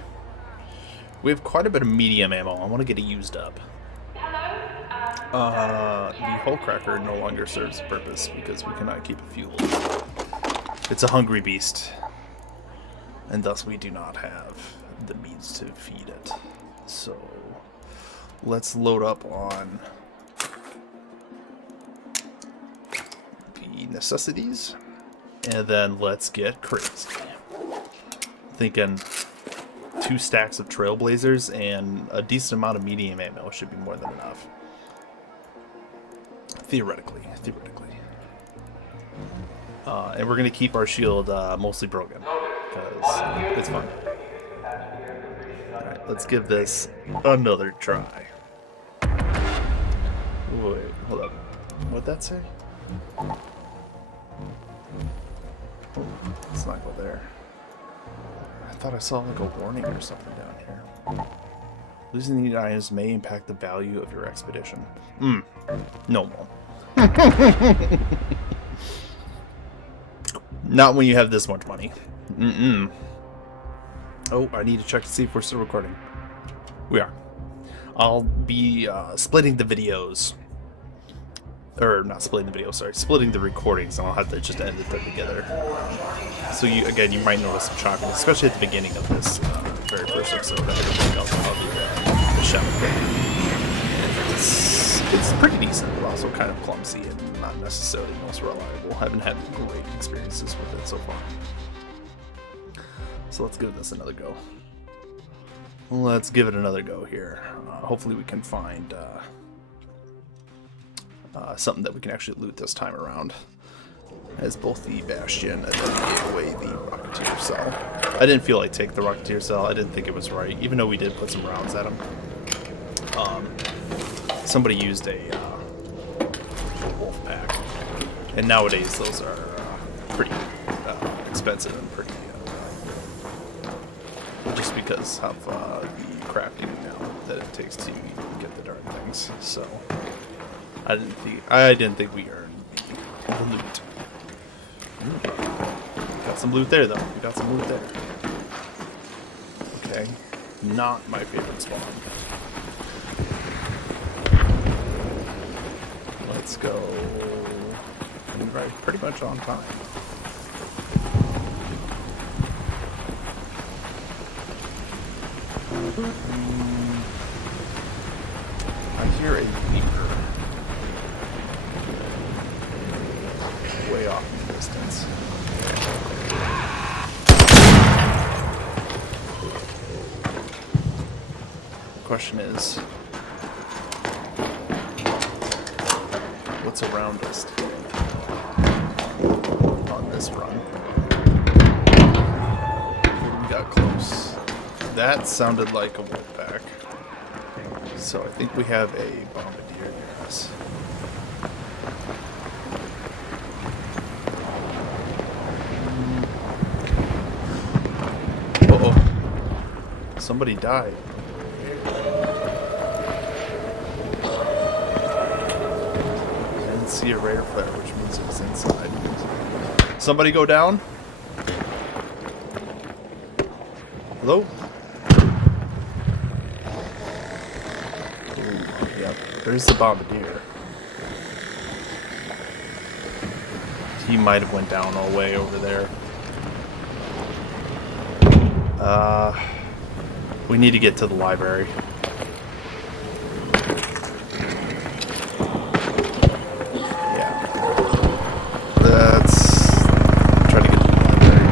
We have quite a bit of medium ammo. I want to get it used up. The hole cracker no longer serves a purpose because we cannot keep it fueled. It's a hungry beast. And thus we do not have the means to feed it. So let's load up on the necessities. And then let's get crazy. Thinking 2 stacks of Trailblazers and a decent amount of medium ammo should be more than enough. Theoretically. And we're going to keep our shield mostly broken, because it's fun. Alright, let's give this another try. Wait, hold up. What'd that say? Oh, let's not go there. I thought I saw like a warning or something down here. Losing these items may impact the value of your expedition. No more. Not when you have this much money. Oh, I need to check to see if we're still recording. We are. I'll be splitting the videos. Or not splitting the videos, sorry. Splitting the recordings, and I'll have to just edit them together. So you might notice some chopping, especially at the beginning of this very first episode. I think I'll do the shadow thing. It's pretty decent, but also kind of clumsy and not necessarily most reliable. Haven't had great experiences with it so far. So let's give this another go. Let's give it another go here. Hopefully we can find something that we can actually loot this time around. As both the Bastion and then gave away the Rocketeer cell. I didn't feel like take the Rocketeer cell. I didn't think it was right, even though we did put some rounds at him. Somebody used a wolf pack, and nowadays those are pretty expensive and pretty just because of the crafting now that it takes to get the darn things. So I didn't think we earned the loot. Got some loot there though. We got some loot there. Okay, not my favorite spawn. Let's go. Right, pretty much on time. I hear a leaper way off in the distance. The question is, what's around us on this run? We got close. That sounded like a wolfpack. So I think we have a bombardier near us. Uh-oh. Somebody died. I didn't see a rare flare, which means it was inside. Somebody go down? Hello? Yep, there's the bombardier. He might have went down all the way over there. We need to get to the library. Yeah. Let's try to get to the library.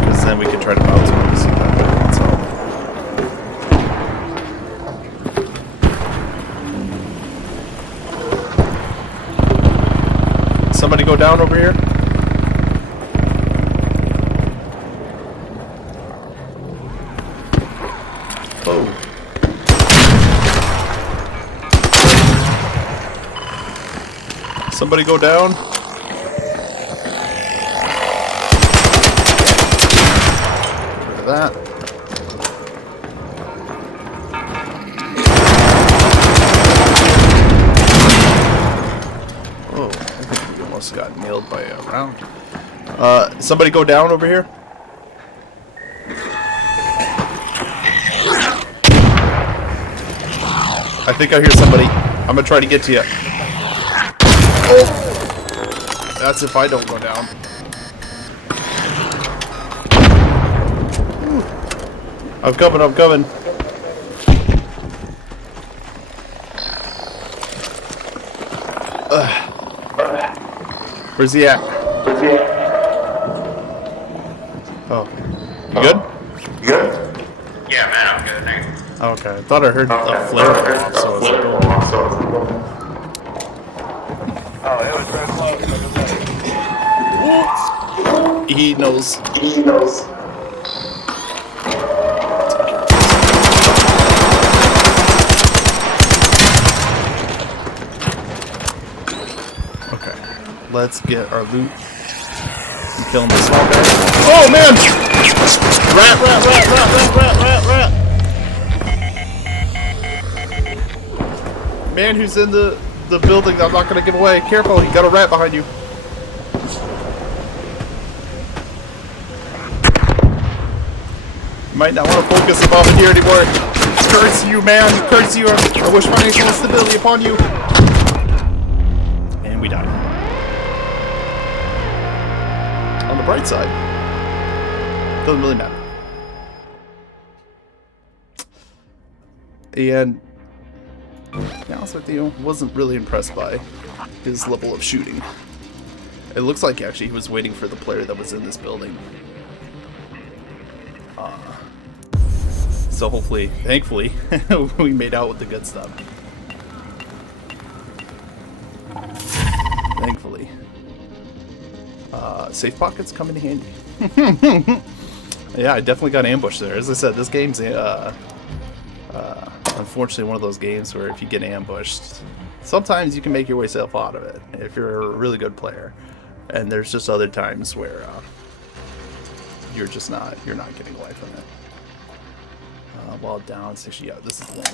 Because then we can try to bounce over to see that what's up. Somebody go down over here? Oh. Somebody go down? Get rid of that. Oh, I think we almost got nailed by a round. Somebody go down over here? I think I hear somebody. I'm gonna try to get to you. Oh! That's if I don't go down. I'm coming, I'm coming. Where's he at? Oh. You good? You good? Yeah, man, I'm good, thanks. Okay, I thought I heard a flare go off, so I was like, Oh, it was very close. He knows. Okay, let's get our loot. I'm killing this small guy. Oh man! Rat! Man who's in the building that I'm not gonna give away. Careful, you got a rat behind you. You might not want to focus above it here anymore. Curse you, man! Curse you! I wish financial instability upon you! And we died. On the bright side, doesn't really matter. And to be honest with you, wasn't really impressed by his level of shooting. It looks like actually he was waiting for the player that was in this building. So hopefully, thankfully, we made out with the good stuff. Thankfully. Safe pockets come in handy. Yeah, I definitely got ambushed there. As I said, this game's unfortunately one of those games where if you get ambushed, sometimes you can make your yourself out of it if you're a really good player. And there's just other times where you're not getting away from it. While down, yeah, this is one.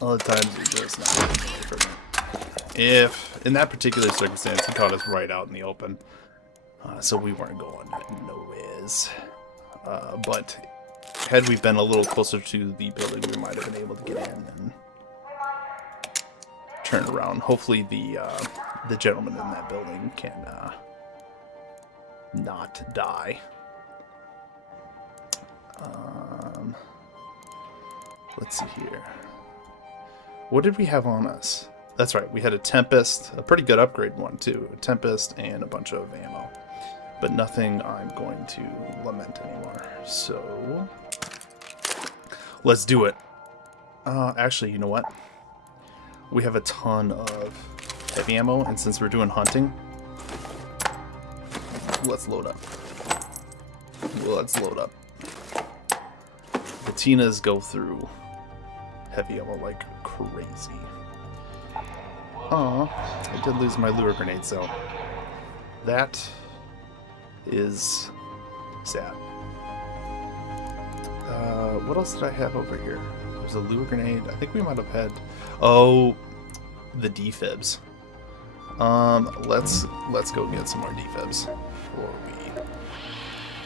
Other times you're just not getting away from it. If, in that particular circumstance, he caught us right out in the open. So we weren't going nowheres. But had we been a little closer to the building, we might have been able to get in and turn around. Hopefully the gentleman in that building can not die. Let's see here. What did we have on us? That's right, we had a Tempest, a pretty good upgrade one too. A Tempest and a bunch of ammo. But nothing I'm going to lament anymore. So let's do it. Actually, you know what? We have a ton of heavy ammo, and since we're doing hunting, let's load up. Let's load up. Patinas go through heavy ammo like crazy. Aw, I did lose my lure grenades though. That is sad. What else did I have over here? There's a lure grenade. I think we might have had... Oh, the defibs. Let's go get some more defibs before we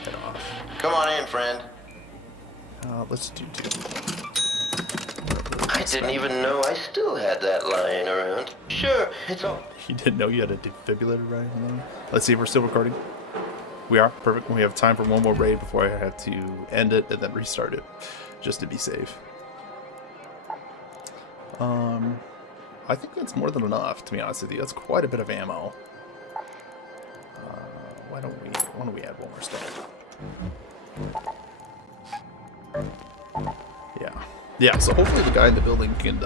head off. Come on in, friend. Let's do two. I didn't even know I still had that lying around. Sure, it's all... You didn't know you had a defibrillator right now? Let's see if we're still recording. We are. Perfect. We have time for one more raid before I have to end it and then restart it, just to be safe. I think that's more than enough, to be honest with you. That's quite a bit of ammo. Why don't we add one more stuff? Yeah, so hopefully the guy in the building can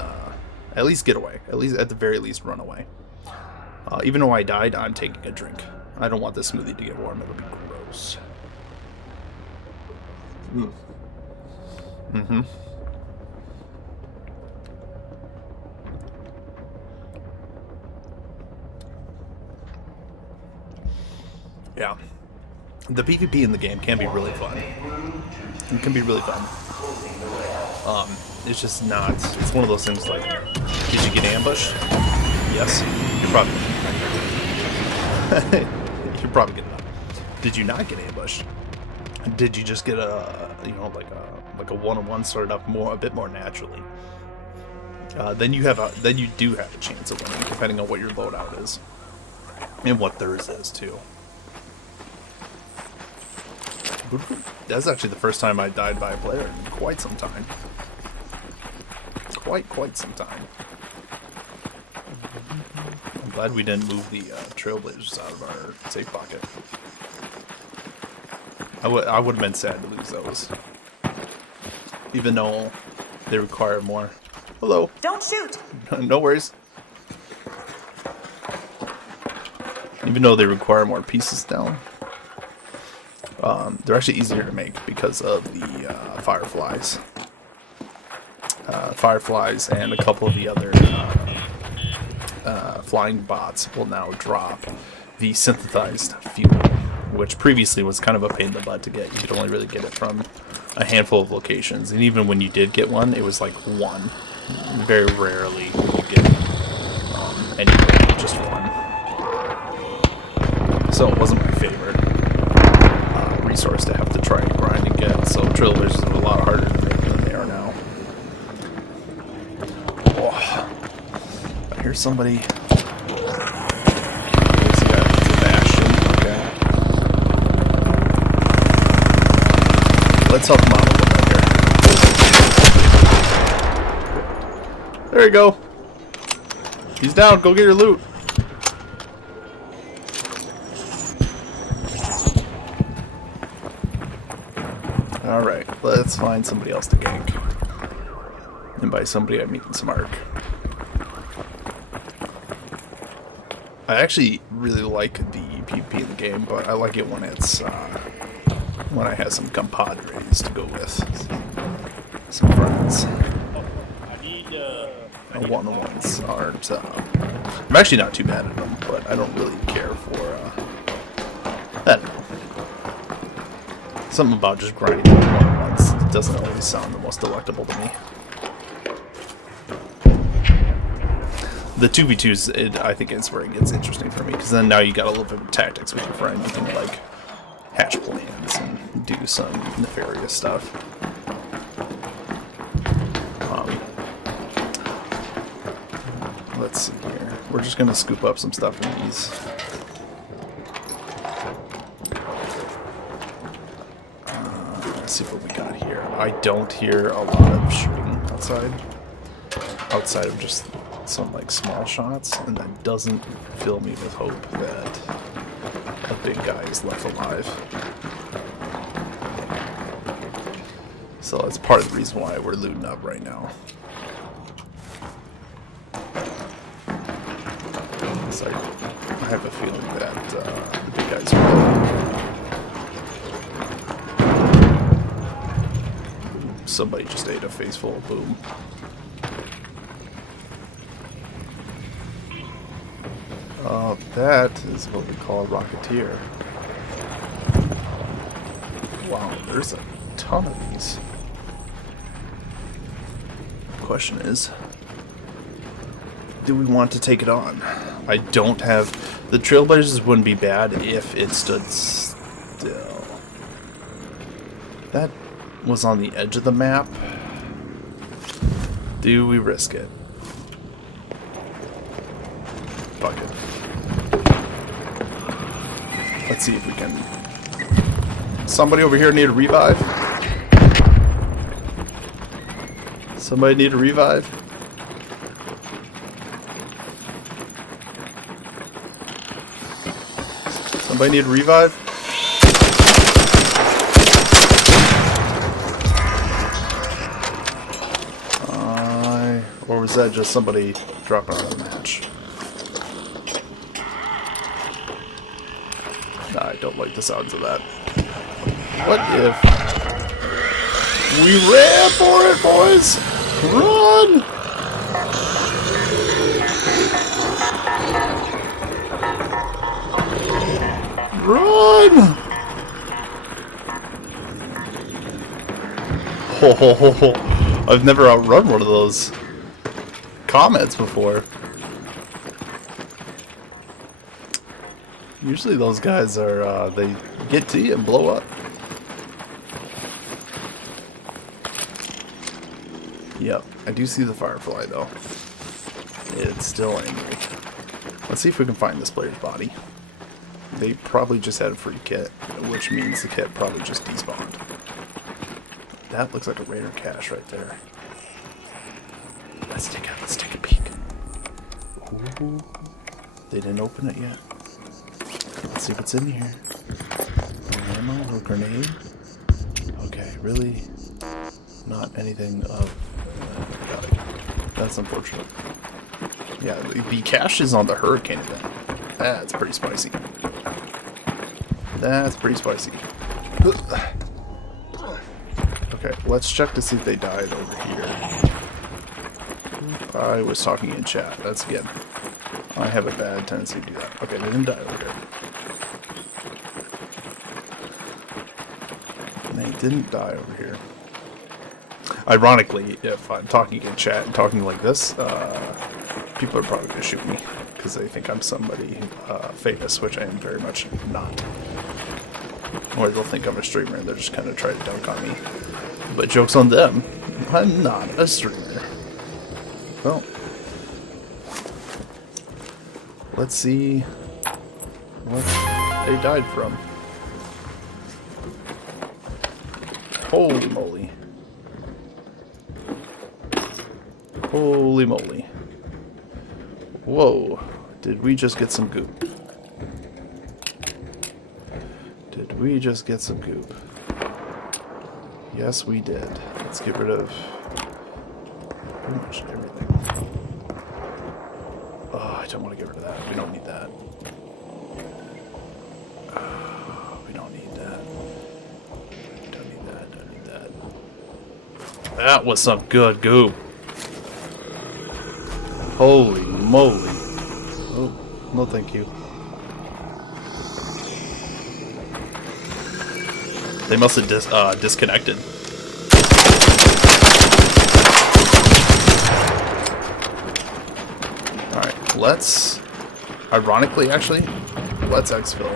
at least get away. At the very least, run away. Even though I died, I'm taking a drink. I don't want this smoothie to get warm. It'll be gross. Mm-hmm. Yeah. The PvP in the game can be really fun. It can be really fun. It's just not... It's one of those things like... Did you get ambushed? Yes. You're probably... You're probably getting up. Did you not get ambushed? Did you just get a... You know, like a one-on-one started up a bit more naturally? Then you do have a chance of winning, depending on what your loadout is. And what theirs is, too. That's actually the first time I died by a player in quite some time. Quite some time. I'm glad we didn't move the Trailblazers out of our safe pocket. I would have been sad to lose those. Even though they require more. Hello. Don't shoot. No worries. Even though they require more pieces down. They're actually easier to make because of the fireflies. Fireflies and a couple of the other flying bots will now drop the synthesized fuel, which previously was kind of a pain in the butt to get. You could only really get it from a handful of locations, and even when you did get one, it was like one. Very rarely would you get anything, just one. So it wasn't my favorite resource to have to try and grind again, so trailblazers are a lot harder to make than they are now. Oh, I hear somebody. Let's help him out a little bit here. There you go. He's down. Go get your loot. Alright, let's find somebody else to gank. And by somebody, I mean Smart. I actually really like the PvP in the game, but I like it when it's when I have some compadres to go with. Some friends. One-on-ones aren't... I'm actually not too bad at them, but I don't really care for... I don't know. Something about just grinding one-on-ones doesn't always sound the most delectable to me. The 2v2s, I think, is where it gets interesting for me, because then now you got a little bit of tactics with your friend. You can, like, hatch plans and do some nefarious stuff. Let's see here. We're just going to scoop up some stuff in these. Let's see what we got here. I don't hear a lot of shooting outside of just some like small shots, and that doesn't fill me with hope that a big guy is left alive. So that's part of the reason why we're looting up right now. So I have a feeling that the big guys will. Somebody just ate a face full of boom. That is what we call a rocketeer. Wow, there's a ton of these. The question is, do we want to take it on? I don't have... The trailblazers wouldn't be bad if it stood still. That was on the edge of the map. Do we risk it? Fuck it. Let's see if we can... Somebody over here need a revive? Somebody need a revive? Somebody need a revive? Or was that just somebody dropping out of the match? Nah, I don't like the sounds of that. What if we ran for it, boys? Run! Run! Ho ho ho ho. I've never outrun one of those comments before. Usually those guys are, they get to you and blow up. Yep, I do see the firefly though. It's still angry. Let's see if we can find this player's body. They probably just had a free kit, which means the kit probably just despawned. That looks like a raider cache right there. Let's take a peek. Ooh, they didn't open it yet. Let's see what's in here. Ammo, a grenade. Okay, really not anything of... that's unfortunate. Yeah, the cache is on the hurricane event. That's pretty spicy. That's pretty spicy. Okay, let's check to see if they died over here. I was talking in chat. That's again. I have a bad tendency to do that. Okay, they didn't die over there. They didn't die over here. Ironically, if I'm talking in chat and talking like this, people are probably going to shoot me because they think I'm somebody famous, which I am very much not. Or they'll think I'm a streamer and they're just kind of trying to dunk on me. But joke's on them. I'm not a streamer. Well, let's see what they died from. Holy moly. Holy moly. Whoa. Did we just get some goop? Did we just get some goop? Yes, we did. Let's get rid of pretty much everything. Oh, I don't want to get rid of that. We don't need that. We don't need that. Don't need that. Don't need that. That was some good goop. Holy moly. Oh, no thank you. They must have disconnected. Alright, let's... Ironically, actually, let's exfil.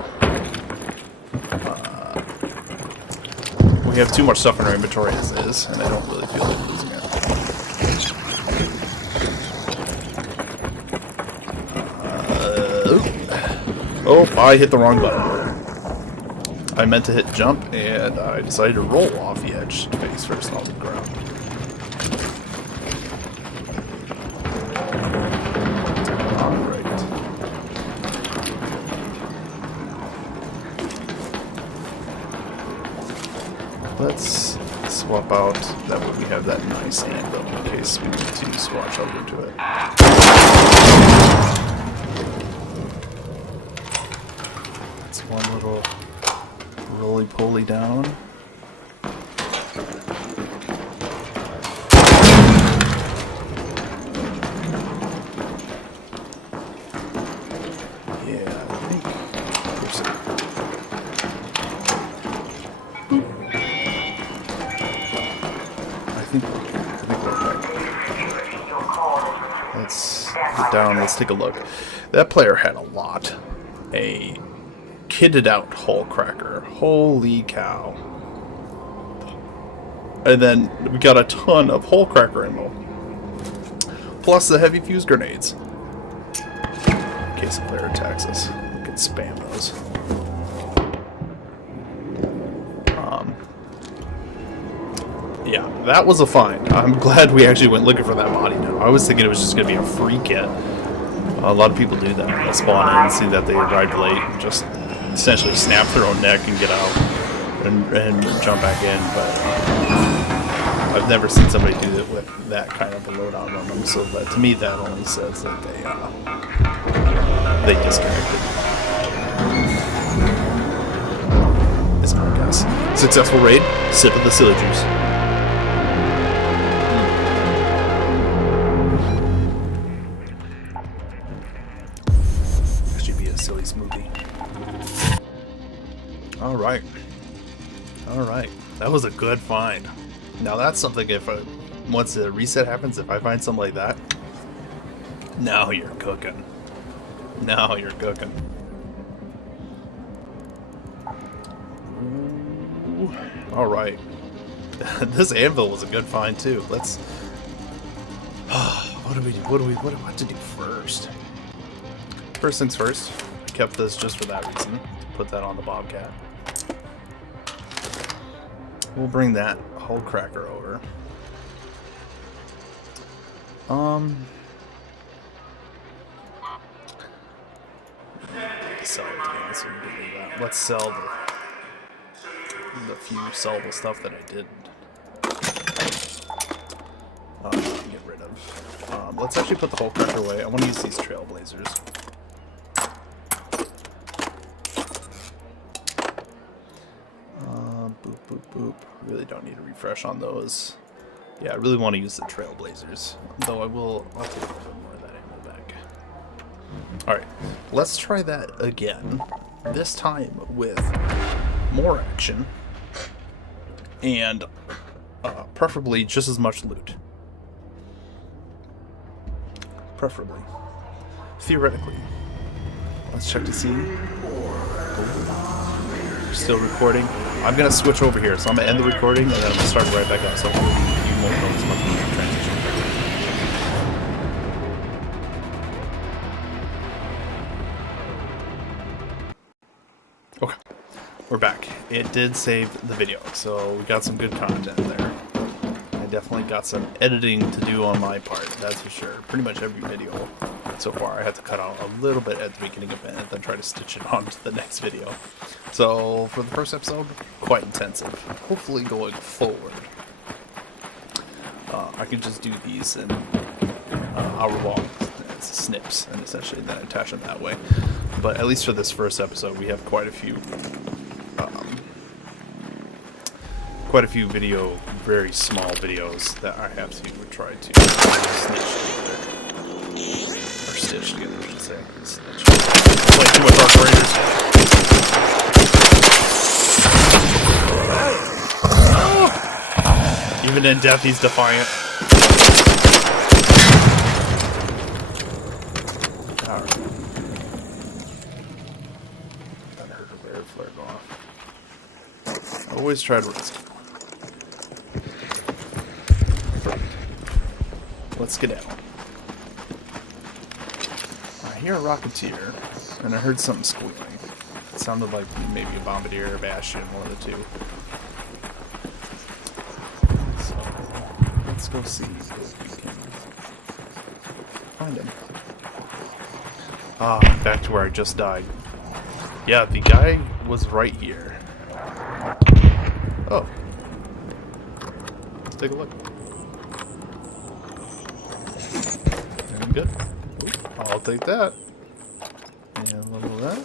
We have too much stuff in our inventory as is, and I don't really feel like losing it. Oh, I hit the wrong button. I meant to hit jump, and I decided to roll off the edge face first on the ground. Alright. Let's swap out. That way we have that nice anvil in case we need to swatch over to it. That's one little roly-poly down. Yeah, I think we're okay. Let's get down, let's take a look. That player had a lot. A kitted out hole cracker. Holy cow. And then we got a ton of hole cracker ammo. Plus the heavy fuse grenades. In case a player attacks us. We can spam those. Yeah, that was a find. I'm glad we actually went looking for that body now. I was thinking it was just going to be a free kit. A lot of people do that. They'll spawn in and see that they arrived late and just essentially snap their own neck and get out and jump back in. But I've never seen somebody do it with that kind of a loadout on them. So that, to me, that only says that they disconnected. Is my guess. Successful raid. Sip of the silly juice. Silly smoothie. Alright. Alright. That was a good find. Now that's something if once the reset happens, if I find something like that, now you're cooking. Now you're cooking. Alright. This anvil was a good find too. Let's... what do we do? What to do first? First things first. Kept this just for that reason. Put that on the Bobcat. We'll bring that whole cracker over. Sell it again, so we can do that. Let's sell the few sellable stuff that I did. Get rid of. Let's actually put the whole cracker away. I want to use these trailblazers. Boop, boop, boop. Really don't need a refresh on those. Yeah, I really want to use the trailblazers. Though I'll take a little bit more of that ammo back. Alright, let's try that again. This time with more action. And preferably just as much loot. Preferably. Theoretically. Let's check to see. Oh. still recording. I'm gonna switch over here, so I'm gonna end the recording and then I'm gonna start right back up. So hopefully you won't notice much of the transition. Okay, we're back. It did save the video, so we got some good content there. I definitely got some editing to do on my part, that's for sure. Pretty much every video so far I had to cut out a little bit at the beginning of it and then try to stitch it on to the next video. So for the first episode, quite intensive. Hopefully going forward, I can just do these in hour-long snips and essentially then attach them that way. But at least for this first episode, we have quite a few video, very small videos that I have to try to stitch together, I should say. Snitch. Play too much Dark Raiders. Even in death, he's defiant. Alright. That hurt a bear flare go off. Always try to risk. Let's get out. I hear a Rocketeer, and I heard something squealing. It sounded like maybe a Bombardier or Bastion, one of the two. So, let's go see if we can find him. Ah, back to where I just died. Yeah, the guy was right here. Oh. Let's take a look. Good. I'll take that. And a little of that.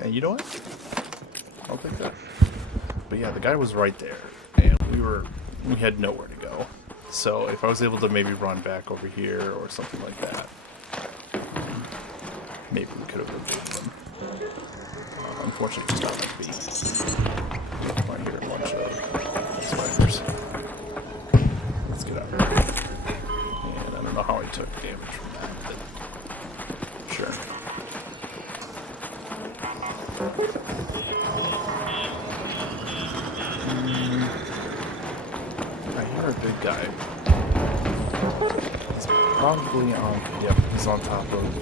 And you know what? I'll take that. But yeah, the guy was right there. And we had nowhere to go. So if I was able to maybe run back over here or something like that, maybe we could have removed them. Unfortunately, it's not meant to be. I hear a bunch of spiders. Let's get out of here. I don't know how he took damage from that, but sure. I hear a big guy. He's probably on, yep, he's on top of the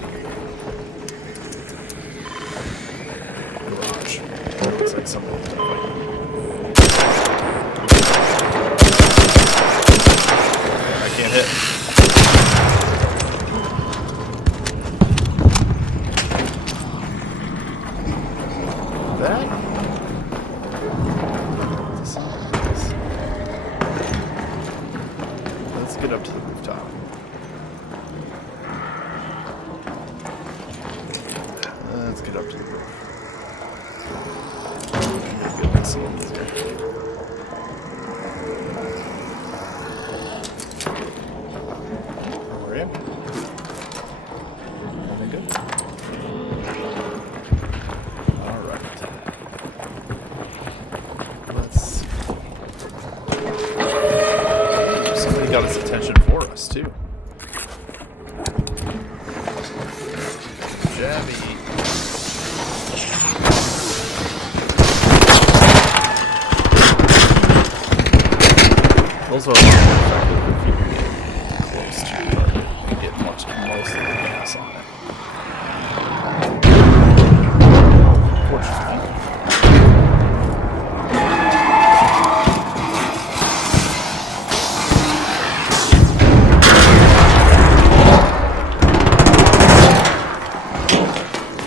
garage. Looks like somebody's fighting. I can't hit. Let's get up to the rooftop. Let's get up to the roof. Get this a little easier. Where are you? Everything good? Alright. Let's see. Somebody got his attention for us, too. Jabby. Those are a lot more effective if you get close to the target and get most of the gas on it. Fortunately.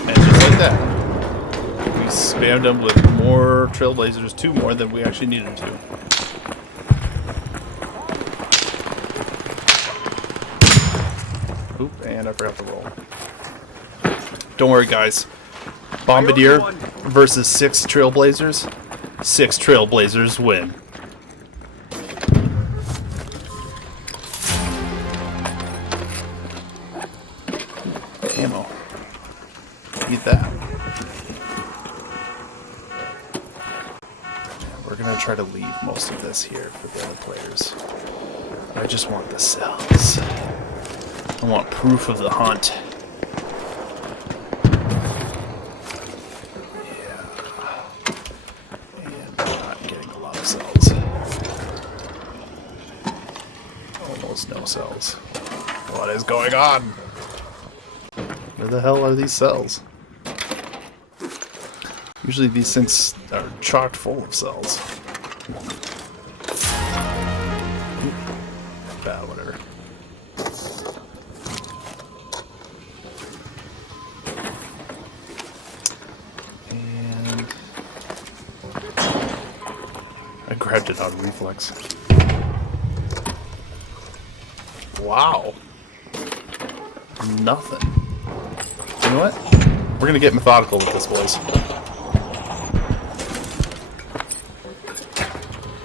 And just like that, we spammed them with more Trailblazers, 2 more than we actually needed to. Oop, and I forgot to roll. Don't worry, guys. Bombardier versus 6 Trailblazers. 6 Trailblazers win. Ammo. Eat that. We're gonna try to leave most of this here for the other players. I just want the cells. I want proof of the hunt. Yeah. cells. What is going on? Where the hell are these cells? Usually these things are chock full of cells. Bad, whatever. And I grabbed it on reflex. Wow. Nothing. You know what? We're gonna get methodical with this, boys.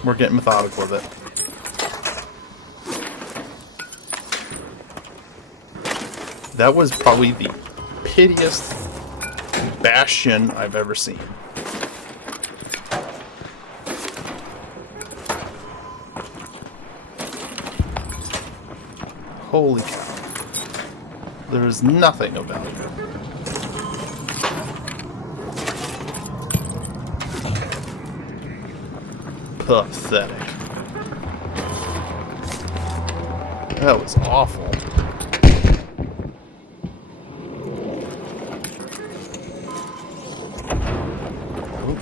We're getting methodical with it. That was probably the pitiest bastion I've ever seen. Holy cow. There is nothing of value. Pathetic. That was awful. Ooh.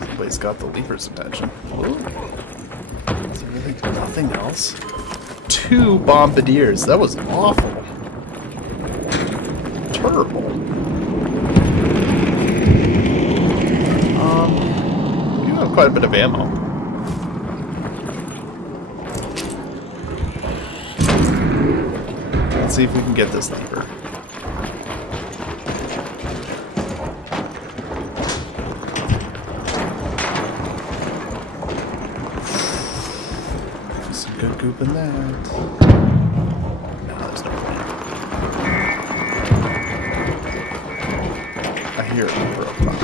Somebody's got the leaper's attention. Ooh. Is there really nothing else? 2 bombardiers. That was awful. Terrible. We do have quite a bit of ammo. Let's see if we can get this leaper. Some good goop in that. No, there's no point. I hear a leaper up top.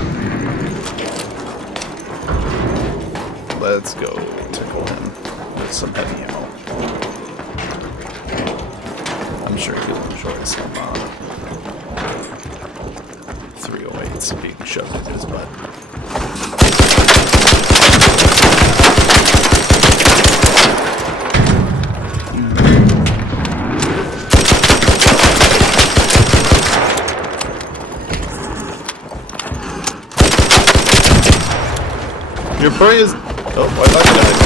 Let's go tickle him with some heavy ammo. I'm sure he'll enjoy some 308s being shoved into his butt. Your prey is... Oh, I thought you died.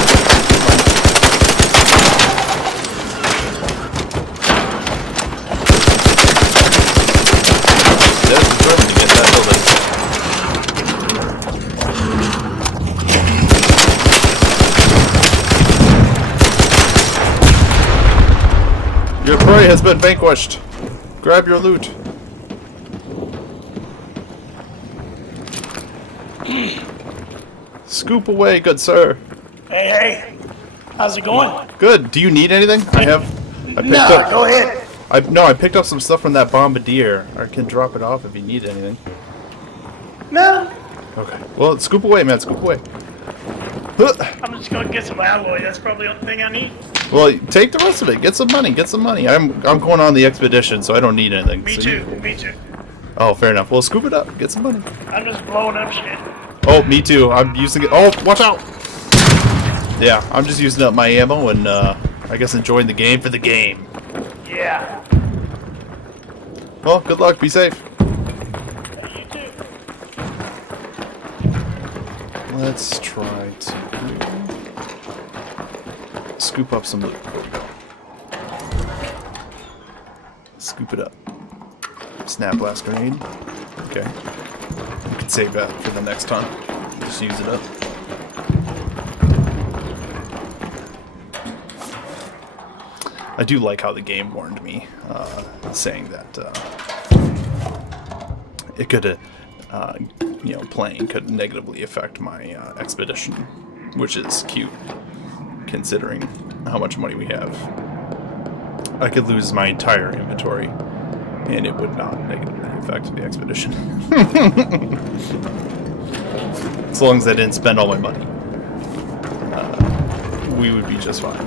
That's determined to get that building. Your prey has been vanquished. Grab your loot. Scoop away, good sir. Hey, hey. How's it going? Good. Do you need anything? I picked up. Go ahead. I picked up some stuff from that bombardier. I can drop it off if you need anything. No. Okay. Well, scoop away, man. Scoop away. I'm just gonna get some alloy. That's probably the only thing I need. Well, take the rest of it. Get some money. Get some money. I'm going on the expedition, so I don't need anything. Me so too. Me too. Oh, fair enough. Well, scoop it up. Get some money. I'm just blowing up shit. Oh, me too. I'm using it. Oh, watch out! Yeah, I'm just using up my ammo and I guess enjoying the game for the game. Yeah. Well, good luck. Be safe. Hey, you too. Let's try to scoop up some loot before we go. Scoop it up. Snap blast grenade. Okay. You can save that for the next time. Just use it up. I do like how the game warned me, saying that it could, playing could negatively affect my expedition, which is cute, considering how much money we have. I could lose my entire inventory, and it would not negatively affect the expedition. As long as I didn't spend all my money, we would be just fine.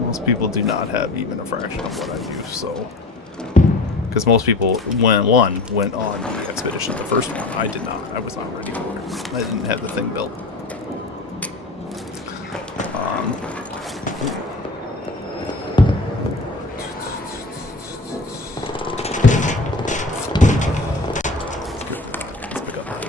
Most people do not have even a fraction of what I do, so... Because most people, went on the expedition, the first one. I did not. I was not ready for it. I didn't have the thing built. down. Let's pick up that.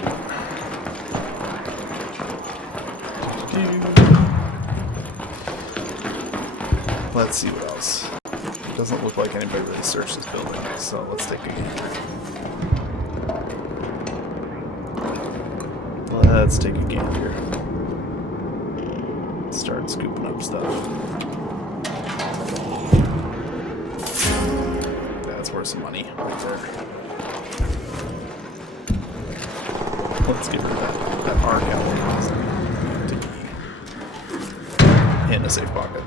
Let's see what else. Doesn't look like anybody really searched this building, so let's take a gander. Let's take a gander. Start scooping up stuff. That's worth some money right there. Let's get rid of that arc out there. In a safe pocket.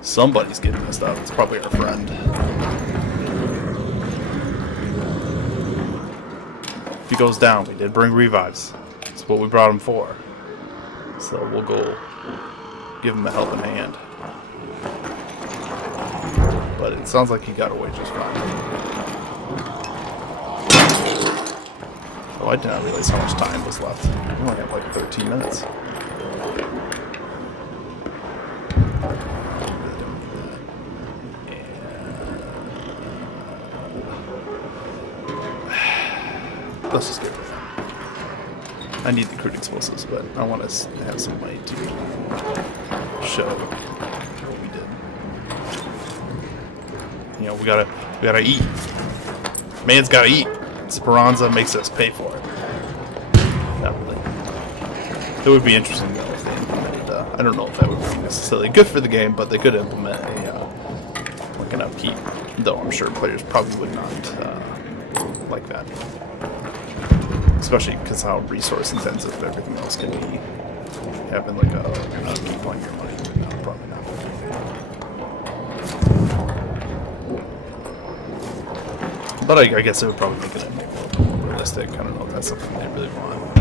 Somebody's getting this stuff. It's probably our friend. If he goes down, we did bring revives. That's what we brought him for. So we'll go give him a helping hand. But it sounds like he got away just fine. Oh, I did not realize how much time was left. We only have like 13 minutes. Let's just get rid of that. I need the crude explosives, but I want us to have some money to show what we did. You know, we gotta eat. Man's gotta eat. Speranza makes us pay for it. Not really. It would be interesting though if they implemented. I don't know if that would be necessarily good for the game, but they could implement a like an upkeep. Though I'm sure players probably would not like that. Especially because how resource intensive everything else can be. Having like a keep on your money. No, probably not. But I guess it would probably make it a little more realistic. I don't know if that's something they really want.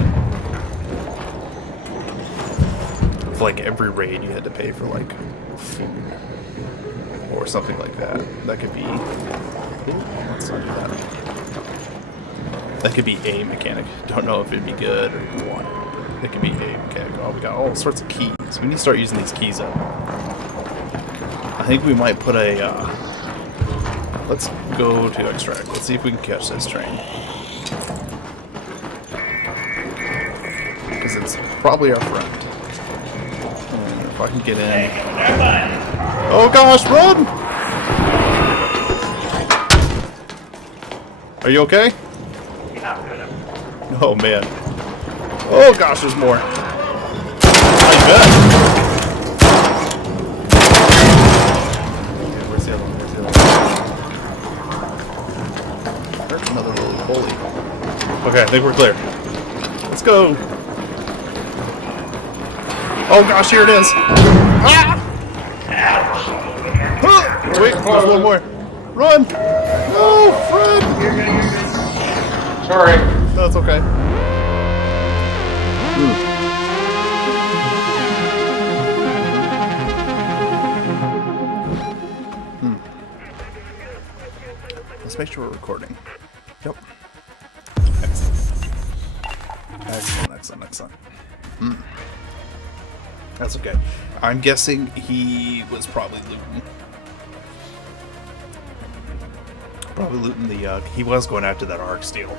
If like every raid you had to pay for like food or something like that, that could be. Let's not do that. That could be a mechanic. Don't know if it'd be good or one. It could be a mechanic. Oh, we got all sorts of keys. We need to start using these keys up. I think we might put a. Let's go to extract. Let's see if we can catch this train. Because it's probably our friend. And if I can get in. Oh gosh, run! Are you okay? Oh man. Oh gosh, there's more. I bet. Okay, where's the other one? Where's the other one? There's another little bully. Okay, I think we're clear. Let's go. Oh gosh, here it is. Ah! Wait, there's one more. Run! No, Fred! Sorry. That's okay. Let's make sure we're recording. Yep. Excellent. Excellent, excellent, excellent. That's okay. I'm guessing he was probably looting. He was going after that arc steel.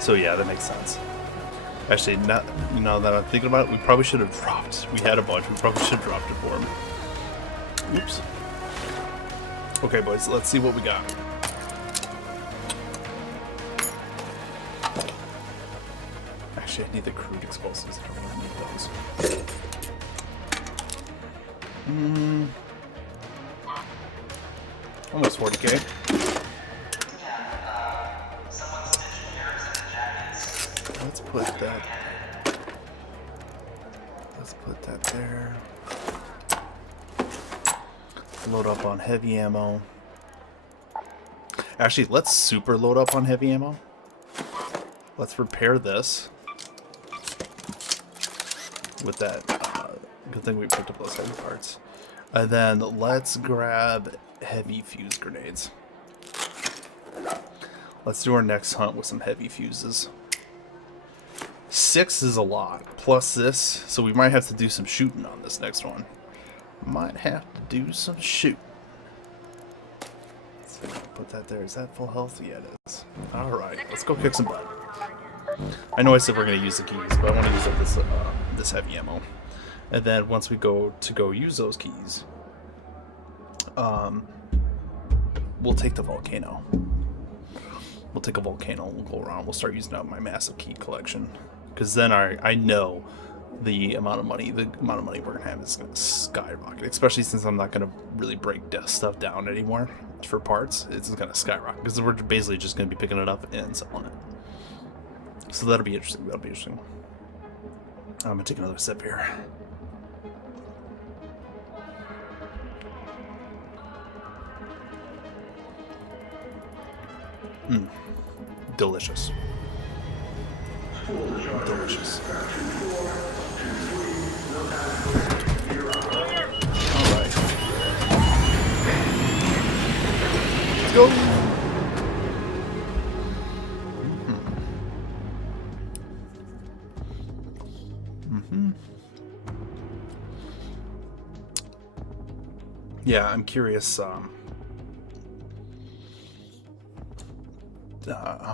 So yeah, that makes sense. Actually, not, you know, that I'm thinking about it, we probably should have dropped. We had a bunch. We probably should have dropped it for him. Oops. Okay, boys, let's see what we got. Actually, I need the crude explosives. I don't really need those. Almost 40k. Let's put that. Let's put that there. Load up on heavy ammo. Actually, let's super load up on heavy ammo. Let's repair this with that. Good thing we picked up those heavy parts. And then let's grab heavy fuse grenades. Let's do our next hunt with some heavy fuses. 6 is a lot. Plus this, so we might have to do some shooting on this next one. Might have to do some shooting. Put that there. Is that full health? Yeah, it is. Alright, let's go kick some butt. I know I said we're going to use the keys, but I want to use up this heavy ammo. And then once we go use those keys, we'll take the volcano. We'll take a volcano, we'll go around, we'll start using up my massive key collection. Because then I know the amount of money we're going to have is going to skyrocket. Especially since I'm not going to really break stuff down anymore for parts. It's going to skyrocket. Because we're basically just going to be picking it up and selling it. So that'll be interesting, I'm going to take another sip here. Delicious. Delicious. Alright. Let's go! Yeah, I'm curious how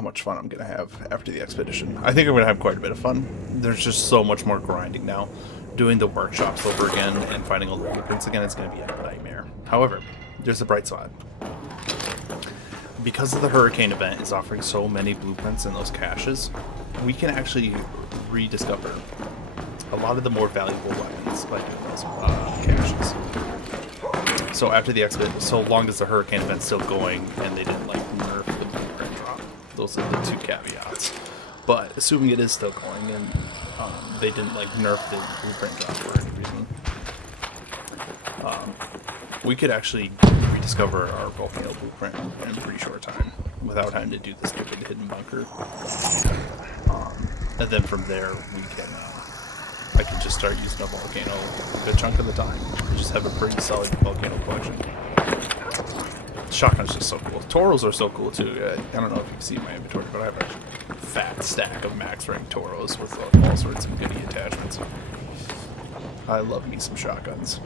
much fun I'm going to have after the expedition. I think I'm going to have quite a bit of fun. There's just so much more grinding now. Doing the workshops over again and finding all the blueprints again is going to be a nightmare. However, there's a bright side. Because of the hurricane event is offering so many blueprints in those caches, we can actually rediscover a lot of the more valuable weapons by doing those caches. So after the expedition, so long as the hurricane event's still going and they didn't like nerf the blueprint drop, those are the 2 caveats. But assuming it is still going and they didn't like nerf the blueprint drop for any reason, we could actually rediscover our volcano blueprint in a pretty short time without having to do the stupid hidden bunker. And then from there we can I can just start using a volcano a good chunk of the time. Just have a pretty solid volcano collection. Shotgun's just so cool. Toros are so cool too. I don't know if you can see my inventory, but I have a fat stack of max rank Toros with all sorts of goodie attachments. I love me some shotguns.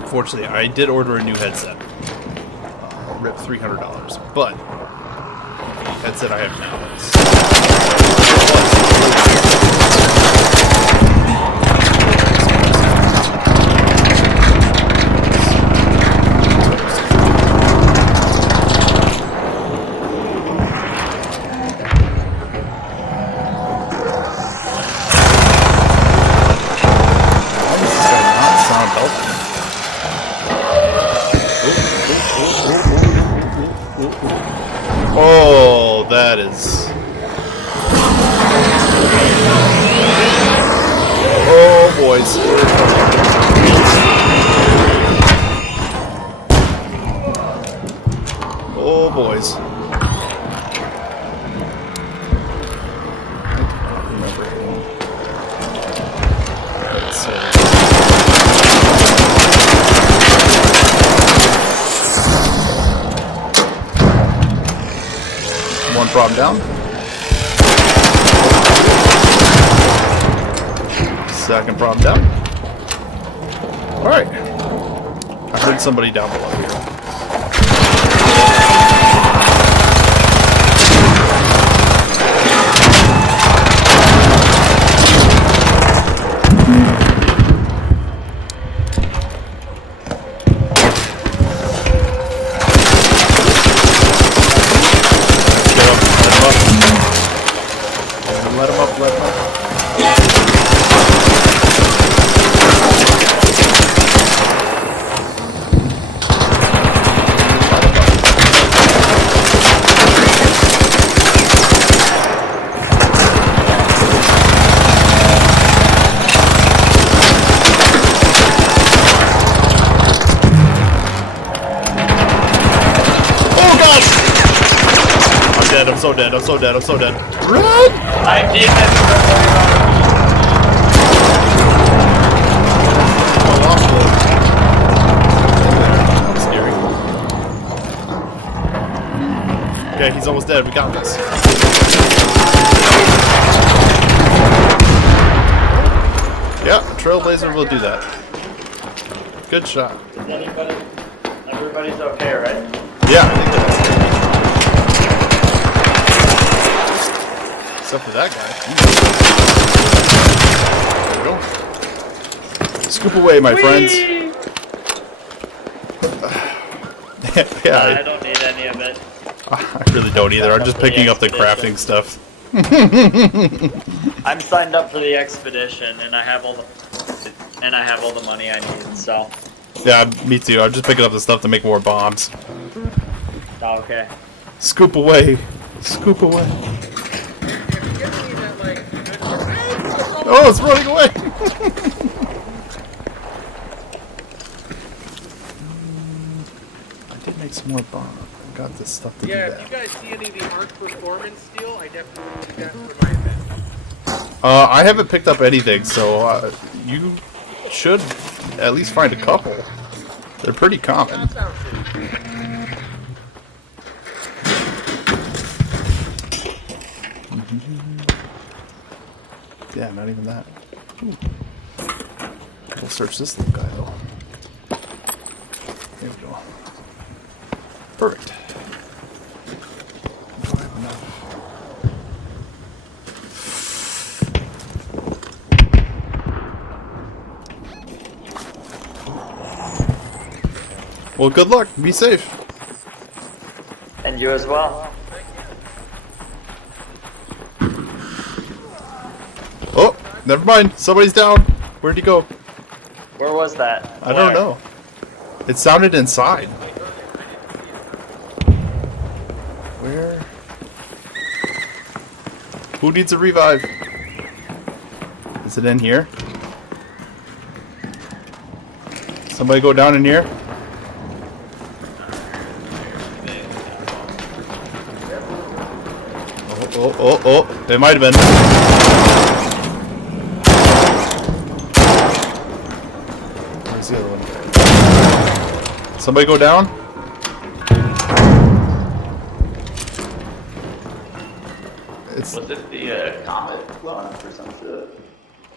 Unfortunately, I did order a new headset. Rip $300, but the headset I have now is oh, that is... Oh, boys. Oh, boys. One problem down. Second problem down. Alright. I heard somebody down below here. Let him up. I'm so dead. Run! I did that. dead. We got this. Yeah, Trailblazer will do that. Good shot. Is everybody's okay, right? Yeah, I think that's except for that guy. There we go. Scoop away, my friends. Yeah, I don't need any of it. I really don't either. I'm just picking up the crafting stuff. I'm signed up for the expedition, and I have all the money I need. So. Yeah, me too. I'm just picking up the stuff to make more bombs. Okay. Scoop away. Scoop away. Oh, it's running away. I did make some more bombs. I got this stuff to do that. If you guys see any of the Arc Performance steel, I definitely need that for my event. I haven't picked up anything, so you should at least find a couple. They're pretty common. Yeah, not even that. Ooh. We'll search this little guy though. There we go. Perfect. Do I have enough? Well, good luck. Be safe. And you as well. Oh, never mind. Somebody's down. Where'd he go? Where was that? I don't know. It sounded inside. Where? Who needs a revive? Is it in here? Somebody go down in here? Oh, it might have been. Where's the other one? Somebody go down? Was it the comet blowing up or some shit?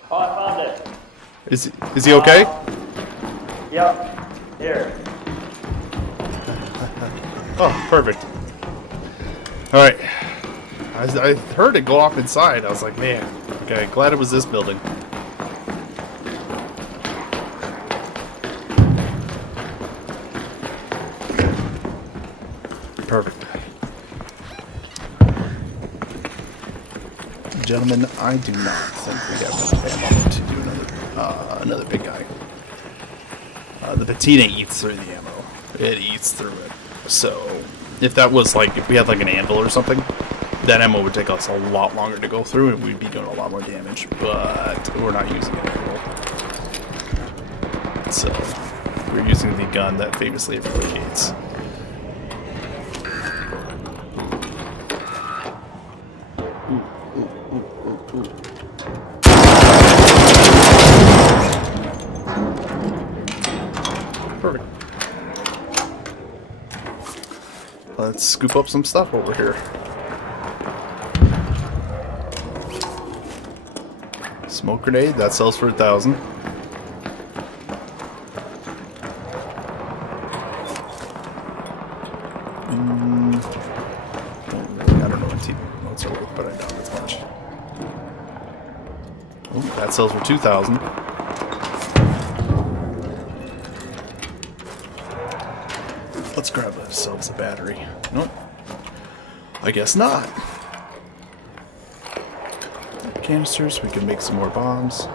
Oh, I found it. Is he okay? Yep. Here. Oh, perfect. Alright. I heard it go off inside. I was like, man, okay, glad it was this building. Perfect. Gentlemen, I do not think we have enough ammo to do another big guy. The patina eats through the ammo. It eats through it. So, if that was like, if we had like an anvil or something, that ammo would take us a lot longer to go through and we'd be doing a lot more damage, but we're not using an anvil. So, we're using the gun that famously replicates. Perfect. Let's scoop up some stuff over here. Smoke grenade, that sells for 1,000. I don't know what notes are worth, but I doubt as much. Ooh, that sells for 2,000. Let's grab ourselves a battery. Nope. I guess not. Canisters, we can make some more bombs.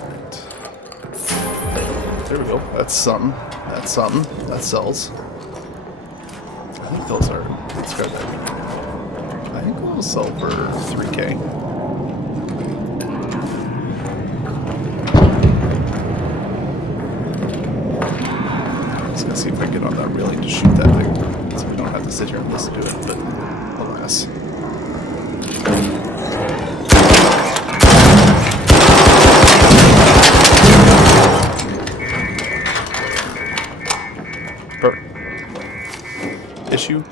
Right. There we go. That's something. That's something. That sells. I think those are. Let's grab that. I think they'll sell for 3K. See if I can get on that railing to shoot that thing, so we don't have to sit here and listen to it, but alas. issue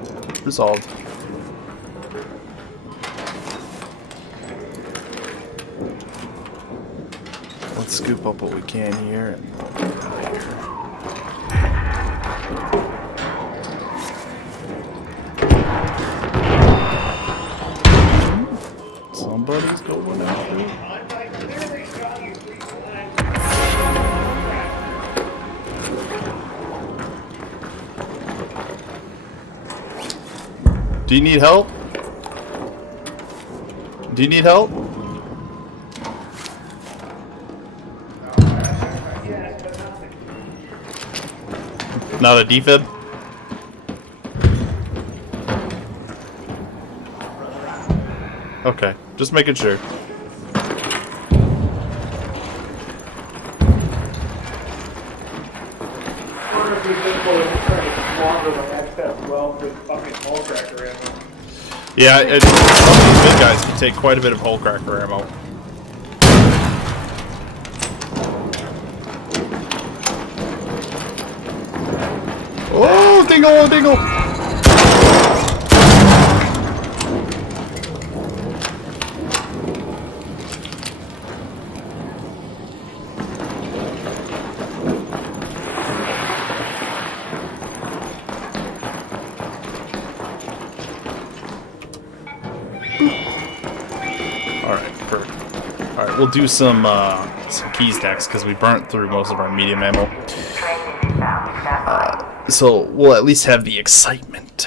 resolved. Let's scoop up what we can here and we'll get out of here. Somebody's going out here. Do you need help? Do you need help? Not a defib? Okay, just making sure. Yeah, some of these big guys can take quite a bit of hole cracker ammo. Oh, dingle, dingle! Alright, we'll do some keys next because we burnt through most of our medium ammo. So we'll at least have the excitement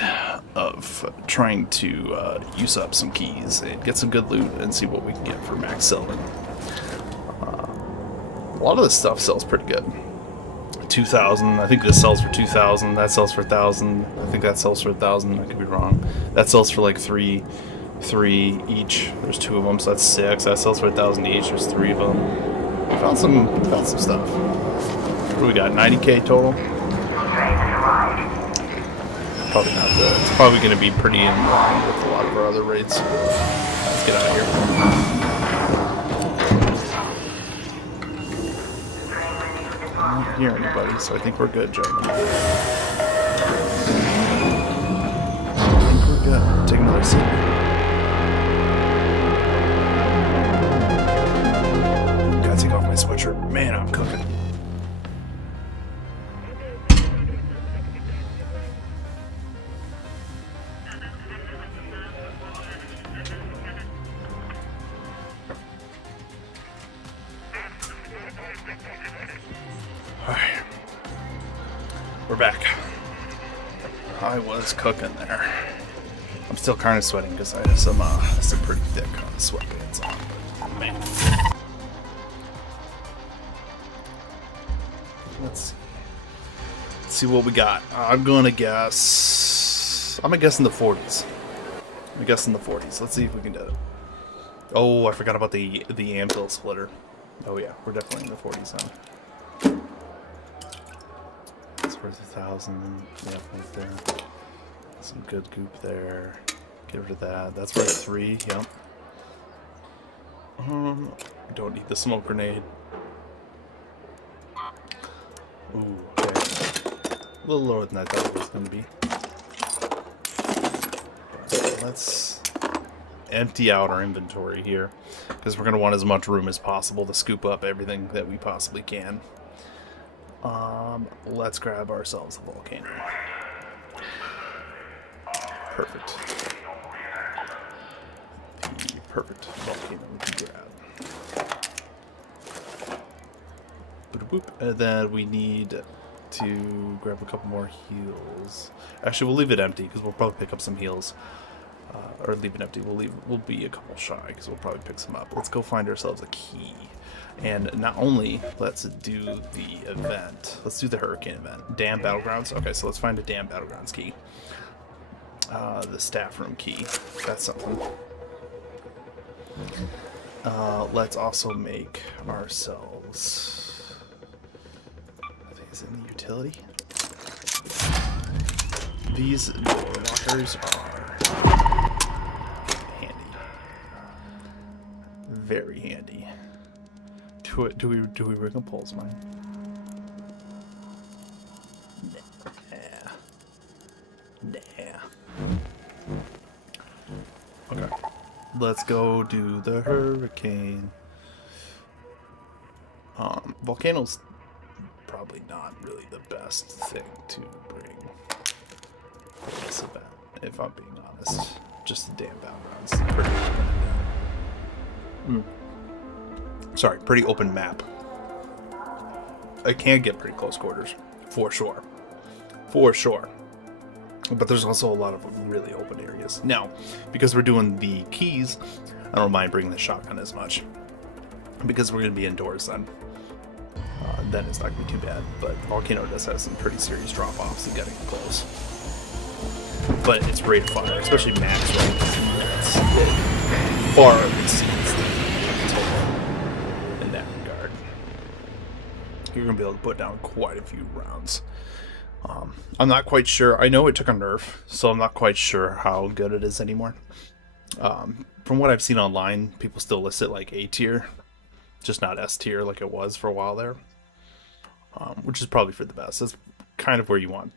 of trying to use up some keys and get some good loot and see what we can get for max selling. A lot of this stuff sells pretty good. 2,000. I think this sells for 2,000. That sells for 1,000. I think that sells for 1,000. I could be wrong. That sells for like three each. There's 2 of them, so that's 6. That sells for 1,000 each. There's 3 of them. Found some stuff. What do we got? 90k total. Probably not the. It's probably going to be pretty in line with a lot of our other raids. Let's get out of here. I don't hear anybody, so I think we're good, gentlemen. I think we're good. Take another seat. Gotta take off my sweatshirt. Man, I'm cooking. Alright. We're back. I was cooking there. I'm still kind of sweating because I have some pretty thick sweatpants on. But man. Let's see what we got. I'm gonna guess in the 40s. I'm guessing the 40s. Let's see if we can do it. Oh, I forgot about the anvil splitter. Oh yeah, we're definitely in the 40s now. It's worth 1,000. Yeah, right there. Some good goop there. Get rid of that. That's worth 3. Yep. Don't need the smoke grenade. Ooh, okay. A little lower than I thought it was going to be. So let's empty out our inventory here because we're going to want as much room as possible to scoop up everything that we possibly can. Let's grab ourselves a volcano. Perfect. The perfect volcano we can grab. Boop. And then we need to grab a couple more heals. Actually, we'll leave it empty because we'll probably pick up some heals. Or leave it empty. We'll be a couple shy because we'll probably pick some up. Let's go find ourselves a key. And not only let's do the event. Let's do the hurricane event. Dam Battlegrounds. Okay, so let's find a Dam Battlegrounds key. The staff room key. That's something. Let's also make ourselves. I think it's in the utility. These door lockers are handy. Very handy. Do we rig a pulse mine? Nah. Yeah. Okay. Let's go do the hurricane. Volcano's probably not really the best thing to bring for this event, if I'm being honest. Just the damn battlegrounds. Pretty open. Sorry, pretty open map. I can get pretty close quarters, for sure. For sure. But there's also a lot of really open areas. Now, because we're doing the keys, I don't mind bringing the shotgun as much. Because we're going to be indoors then. Then it's not going to be too bad. But Volcano does have some pretty serious drop-offs and getting close. But it's rate of fire, especially max rank. It far exceeds the total in that regard. You're going to be able to put down quite a few rounds. I'm not quite sure. I know it took a nerf, so I'm not quite sure how good it is anymore. From what I've seen online, people still list it like A tier, just not S tier like it was for a while there, which is probably for the best. That's kind of where you want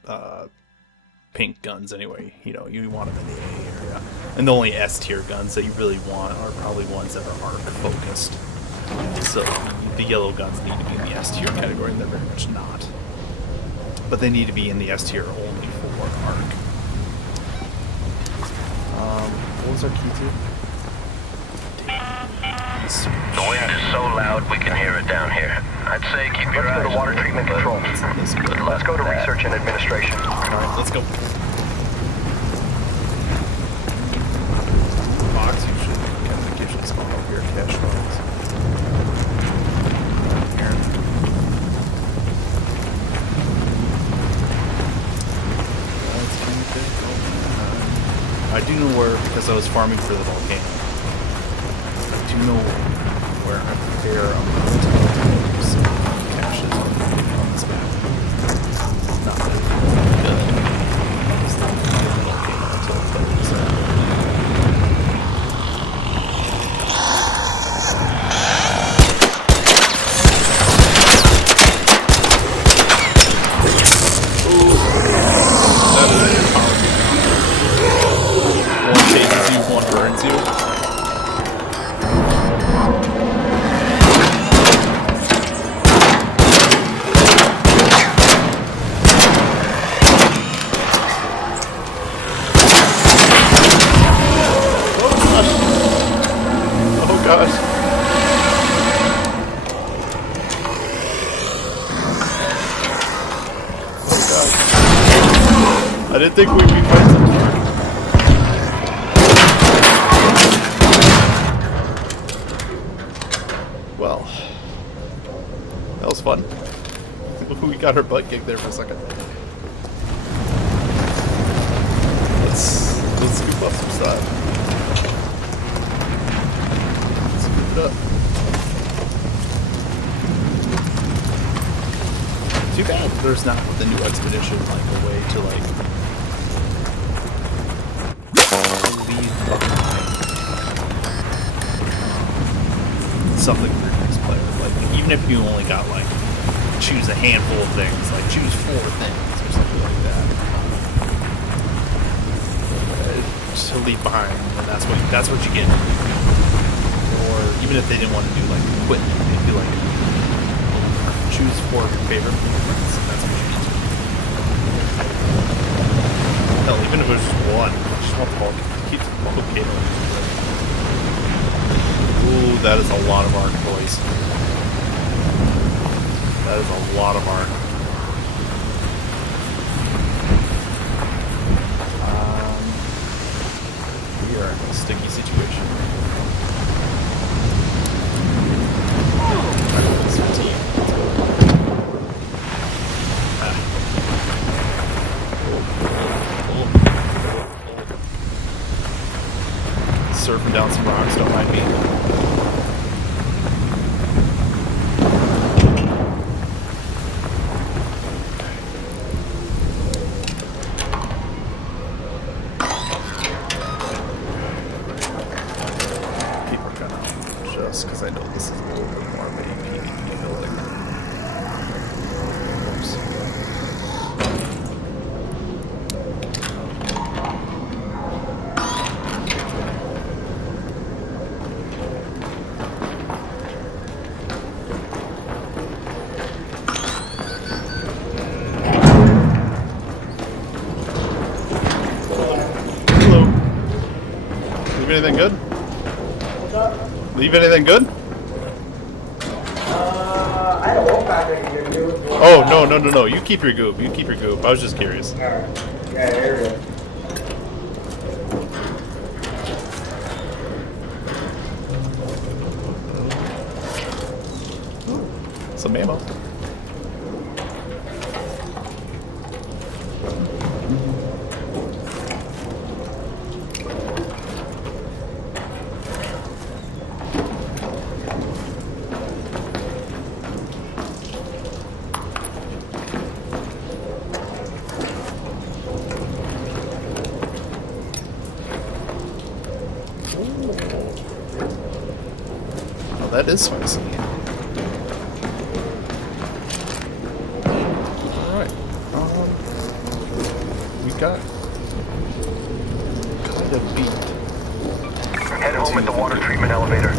pink guns anyway. You know, you want them in the A area. And the only S tier guns that you really want are probably ones that are arc focused. So the yellow guns need to be in the S tier category, and they're very much not. But they need to be in the S tier only for arc. What was our key to? The wind is so loud we can hear it down here. I'd say keep your eyes. Let's go to water treatment control. Let's go to research and administration. Alright, let's go. Box usually spawn over here, cash box. I do know where, because I was farming for the volcano, I do know where a fair amount of some caches on this map. Not really good. It's not the volcano until it plays. I didn't think we'd be fighting. Well, that was fun. We got our butt kicked there for a second. Let's scoop up some stuff. Scoop it up. Too bad there's not with the new expedition like a way to like leave behind something for your next player. Like even if you only got like choose a handful of things, like choose 4 things or something like that. Just to leave behind, and that's what you get. Or even if they didn't want to do like equipment, they'd be like choose 4 of your favorite movements, and that's what you need to do. Hell, even if it was just 1, just want the volcano. Keep the volcano. Ooh, that is a lot of arc, boys. That is a lot of arc. We are in a sticky situation. Surfing down some rocks, don't mind me. People are gonna just because I know this is a little bit more of a PvP building. Oops. Leave anything good? What's up? Leave anything good? I had a wolf pack I could give you. Oh, no. You keep your goop. You keep your goop. I was just curious. Alright. Yeah, there you go. Some ammo. Oh, that is spicy. Alright. We got kind of beat. Head home at the water treatment elevator.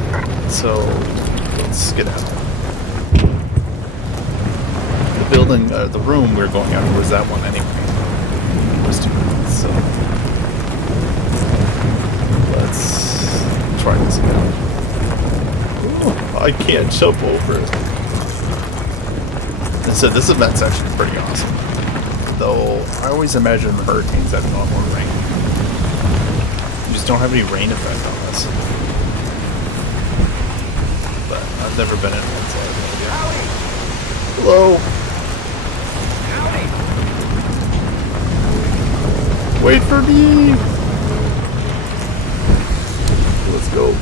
So, let's get out. The building, the room we were going out was that one anyway. It was 2 minutes, so. Let's try this again. Ooh, I can't jump over it. And so this event's actually pretty awesome. Though, I always imagine hurricanes having a lot more rain. You just don't have any rain effect on this. But I've never been in one, so I have no idea. Hello! Wait for me! Let's go.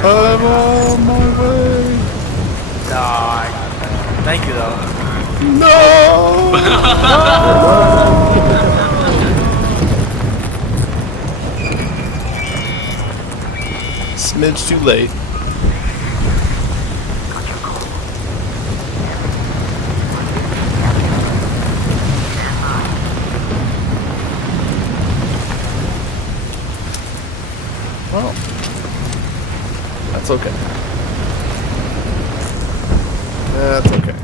I'm on my way! Thank you, though. No! Smidge too late. Well, that's okay. That's okay.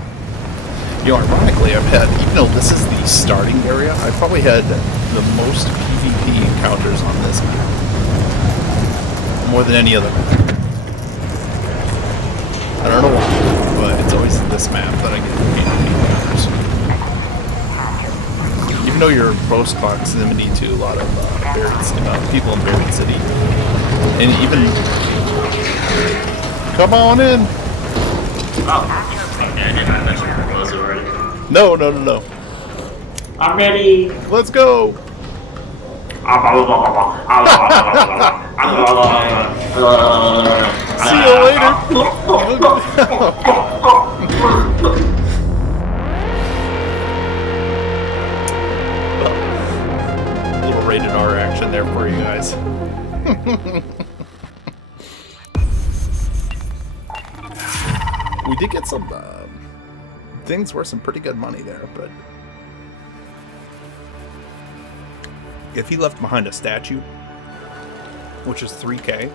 You know, ironically, I've had, even though this is the starting area, I probably had the most PvP encounters on this map. More than any other map. I don't know why, but it's always this map that I get encounters. Even though you're close proximity to a lot of people in Buried City. And even... Come on in! Oh. Yeah, I didn't mention propose already. No. I'm ready. Let's go! See you later! A little rated R action there for you guys. We did get some things worth some pretty good money there, but if he left behind a statue, which is 3K,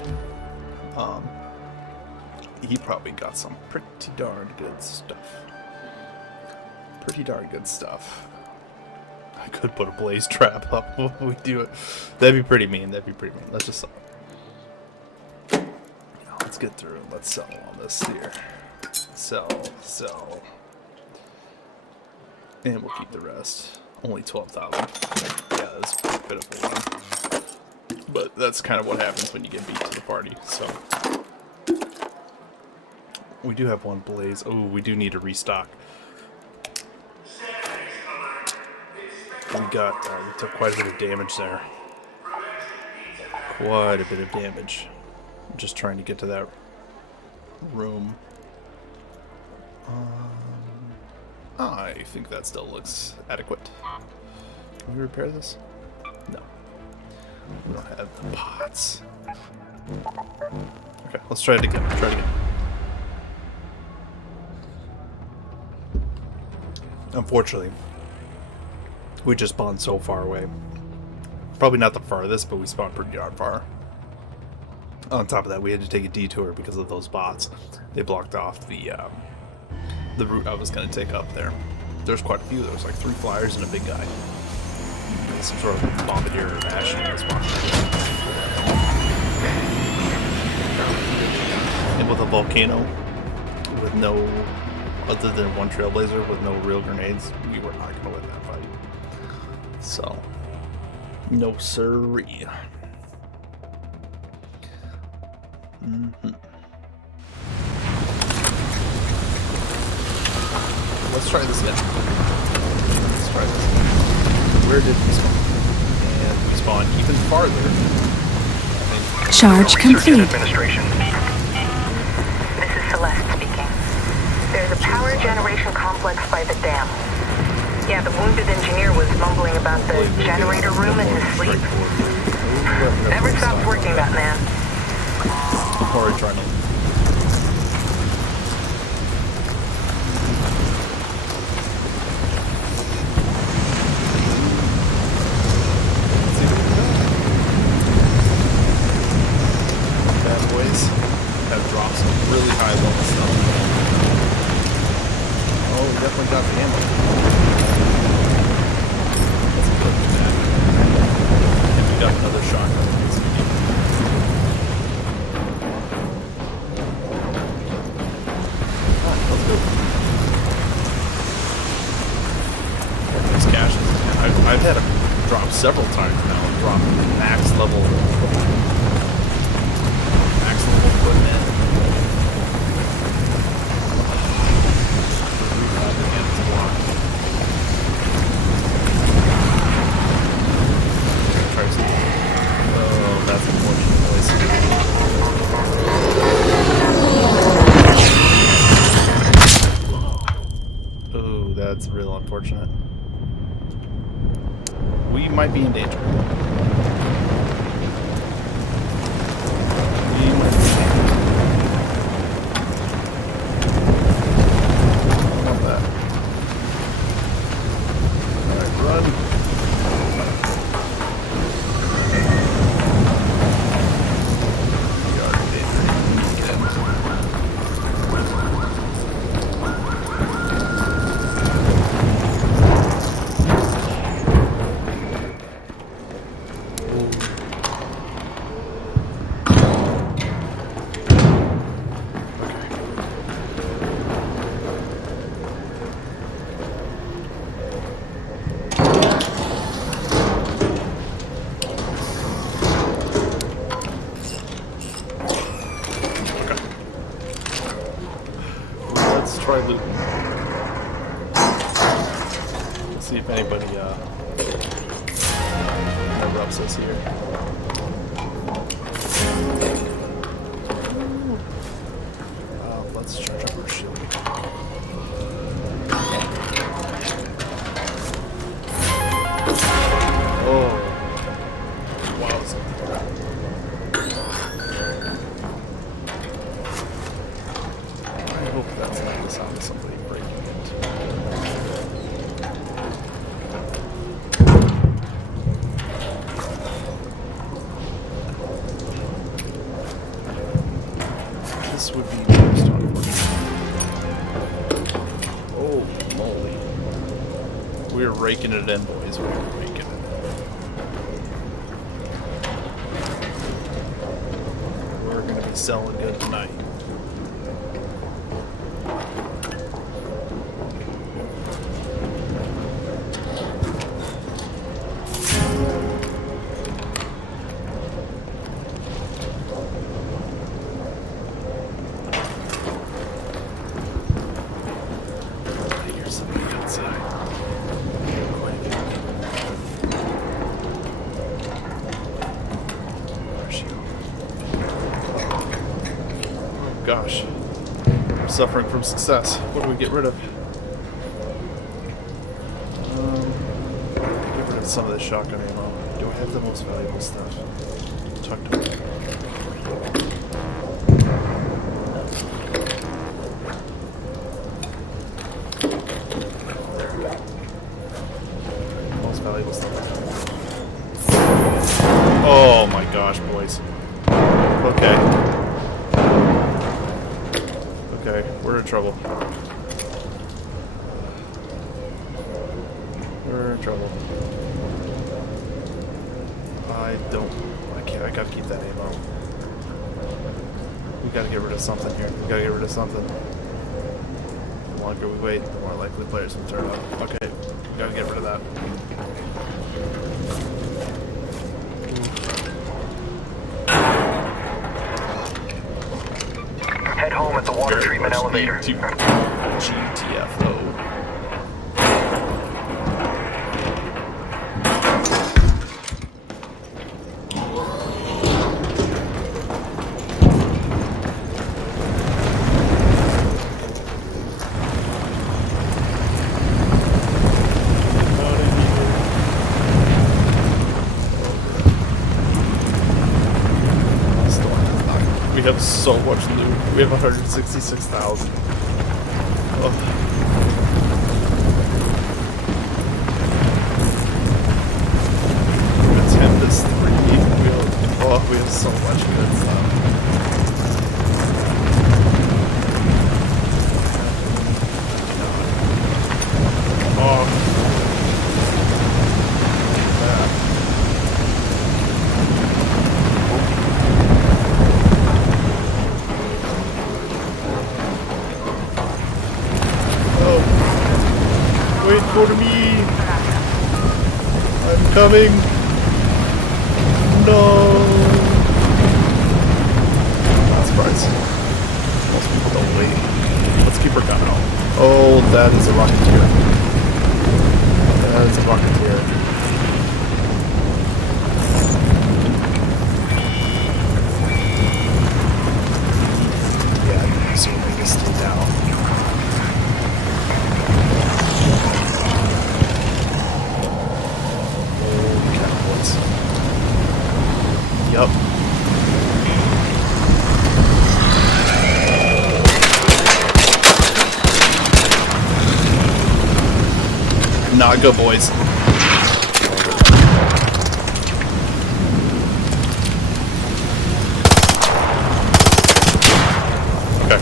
he probably got some pretty darn good stuff. Pretty darn good stuff. I could put a blaze trap up when we do it. That'd be pretty mean. Let's just let's get through it. Let's sell all this here. Sell. And we'll keep the rest. Only 12,000. Yeah, that's a pitiful one. But that's kind of what happens when you get beat to the party, so. We do have one blaze. Oh, we do need to restock. We took quite a bit of damage there. Quite a bit of damage. I'm just trying to get to that room. I think that still looks adequate. Can we repair this? No. We don't have the pots. Okay, let's try it again. Unfortunately, we just spawned so far away. Probably not the farthest, but we spawned pretty darn far. On top of that, we had to take a detour because of those bots. They blocked off the route I was going to take up there. There's quite a few. There was like 3 flyers and a big guy. some sort of bombardier or bastion in this one. And with a volcano, with no, other than one trailblazer with no real grenades, we were not going to win that fight. So, no siree. Let's try this again. Let's try this again. Where did we spawn? And we spawn even farther. Charge complete. Administration. This is Celeste speaking. There's a power generation complex by the dam. Yeah, the wounded engineer was mumbling about the generator room in his sleep. Never stops working, that man. Or adrenaline. Bad boys have dropped some really high level stuff. Oh, we definitely got the ammo. Let's put that. And we got another shotgun. Let's go. These caches. I've had them drop several times now and drop max level equipment. Oh, that's unfortunate noise. Oh, that's real unfortunate. We might be in danger. Try looting. Let's see if anybody interrupts us here. Let's charge up our shield. Oh, wowza. I hope that's not the sound of somebody breaking it. This would be most unfortunate. Oh, moly. We're raking it in, boys. We're raking it in. We're going to be selling good tonight. Gosh, we're suffering from success. What do we get rid of? Get rid of some of this shotgun ammo. Do I have the most valuable stuff tucked away? There we go. Most valuable stuff. Oh my gosh, boys. Okay. Okay, we're in trouble. We're in trouble. don't. I gotta keep that ammo. We gotta get rid of something here. We gotta get rid of something. The longer we wait, the more likely players will turn up. Okay, we gotta get rid of that. Head home at the water treatment elevator. GTFO. We have so much loot. We have 166,000. Oh. Attempt this 3. We have so much good stuff. Oh. Wait for me! I'm coming! No! Not surprised. Most people don't wait. Let's keep our gun out. Oh, that is a rocketeer. That is a rocketeer. Yeah, so we'll make us stay down. Yup. Not good, boys. Okay.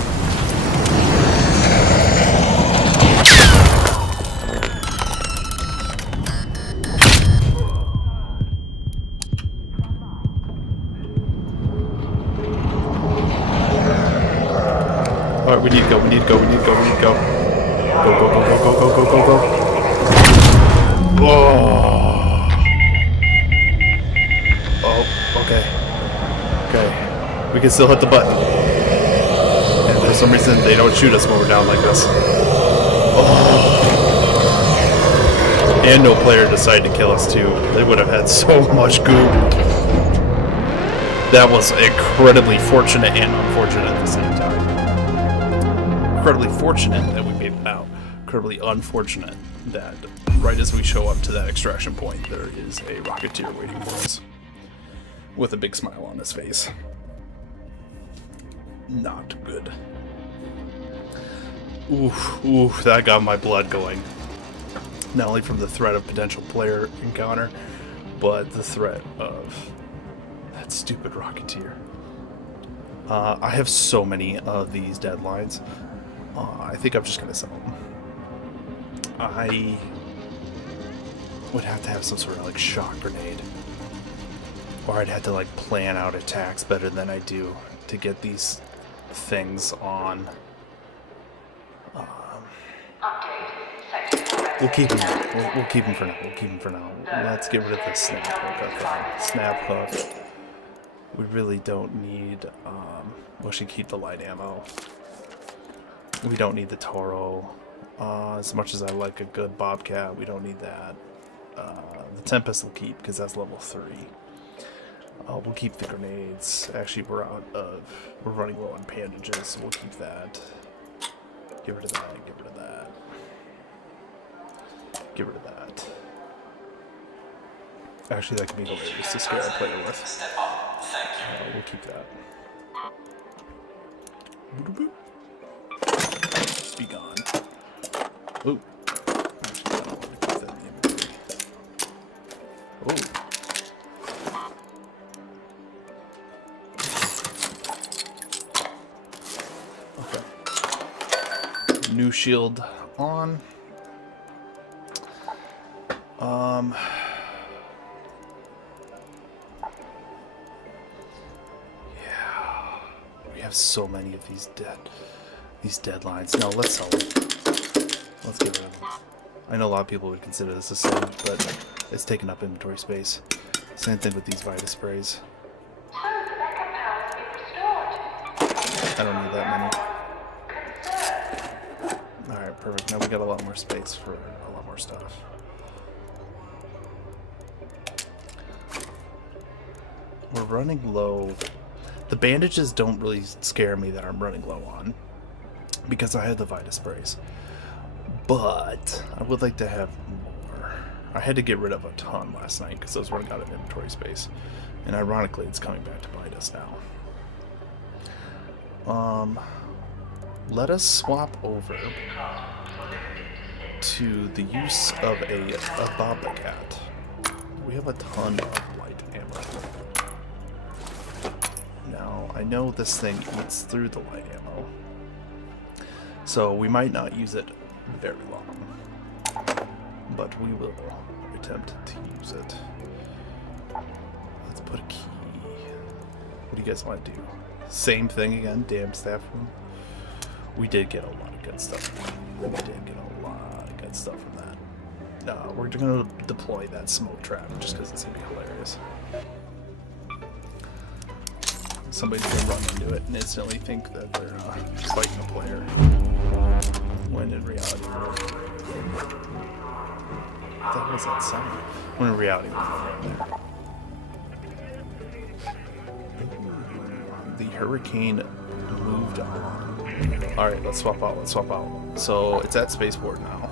Alright, we need to go, we need to go, we need to go, we need to go. Go, go, go, go, go, go, go, go, go. Oh. Oh, okay. Okay. We can still hit the button. And for some reason, they don't shoot us when we're down like this. Oh. And no player decided to kill us too. They would have had so much goop. That was incredibly fortunate and unfortunate at the same time. Incredibly fortunate that we made it out. Incredibly unfortunate that right as we show up to that extraction point, there is a rocketeer waiting for us. With a big smile on his face. Not good. Oof, oof, that got my blood going. Not only from the threat of potential player encounter, but the threat of that stupid rocketeer. I have so many of these deadlines. I think I'm just going to sell them. I would have to have some sort of like shock grenade. Or I'd have to like plan out attacks better than I do to get these things on. We'll keep them. We'll keep them for now. We'll keep them for now. Let's get rid of this snap hook. Okay. Snap hook. We really don't need. We should keep the light ammo. We don't need the Toro. As much as I like a good Bobcat, we don't need that. The Tempest will keep because that's level 3. We'll keep the grenades. Actually, we're running low on bandages, so we'll keep that. Get rid of that. Get rid of that. Get rid of that. Actually, that can be hilarious to scare a player with. We'll keep that. Be gone. Ooh. Oh. Okay. New shield on. have so many of these deadlines. No, let's sell them. Let's get rid of them. I know a lot of people would consider this a sin, but it's taking up inventory space. Same thing with these Vita sprays. I don't need that many. Alright, perfect. Now we got a lot more space for a lot more stuff. We're running low. The bandages don't really scare me that I'm running low on, because I have the Vita sprays. But I would like to have more. I had to get rid of a ton last night because I was running out of inventory space. And ironically, it's coming back to bite us now. Let us swap over to the use of a Bobcat. We have a ton of light ammo. Now, I know this thing eats through the light ammo, so we might not use it very long, but we will attempt to use it. Let's put a key. What do you guys want to do? Same thing again, damn staff room. We did get a lot of good stuff. We did get a lot of good stuff from that. We're going to deploy that smoke trap just because it's going to be hilarious. Somebody's going to run into it and instantly think that they're fighting a player, when in reality, what the hell was that sound? When in reality, we're there. The hurricane moved on. Alright, let's swap out, So, it's at spaceport now.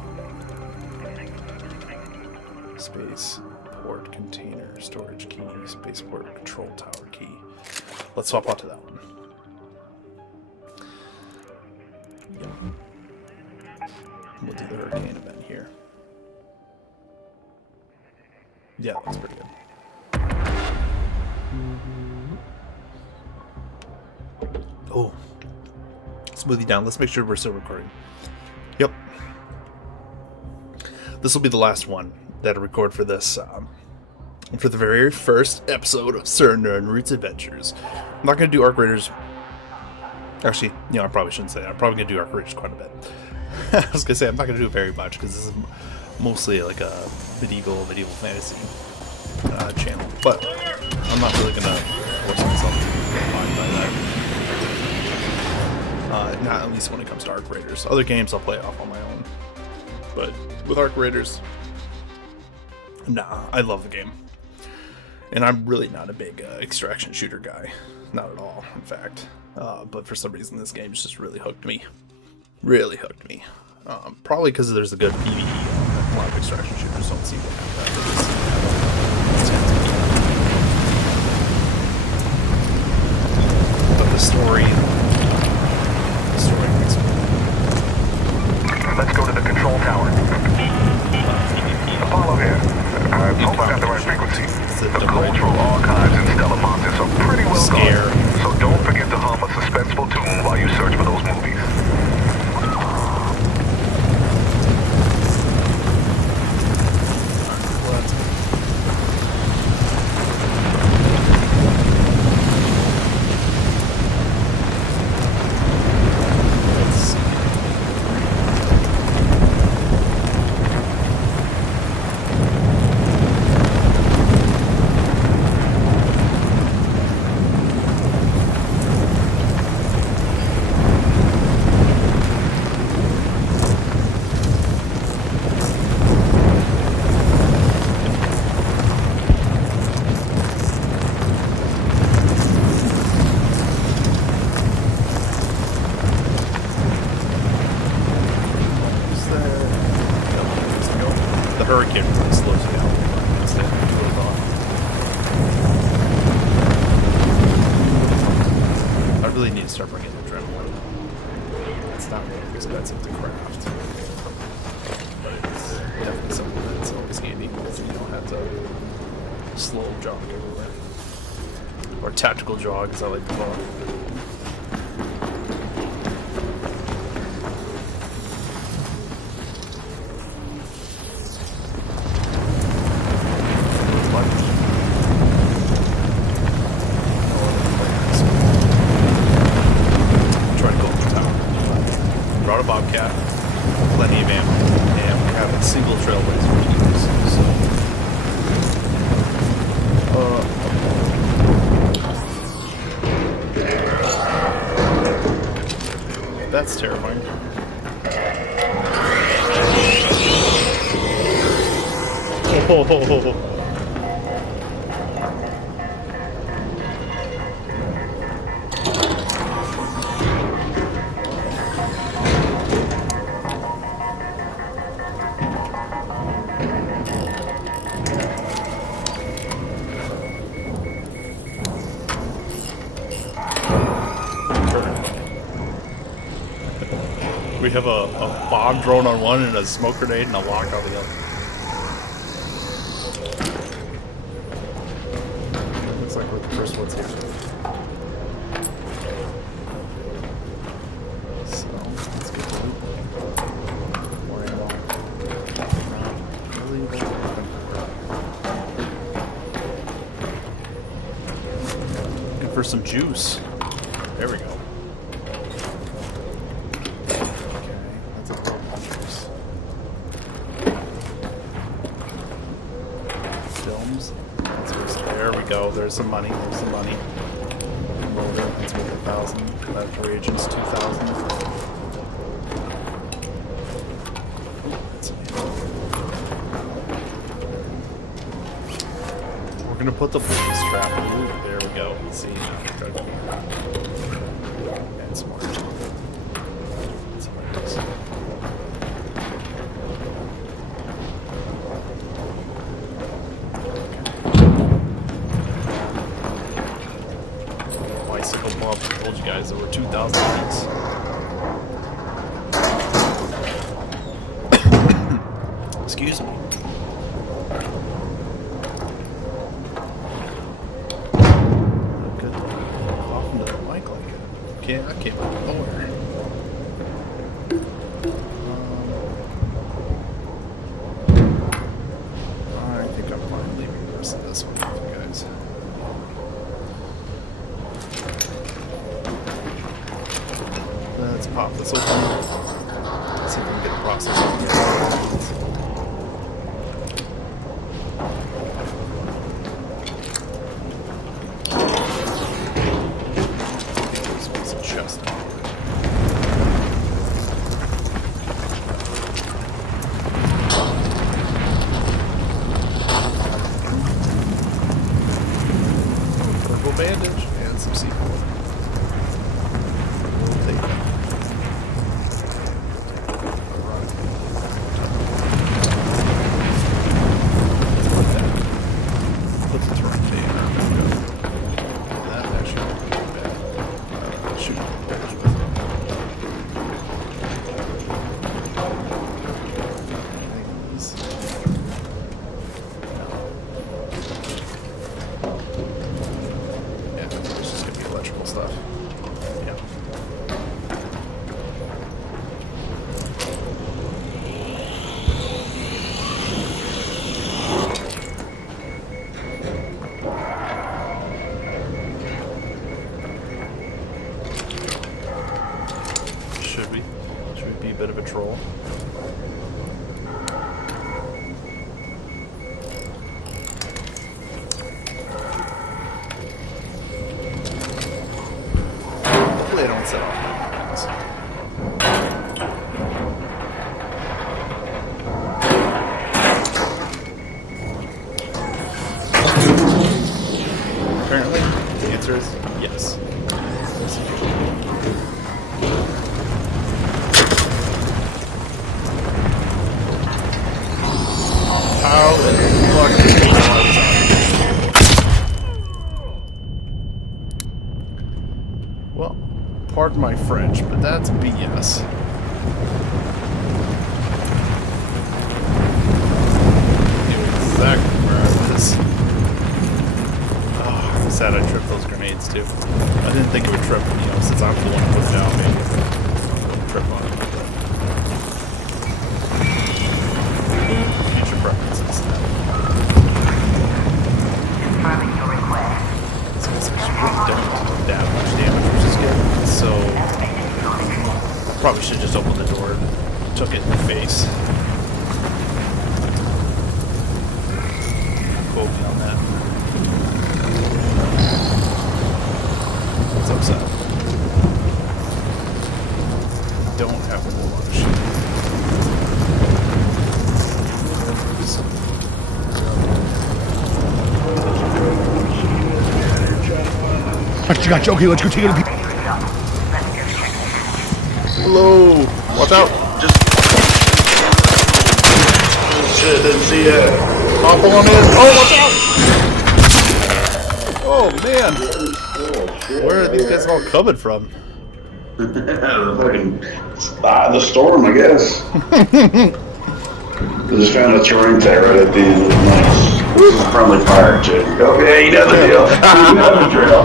Spaceport container, storage key, spaceport control tower key. Let's swap out to that one. Yep. We'll do the hurricane event here. Yeah, that's pretty good. Oh. Smoothie down. Let's make sure we're still recording. Yep. This will be the last one that I record for this, for the very first episode of Sir Nirnroot's Adventures. I'm not going to do Arc Raiders. Actually, I probably shouldn't say that. I'm probably going to do Arc Raiders quite a bit. I was going to say I'm not going to do it very much because this is mostly like a medieval fantasy channel. But I'm not really going to force myself to abide by that. Not at least when it comes to Arc Raiders. Other games I'll play off on my own. But with Arc Raiders, nah, I love the game. And I'm really not a big extraction shooter guy. Not at all, in fact. But for some reason, this game just really hooked me. Really hooked me. Probably because there's a good PvE. A lot of extraction shooters don't seem to have that. But the story makes me. Let's go to the control tower. Apollo here. I hope I got the right frequency. The cultural archives in Stellamontis are pretty well guarded, so don't forget to hum a suspenseful tune while you search for those movies. Hurricane really slows you down. Instead of goes off. I really need to start bringing adrenaline. It's not really expensive to craft, but it's definitely something that's always handy because you don't have to slow jog everywhere, or tactical jog, as I like to call it. That's terrifying. Oh. We have a bomb drone on one and a smoke grenade and a lock on the other. Looks like we're the first ones here. So, let's get the loot. More ammo. Not really what we're looking for. Looking for some juice. There we go. There we go. There's some money. There's some money. Loader. That's worth 1,000. Left reagents 2,000. We're gonna put the police trap. Ooh, there we go. Let's see. And some more. That's hilarious. Bicycle pump. I told you guys there were 2,000 hits. Excuse me. Good. Off into the mic like it. I came out of nowhere. I think I'm fine leaving the rest of this one with you guys. Let's pop this open. Let's see if we can get a process on the this one's a chest. Purple bandage and some C4. We'll take that. Should we be a bit of a troll? Hopefully I don't set off things. Apparently, the answer is yes. How the fuck did you know I was on? Well, pardon my French, but that's BS. Knew exactly where I was. Oh, I'm sad I tripped those grenades too. I didn't think it would trip, since I'm the one who put it down, maybe. I wouldn't trip on it. Future preferences. Confirming your request. These guys actually really don't do that much damage, which is good. So, I probably should just open the door and took it in the face. Quote me on that. What's up, Seth? Gotcha. Okay, let's go take a peek. Hello. Watch out. Just. Oh shit, didn't see it. Hop on in. Oh, watch out. Oh, man. Where are these guys all coming from? Fucking the storm, I guess. I just found a terrain tag right at the end. It was nice. This is a friendly fire chick. Okay, you know the deal. You know the drill.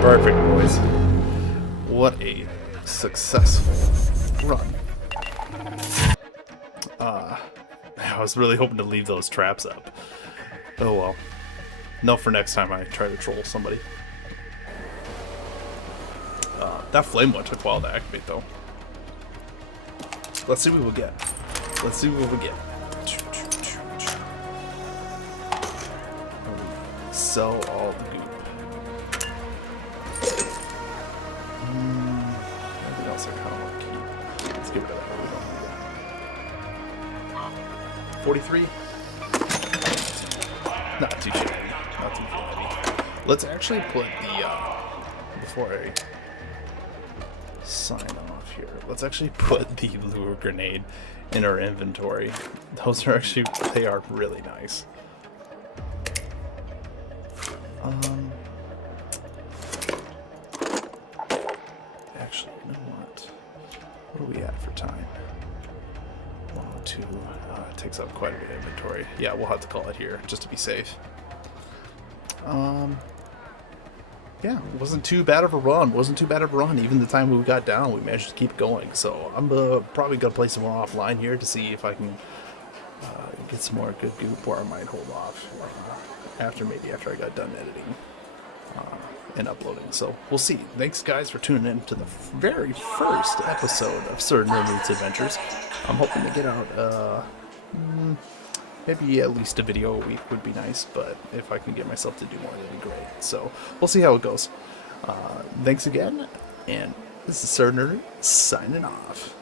Perfect, boys. What a successful run. I was really hoping to leave those traps up. Oh well. No, for next time I try to troll somebody. That flame one took a while to activate, though. Let's see what we'll get. Let's see what we get. Sell all the goop. Anything else I kind of want to keep? Let's get rid of that. We don't need that. 43? Not too shabby. Not too shabby. Let's actually put the, before I sign off here, let's actually put the lure grenade in our inventory. Those are actually, they are really nice. Actually, you know what? What are we at for time? 102. It takes up quite a bit of inventory. Yeah, we'll have to call it here just to be safe. Yeah, it wasn't too bad of a run. Even the time we got down, we managed to keep going. So I'm probably gonna play some more offline here to see if I can get some more good goop, or I might hold off after I got done editing and uploading. So we'll see. Thanks guys for tuning in to the very first episode of Sir Nirnroot's Adventures. I'm hoping to get out maybe at least a video a week would be nice, but if I can get myself to do more, that'd be great. So we'll see how it goes. Thanks again, and this is Sir Nirnroot signing off.